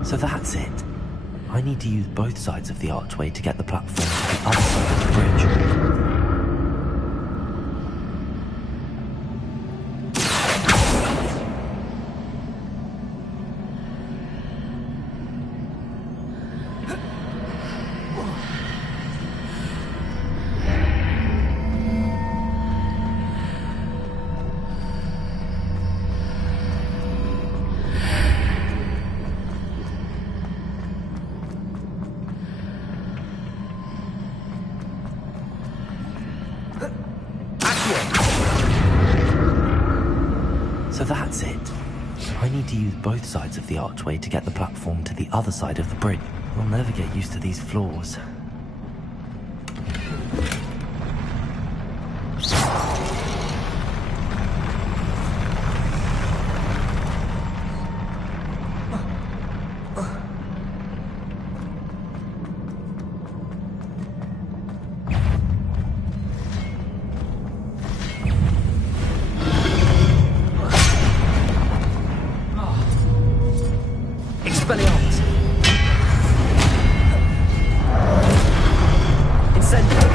So that's it. I need to use both sides of the archway to get the platform to the other side of the bridge. So that's it. I need to use both sides of the archway to get the platform to the other side of the bridge. I'll never get used to these floors. Expelliarmus! Incendio!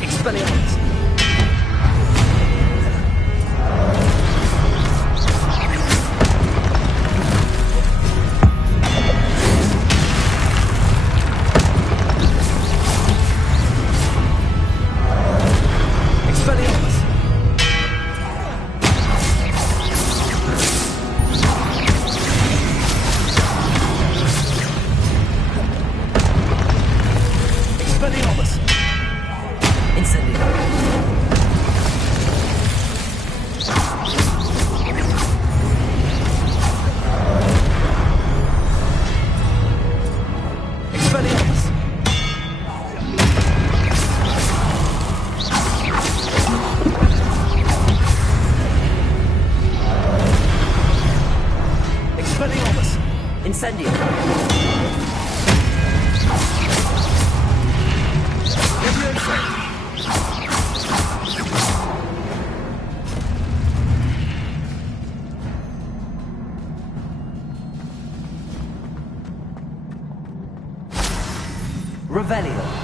Expelliarmus! Incendio! Revelio.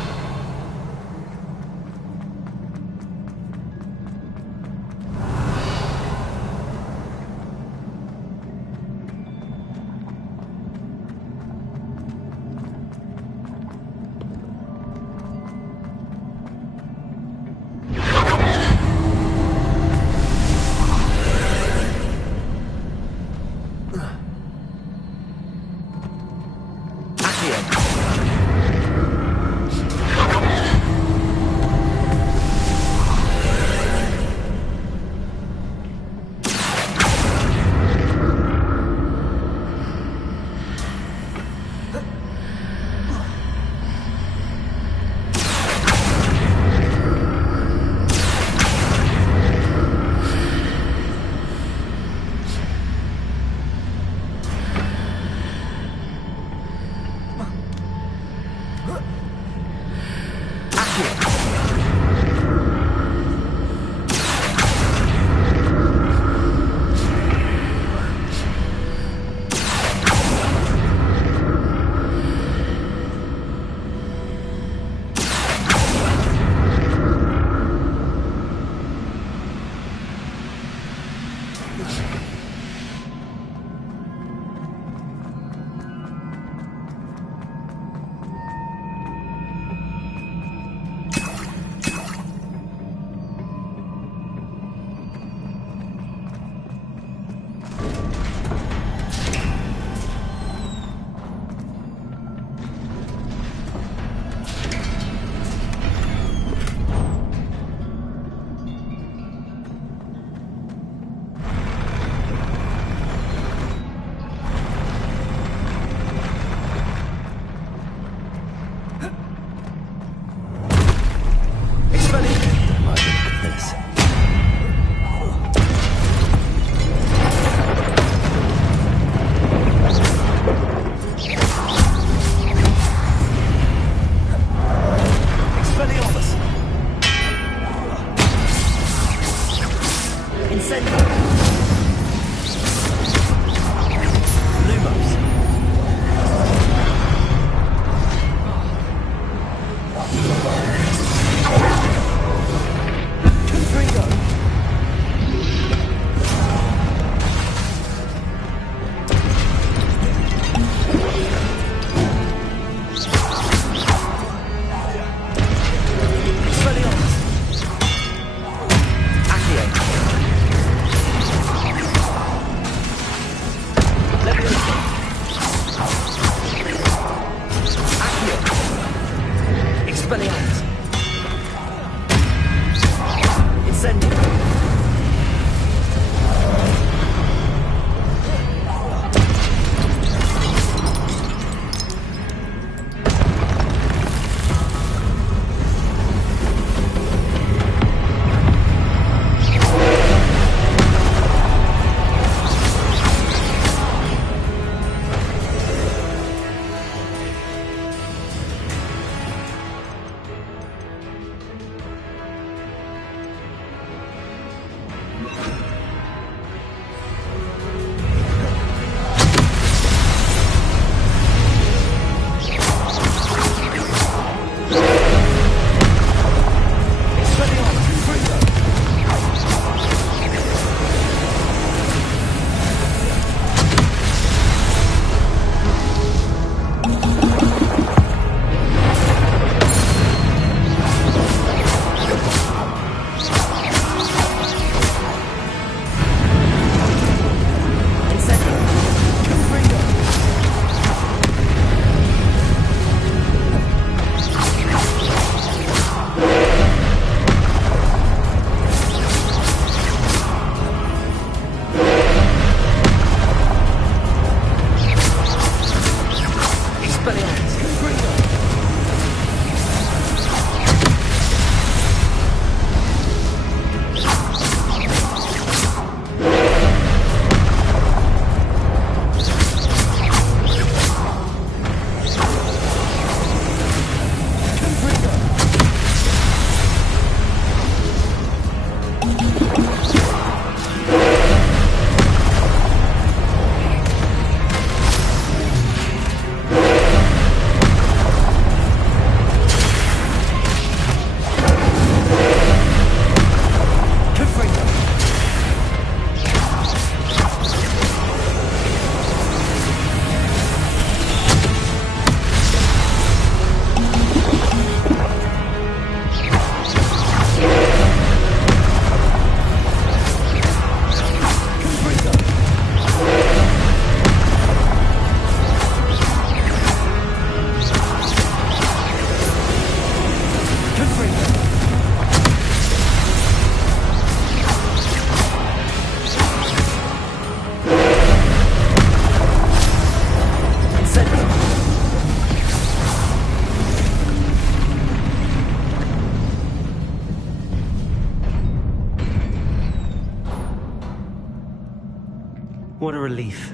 What a relief.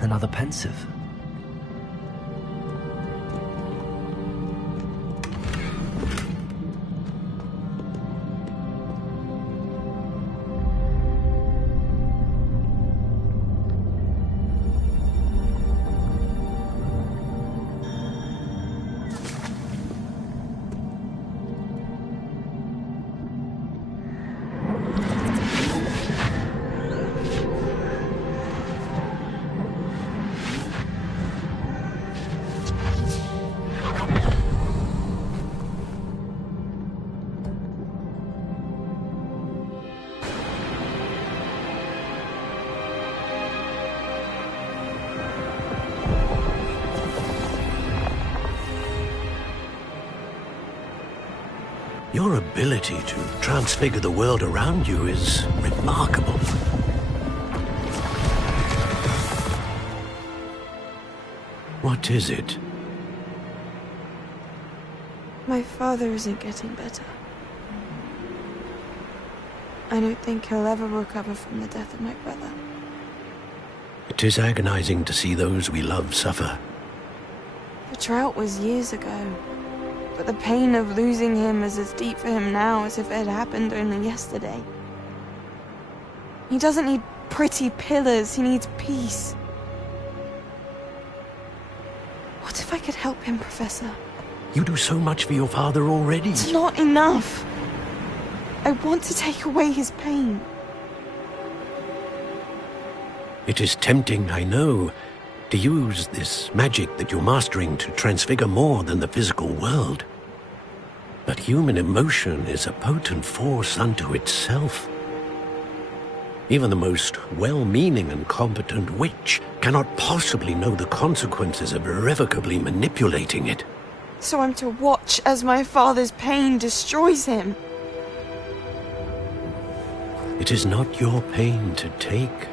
Another pensive. Your ability to transfigure the world around you is remarkable. What is it? My father isn't getting better. I don't think he'll ever recover from the death of my brother. It is agonizing to see those we love suffer. The drought was years ago. But the pain of losing him is as deep for him now as if it had happened only yesterday. He doesn't need pretty pillars, he needs peace. What if I could help him, Professor? You do so much for your father already. It's not enough. I want to take away his pain. It is tempting, I know, to use this magic that you're mastering to transfigure more than the physical world. But human emotion is a potent force unto itself. Even the most well-meaning and competent witch cannot possibly know the consequences of irrevocably manipulating it. So I'm to watch as my father's pain destroys him. It is not your pain to take.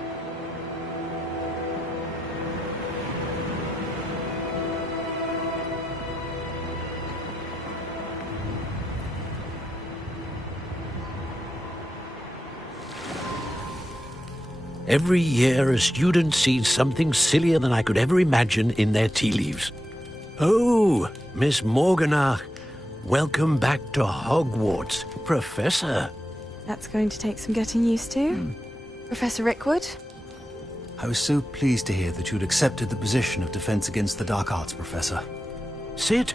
Every year, a student sees something sillier than I could ever imagine in their tea leaves. Oh, Miss Morganach, welcome back to Hogwarts, Professor. That's going to take some getting used to. Professor Rickwood? I was so pleased to hear that you'd accepted the position of Defense Against the Dark Arts, Professor. Sit,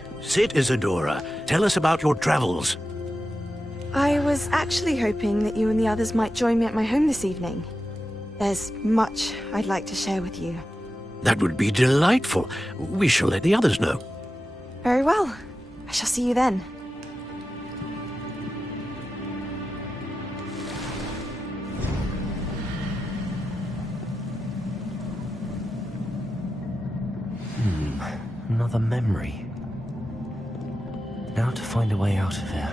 Isadora. Tell us about your travels. I was actually hoping that you and the others might join me at my home this evening. There's much I'd like to share with you. That would be delightful. We shall let the others know. Very well. I shall see you then. Another memory. Now to find a way out of here.